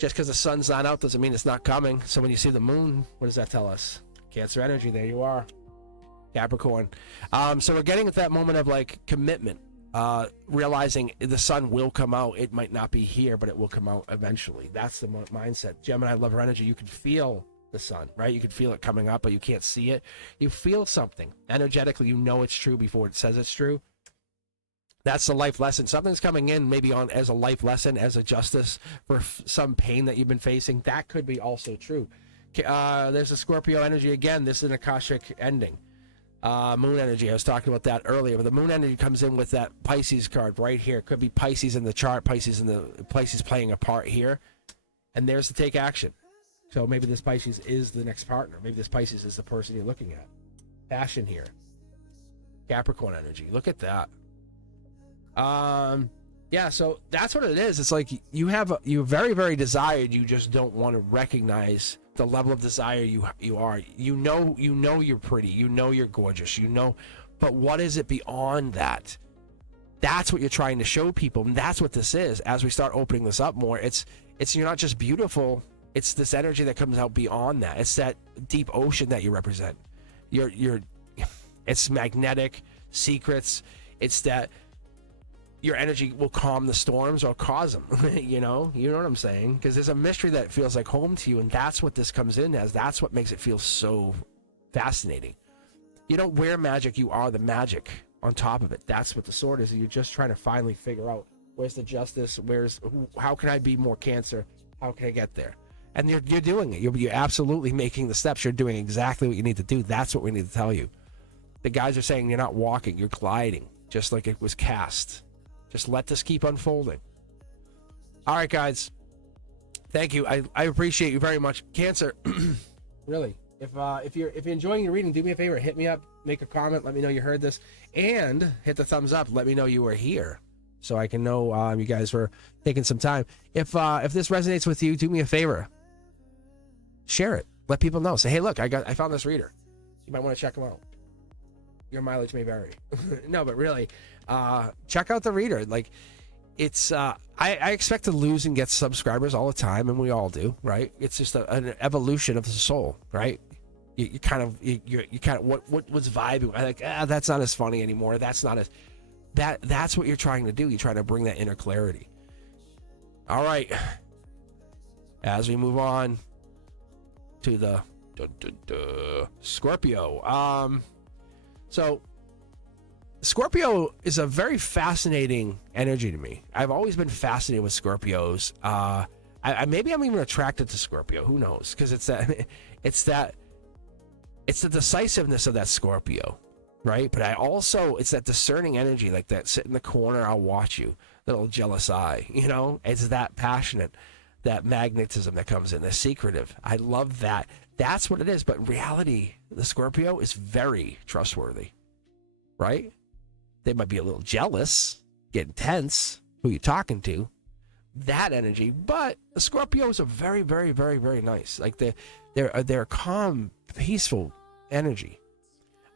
Just because the sun's not out doesn't mean it's not coming. So when you see the moon, what does that tell us? Cancer energy. There you are. Capricorn. So we're getting at that moment of like commitment. Realizing the sun will come out. It might not be here, but it will come out eventually. That's the mindset. Gemini lover energy. You can feel the sun, right? You can feel it coming up, but you can't see it. You feel something energetically. You know it's true before it says it's true. That's the life lesson. Something's coming in maybe on as a life lesson, as a justice for some pain that you've been facing. That could be also true. There's a Scorpio energy again. This is an Akashic ending. Moon energy. I was talking about that earlier, but the moon energy comes in with that Pisces card right here. It could be Pisces in the chart, Pisces playing a part here, and there's to take action. So maybe this Pisces is the next partner. Maybe this Pisces is the person you're looking at. Passion here. Capricorn energy. Look at that. Yeah, so that's what it is. It's like you're very, very desired. You just don't want to recognize the level of desire you are. You know you're pretty. You know you're gorgeous. You know, but what is it beyond that? That's what you're trying to show people, and that's what this is. As we start opening this up more, it's you're not just beautiful. It's this energy that comes out beyond that. It's that deep ocean that you represent. It's magnetic secrets. It's that your energy will calm the storms or cause them. you know what I'm saying? Because there's a mystery that feels like home to you, and that's what this comes in as. That's what makes it feel so fascinating. You don't wear magic, you are the magic on top of it. That's what the sword is. You're just trying to finally figure out where's the justice, how can I be more Cancer, how can I get there? And you're doing it. You're absolutely making the steps. You're doing exactly what you need to do. That's what we need to tell you. The guys are saying you're not walking, you're gliding, just like it was cast. Just let this keep unfolding. All right, guys. Thank you. I appreciate you very much. Cancer, really. If you're enjoying your reading, do me a favor. Hit me up. Make a comment. Let me know you heard this. And hit the thumbs up. Let me know you were here, so I can know you guys were taking some time. If this resonates with you, do me a favor. Share it. Let people know. Say, hey, look, I found this reader. You might want to check them out. Your mileage may vary. No, but really, check out the reader. Like, it's I expect to lose and get subscribers all the time, and we all do, right? It's just an evolution of the soul, right? You kind of what was vibing, like, that's not as funny anymore. That's not as that's what you're trying to do. You're trying to bring that inner clarity. All right, as we move on to the Scorpio. So Scorpio is a very fascinating energy to me. I've always been fascinated with Scorpios. Maybe I'm even attracted to Scorpio. Who knows? Because it's the decisiveness of that Scorpio, right? But it's that discerning energy, like that sit in the corner, I'll watch you, little jealous eye, It's that passionate, that magnetism that comes in, the secretive. I love that. That's what it is. But in reality, the Scorpio is very trustworthy, right? They might be a little jealous, getting tense, who you're talking to, that energy. But the Scorpios are very, very, very, very nice. Like they're a calm, peaceful energy.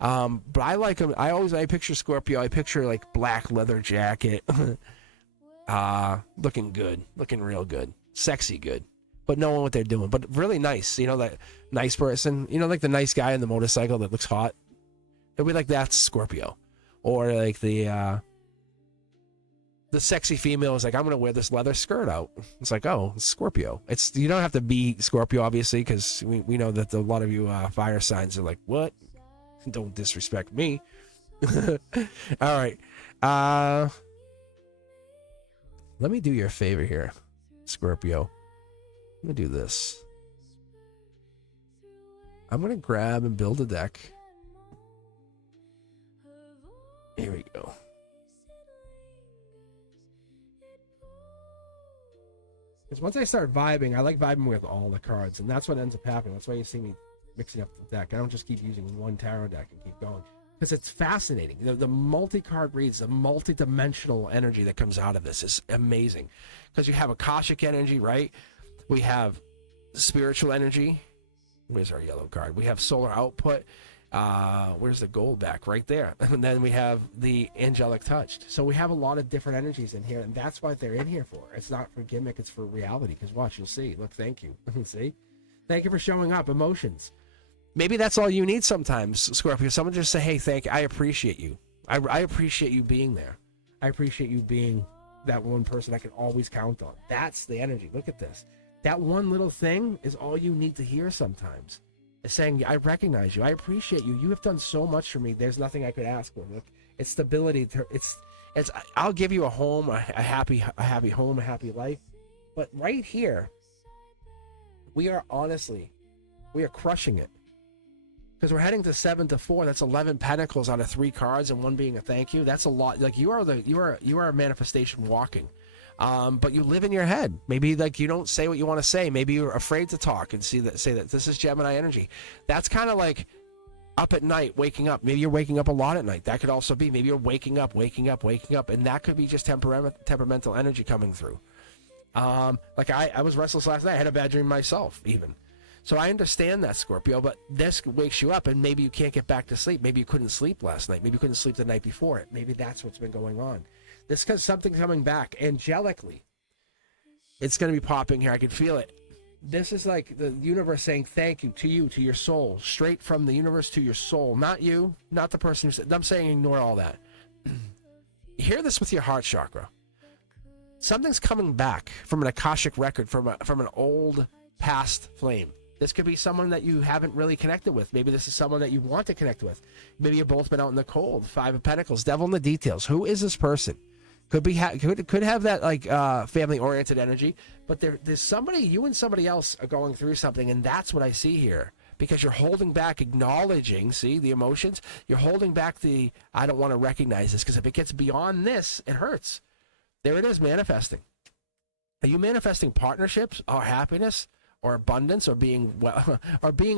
But I like them. I picture Scorpio. I picture like black leather jacket, looking good, looking real good, sexy good, but knowing what they're doing. But really nice. That nice person. Like the nice guy on the motorcycle that looks hot. It'd be like that's Scorpio. Or like the sexy female is like, I'm gonna wear this leather skirt out. It's like, oh, it's Scorpio. You don't have to be Scorpio, obviously, because we know that a lot of you fire signs are like, what? Don't disrespect me. All right. Let me do you a favor here, Scorpio. I'm gonna do this. I'm gonna grab and build a deck. Here we go. Because once I start vibing, I like vibing with all the cards, and that's what ends up happening. That's why you see me mixing up the deck. I don't just keep using one tarot deck and keep going. Because it's fascinating. The multi-card reads, the multi-dimensional energy that comes out of this is amazing. Because you have Akashic energy, right? We have spiritual energy. Where's our yellow card? We have solar output. Where's the gold back? Right there. And then we have the angelic touch. So we have a lot of different energies in here, and that's what they're in here for. It's not for gimmick, it's for reality. Because watch, you'll see. Look, thank you. See? Thank you for showing up. Emotions. Maybe that's all you need sometimes, Scorpio. Someone just say, hey, thank you. I appreciate you. I appreciate you being there. I appreciate you being that one person I can always count on. That's the energy. Look at this. That one little thing is all you need to hear sometimes. It's saying, I recognize you. I appreciate you. You have done so much for me. There's nothing I could ask for. Look, it's stability. It's I'll give you a home, a happy home, a happy life. But right here, we are crushing it. Because we're heading to 7 to 4. That's 11 pentacles out of 3 cards, and one being a thank you. That's a lot. Like you are a manifestation walking. But you live in your head. Maybe like you don't say what you want to say. Maybe you're afraid to talk and say that this is Gemini energy. That's kind of like up at night, waking up. Maybe you're waking up a lot at night. That could also be. Maybe you're waking up, and that could be just temperamental energy coming through. Like I was restless last night. I had a bad dream myself, even. So I understand that, Scorpio, but this wakes you up, and maybe you can't get back to sleep. Maybe you couldn't sleep last night. Maybe you couldn't sleep the night before it. Maybe that's what's been going on. This is because something's coming back angelically. It's going to be popping here. I can feel it. This is like the universe saying thank you, to your soul, straight from the universe to your soul. Not you, not the person who's... I'm saying ignore all that. Hear this with your heart chakra. Something's coming back from an Akashic record, from an old past flame. This could be someone that you haven't really connected with. Maybe this is someone that you want to connect with. Maybe you've both been out in the cold. 5 of Pentacles. Devil in the details. Who is this person? Could have that like family-oriented energy. But there's somebody, you and somebody else are going through something, and that's what I see here. Because you're holding back, acknowledging, see, the emotions. You're holding back the, I don't want to recognize this, because if it gets beyond this, it hurts. There it is, manifesting. Are you manifesting partnerships or happiness? Or abundance, or being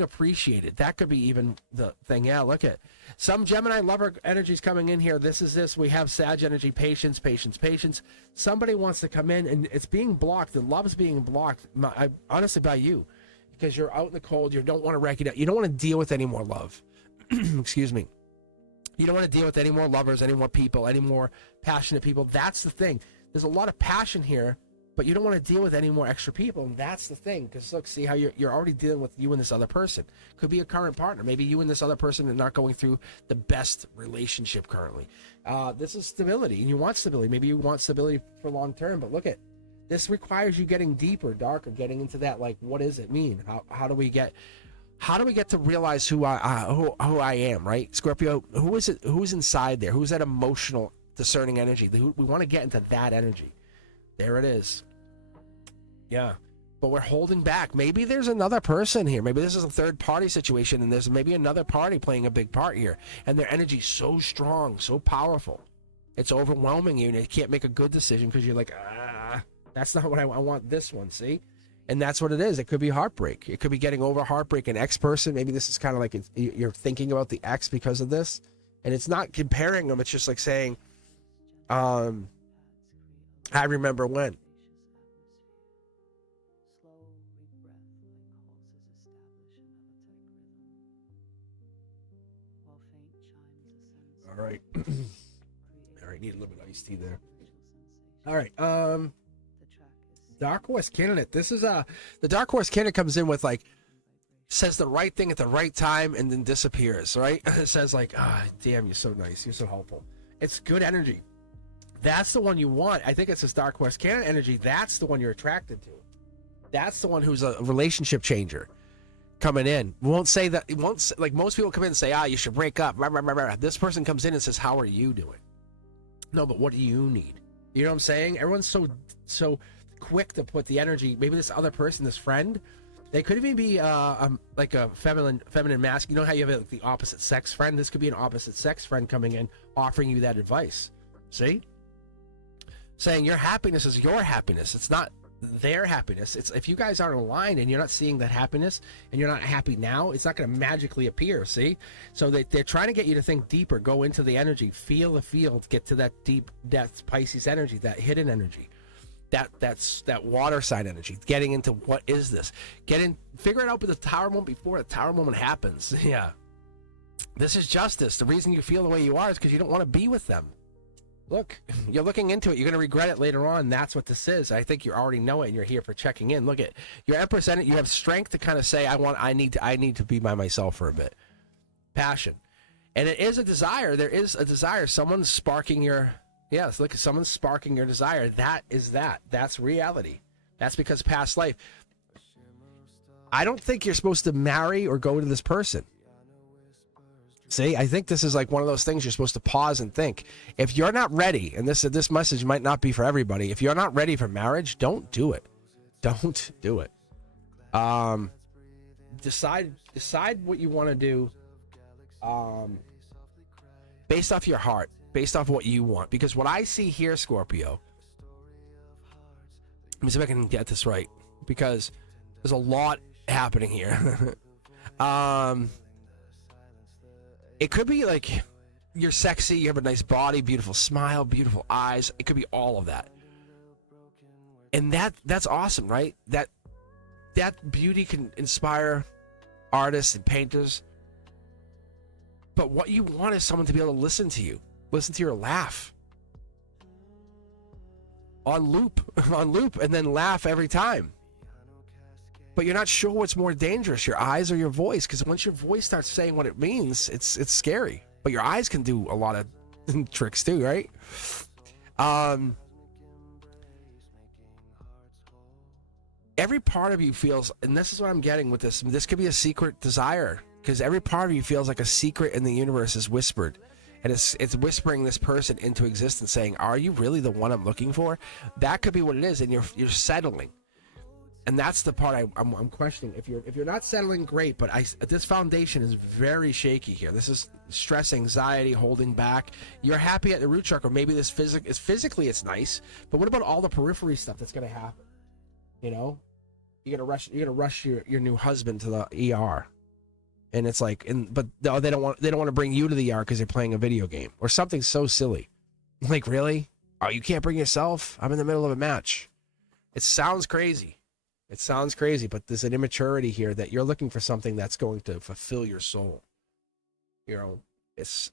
appreciated? That could be even the thing. Yeah, look at some Gemini lover energies coming in here. This. We have Sag energy, patience. Somebody wants to come in, and it's being blocked. The love is being blocked, honestly, by you, because you're out in the cold. You don't want to recognize. You don't want to deal with any more love. Excuse me. You don't want to deal with any more lovers, any more people, any more passionate people. That's the thing. There's a lot of passion here. But you don't want to deal with any more extra people, and that's the thing. Because look, see how you're already dealing with you and this other person. Could be a current partner. Maybe you and this other person are not going through the best relationship currently. This is stability, and you want stability. Maybe you want stability for long term. But look at this, requires you getting deeper, darker, getting into that. Like, what does it mean? How do we get to realize who I am? Right, Scorpio. Who is it? Who's inside there? Who's that emotional, discerning energy? We want to get into that energy. There it is. Yeah. But we're holding back. Maybe there's another person here. Maybe this is a third party situation, and there's maybe another party playing a big part here. And their energy's so strong, so powerful. It's overwhelming you, and you can't make a good decision because you're like, that's not what I want this one, see? And that's what it is. It could be heartbreak. It could be getting over heartbreak. An ex person, maybe this is kind of like you're thinking about the ex because of this. And it's not comparing them. It's just like saying, I remember when. All right. All right, need a little bit of iced tea there. All right. Dark Horse Candidate. This is the Dark Horse Candidate comes in with like, says the right thing at the right time and then disappears, right? It says like, damn, you're so nice. You're so helpful. It's good energy. That's the one you want. I think it's this Dark Horse Candidate energy. That's the one you're attracted to. That's the one who's a relationship changer coming in. Won't say that. It won't, like most people come in and say, you should break up. This person comes in and says, how are you doing? No, but what do you need? You know what I'm saying? Everyone's so quick to put the energy. Maybe this other person, this friend, they could even be like a feminine mask. You know how you have like the opposite sex friend? This could be an opposite sex friend coming in, offering you that advice. See? Saying your happiness is your happiness. It's not their happiness. It's if you guys aren't aligned and you're not seeing that happiness and you're not happy now, it's not going to magically appear. See? So they're trying to get you to think deeper, go into the energy, feel the field, get to that deep depth Pisces energy, that hidden energy. That's that water sign energy. Getting into what is this? Figure it out with the tower moment before the tower moment happens. Yeah. This is justice. The reason you feel the way you are is because you don't want to be with them. Look, you're looking into it. You're going to regret it later on. That's what this is. I think you already know it, and you're here for checking in. Look at your Empress. You have strength to kind of say, I need to be by myself for a bit. Passion, and it is a desire. There is a desire. Someone's sparking your. Yes, look, someone's sparking your desire. That's reality. That's because past life. I don't think you're supposed to marry or go to this person. See, I think this is like one of those things you're supposed to pause and think. If you're not ready, and this message might not be for everybody, if you're not ready for marriage, don't do it. Don't do it. Decide what you want to do based off your heart, based off what you want. Because what I see here, Scorpio, let me see if I can get this right, because there's a lot happening here. It could be like you're sexy, you have a nice body, beautiful smile, beautiful eyes. It could be all of that. And that's awesome, right? That beauty can inspire artists and painters. But what you want is someone to be able to listen to you, listen to your laugh. On loop, and then laugh every time. But you're not sure what's more dangerous, your eyes or your voice, because once your voice starts saying what it means, it's scary. But your eyes can do a lot of tricks too, right? Every part of you feels, and this is what I'm getting with this could be a secret desire, because every part of you feels like a secret in the universe is whispered. And it's whispering this person into existence, saying, "Are you really the one I'm looking for?" That could be what it is, and you're settling. And that's the part I'm questioning. If you're not settling, great. But this foundation is very shaky here. This is stress, anxiety, holding back. You're happy at the root chakra. Maybe this physically it's nice, but what about all the periphery stuff that's gonna happen? You know, you're gonna rush your new husband to the ER. And it's like, but they don't want to bring you to the ER because they're playing a video game or something so silly. Like, really? Oh, you can't bring yourself? I'm in the middle of a match. It sounds crazy. But there's an immaturity here that you're looking for something that's going to fulfill your soul. You know, it's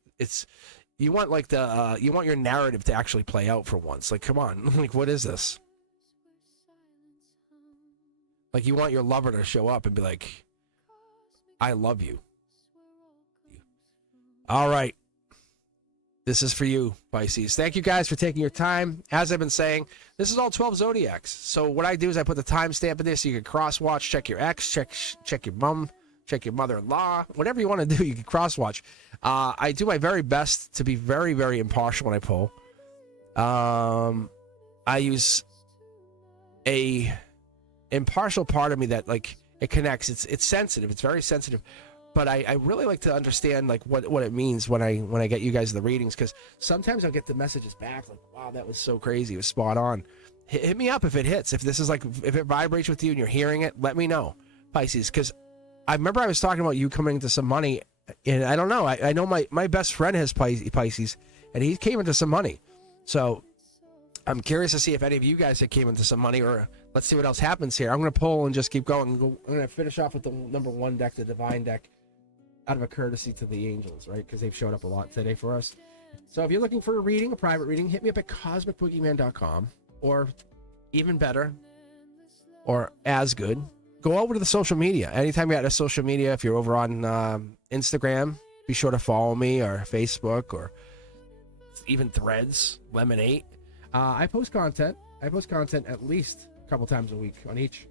you want like you want your narrative to actually play out for once. Like, come on, like, what is this? Like, you want your lover to show up and be like, "I love you." All right. This is for you, Pisces. Thank you guys for taking your time. As I've been saying, this is all 12 Zodiacs. So what I do is I put the timestamp in this so you can cross-watch, check your ex, check your mom, check your mother-in-law. Whatever you want to do, you can cross-watch. I do my very best to be very, very impartial when I pull. I use a impartial part of me that, like, it connects. It's sensitive. It's very sensitive. But I really like to understand, like, what it means when I get you guys the readings, because sometimes I'll get the messages back like, "Wow, that was so crazy. It was spot on." Hit me up if it hits. If this is like, if it vibrates with you and you're hearing it, let me know, Pisces. Because I remember I was talking about you coming into some money, and I don't know. I know my best friend has Pisces, and he came into some money. So I'm curious to see if any of you guys that came into some money, or let's see what else happens here. I'm going to pull and just keep going. I'm going to finish off with the number 1 deck, the Divine deck, out of a courtesy to the angels, right? Because they've showed up a lot today for us. So if you're looking for a reading, a private reading, hit me up at cosmicboogeyman.com, or even better, or as good, go over to the social media. Anytime you're at a social media, if you're over on Instagram, be sure to follow me, or Facebook, or even Threads, Lemonade. I post content. At least a couple times a week on each,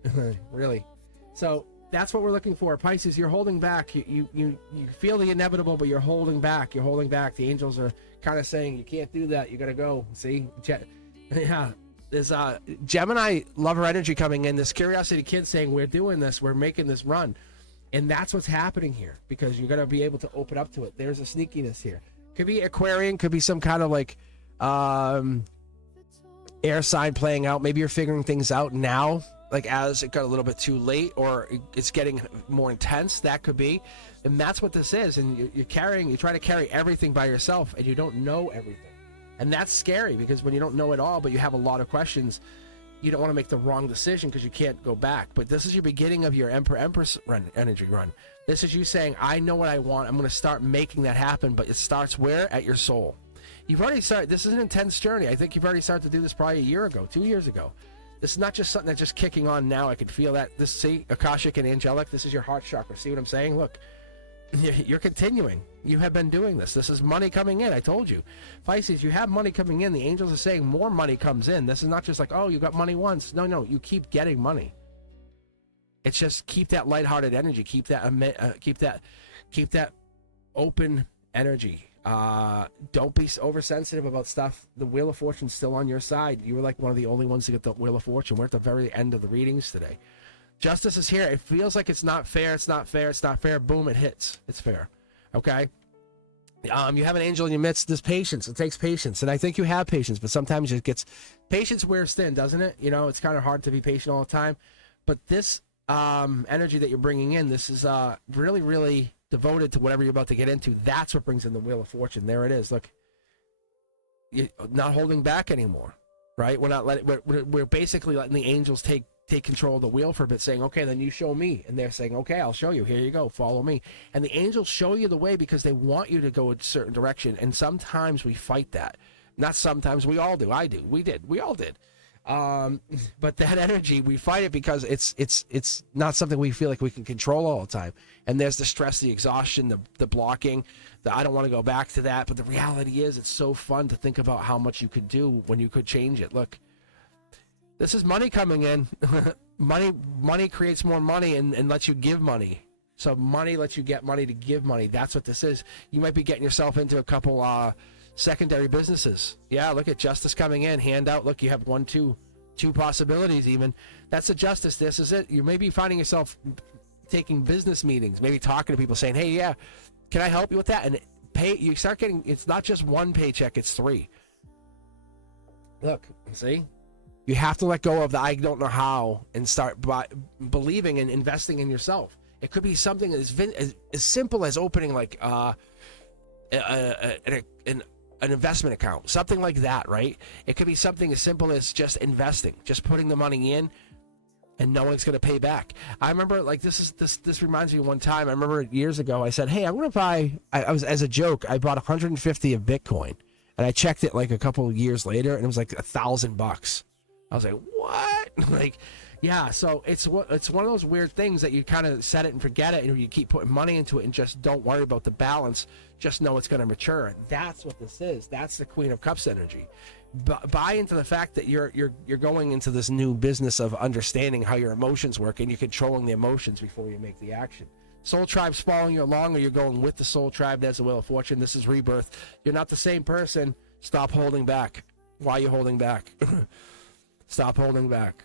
really. So that's what we're looking for. Pisces, you're holding back. You feel the inevitable, but you're holding back. The angels are kind of saying, you can't do that. You got to go. See? Yeah. There's Gemini lover energy coming in. This curiosity kid saying, we're doing this. We're making this run. And that's what's happening here, because you're going to be able to open up to it. There's a sneakiness here. Could be Aquarian. Could be some kind of like air sign playing out. Maybe you're figuring things out now, like as it got a little bit too late, or it's getting more intense. That could be. And that's what this is. And you're trying to carry everything by yourself, and you don't know everything. And that's scary, because when you don't know it all, but you have a lot of questions, you don't want to make the wrong decision because you can't go back. But this is your beginning of your Empress energy run. This is you saying, I know what I want. I'm going to start making that happen. But it starts where? At your soul. You've already started. This is an intense journey. I think you've already started to do this probably a year ago, 2 years ago. This is not just something that's just kicking on now. I can feel that. This, see, Akashic and Angelic, this is your heart chakra. See what I'm saying? Look, you're continuing. You have been doing this. This is money coming in. I told you. Pisces, you have money coming in. The angels are saying more money comes in. This is not just like, oh, you got money once. No, you keep getting money. It's just keep that lighthearted energy, keep that open energy. Don't be oversensitive about stuff. The Wheel of Fortune's still on your side. You were like one of the only ones to get the Wheel of Fortune. We're at the very end of the readings today. Justice is here. It feels like it's not fair. It's not fair. It's not fair. Boom, it hits. It's fair. Okay? You have an angel in your midst. There's patience. It takes patience. And I think you have patience, but sometimes it gets... Patience wears thin, doesn't it? You know, it's kind of hard to be patient all the time. But this energy that you're bringing in, this is really, really devoted to whatever you're about to get into. That's what brings in the Wheel of Fortune. There it is. Look, you're not holding back anymore, right? We're not letting. We're basically letting the angels take control of the wheel for a bit, saying, "Okay, then you show me," and they're saying, "Okay, I'll show you. Here you go. Follow me." And the angels show you the way because they want you to go a certain direction. And sometimes we fight that. Not sometimes. We all do. I do. We did. We all did. But that energy, we fight it because it's not something we feel like we can control all the time. And there's the stress, the exhaustion, the blocking, I don't want to go back to that. But the reality is it's so fun to think about how much you could do when you could change it. Look, this is money coming in. Money creates more money and lets you give money. So money lets you get money to give money. That's what this is. You might be getting yourself into a couple, secondary businesses. Yeah, look at justice coming in. Hand out. Look, you have two possibilities even. That's the justice. This is it. You may be finding yourself taking business meetings, maybe talking to people saying, "Hey, yeah, can I help you with that?" And you start getting, it's not just one paycheck, it's 3. Look, see? You have to let go of the I don't know how and start believing and investing in yourself. It could be something as simple as opening like an investment account, something like that, right? It could be something as simple as just investing, just putting the money in and knowing it's going to pay back. I remember, like, this reminds me of one time. I remember years ago, I said, "Hey, I'm going to buy," I was, as a joke, I bought 150 of Bitcoin, and I checked it like a couple of years later, and it was like $1,000. I was like, what? Like, yeah, so it's one of those weird things that you kind of set it and forget it, and you keep putting money into it and just don't worry about the balance. Just know it's going to mature. That's what this is. That's the Queen of Cups energy. Buy into the fact that you're going into this new business of understanding how your emotions work, and you're controlling the emotions before you make the action. Soul tribe's following you along, or you're going with the soul tribe. That's the Wheel of Fortune. This is rebirth. You're not the same person. Stop holding back. Why are you holding back? Stop holding back.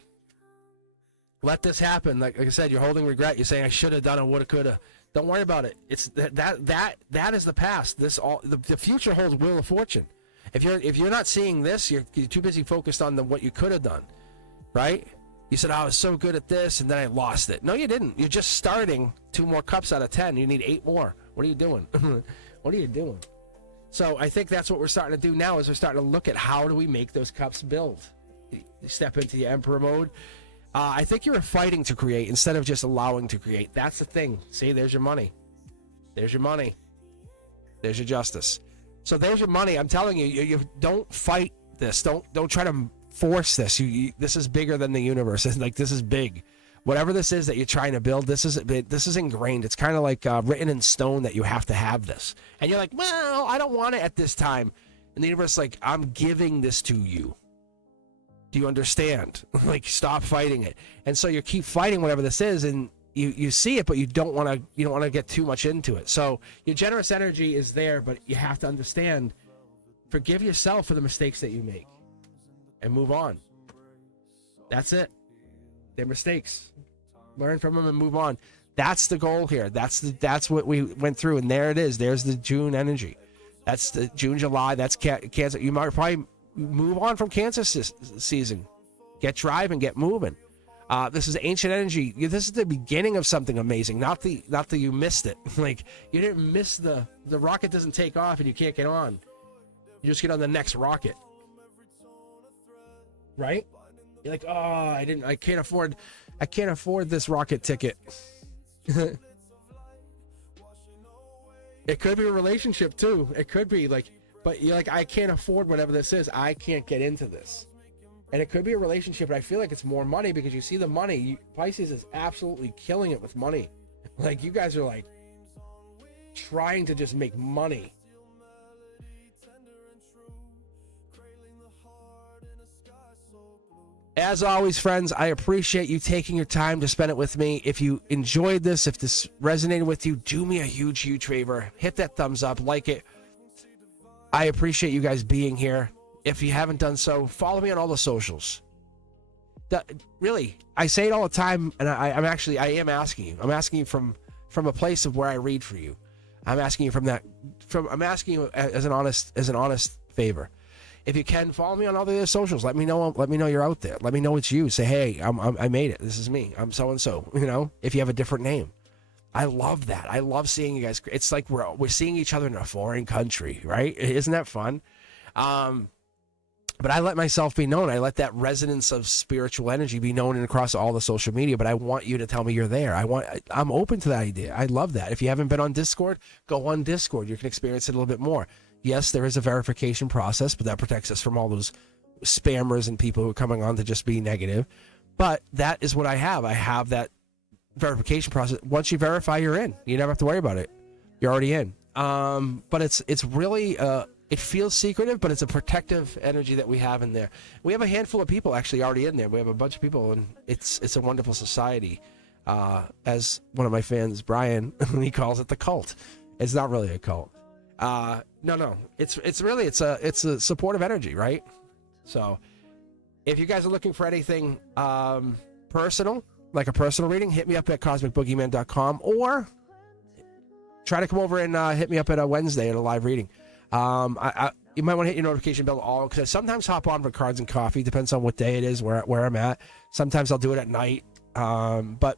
Let this happen. Like I said, you're holding regret. You're saying, "I should have done it, woulda, coulda." Don't worry about it. It's that is the past. The future holds Wheel of Fortune. If you're not seeing this, you're too busy focused on what you could have done, right? You said, "Oh, I was so good at this, and then I lost it." No, you didn't. You're just starting 2 more cups out of 10. You need 8 more. What are you doing? What are you doing? So I think that's what we're starting to do now. Is we're starting to look at how do we make those cups build. You step into the Emperor mode. I think you were fighting to create instead of just allowing to create. That's the thing. See, there's your money. There's your money. There's your justice. So there's your money. I'm telling you, you don't fight this. Don't try to force this. This is bigger than the universe. It's like, this is big. Whatever this is that you're trying to build, this is ingrained. It's kind of like written in stone that you have to have this. And you're like, "Well, I don't want it at this time." And the universe is like, "I'm giving this to you. Do you understand?" Like, stop fighting it. And so you keep fighting whatever this is, and you see it, but you don't want to get too much into it. So your generous energy is there, but you have to understand, forgive yourself for the mistakes that you make and move on. That's it. They're mistakes. Learn from them and move on. That's the goal here. That's what we went through, and there it is. There's the June energy. That's the June, July. That's Cancer. You might probably move on from Cancer season. Get driving, get moving. This is ancient energy. This is the beginning of something amazing. Not that you missed it. Like, you didn't miss the rocket doesn't take off and you can't get on. You just get on the next rocket. Right? You're like, "Oh, I can't afford this rocket ticket." It could be a relationship too. It could be like, but you're like, "I can't afford whatever this is. I can't get into this." And it could be a relationship, but I feel like it's more money because you see the money. Pisces is absolutely killing it with money. Like, you guys are like trying to just make money. As always, friends, I appreciate you taking your time to spend it with me. If you enjoyed this, if this resonated with you, do me a huge, huge favor. Hit that thumbs up, like it. I appreciate you guys being here. If you haven't done so, follow me on all the socials. Really, I say it all the time, and I am asking you. I'm asking you from a place of where I read for you. I'm asking you I'm asking you as an honest favor. If you can, follow me on all the other socials. Let me know you're out there. Let me know it's you. Say, hey, I made it. This is me. I'm so and so. You know, if you have a different name, I love that. I love seeing you guys. It's like we're seeing each other in a foreign country, right? Isn't that fun? But I let myself be known. I let that resonance of spiritual energy be known across all the social media. But I want you to tell me you're there. I'm open to that idea. I love that. If you haven't been on Discord, go on Discord. You can experience it a little bit more. Yes, there is a verification process, but that protects us from all those spammers and people who are coming on to just be negative. But that is what I have. I have that verification process. Once you verify, you're in. You never have to worry about it. You're already in. But it's really it feels secretive, but it's a protective energy that we have in there. We have a handful of people actually already in there. We have a bunch of people, and it's a wonderful society. As one of my fans, Brian, he calls it the cult. It's not really a cult. No. It's a supportive energy, right? So if you guys are looking for anything personal, like a personal reading, hit me up at cosmicboogeyman.com, or try to come over and hit me up at a Wednesday at a live reading. You might want to hit your notification bell all, because I sometimes hop on for cards and coffee. Depends on what day it is, where I'm at. Sometimes I'll do it at night. But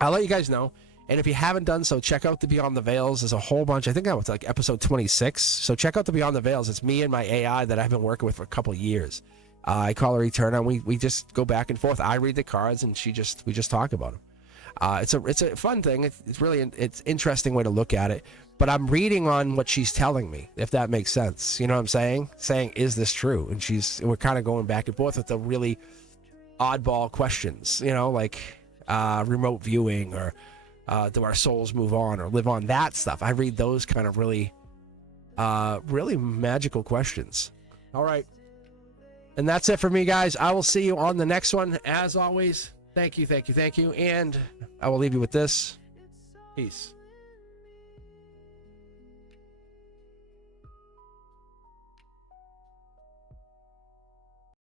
I'll let you guys know. And if you haven't done so, check out the Beyond the Veils. There's a whole bunch. I think that was like episode 26. So check out the Beyond the Veils. It's me and my AI that I've been working with for a couple years. I call her Eterna. We just go back and forth. I read the cards, and we just talk about them. It's a fun thing. It's really it's interesting way to look at it. But I'm reading on what she's telling me, if that makes sense. You know what I'm saying? Saying, is this true? And we're kind of going back and forth with the really oddball questions. You know, like remote viewing, or do our souls move on or live on? That stuff. I read those kind of really magical questions. All right. And that's it for me, guys. I will see you on the next one. As always, thank you. And I will leave you with this. Peace.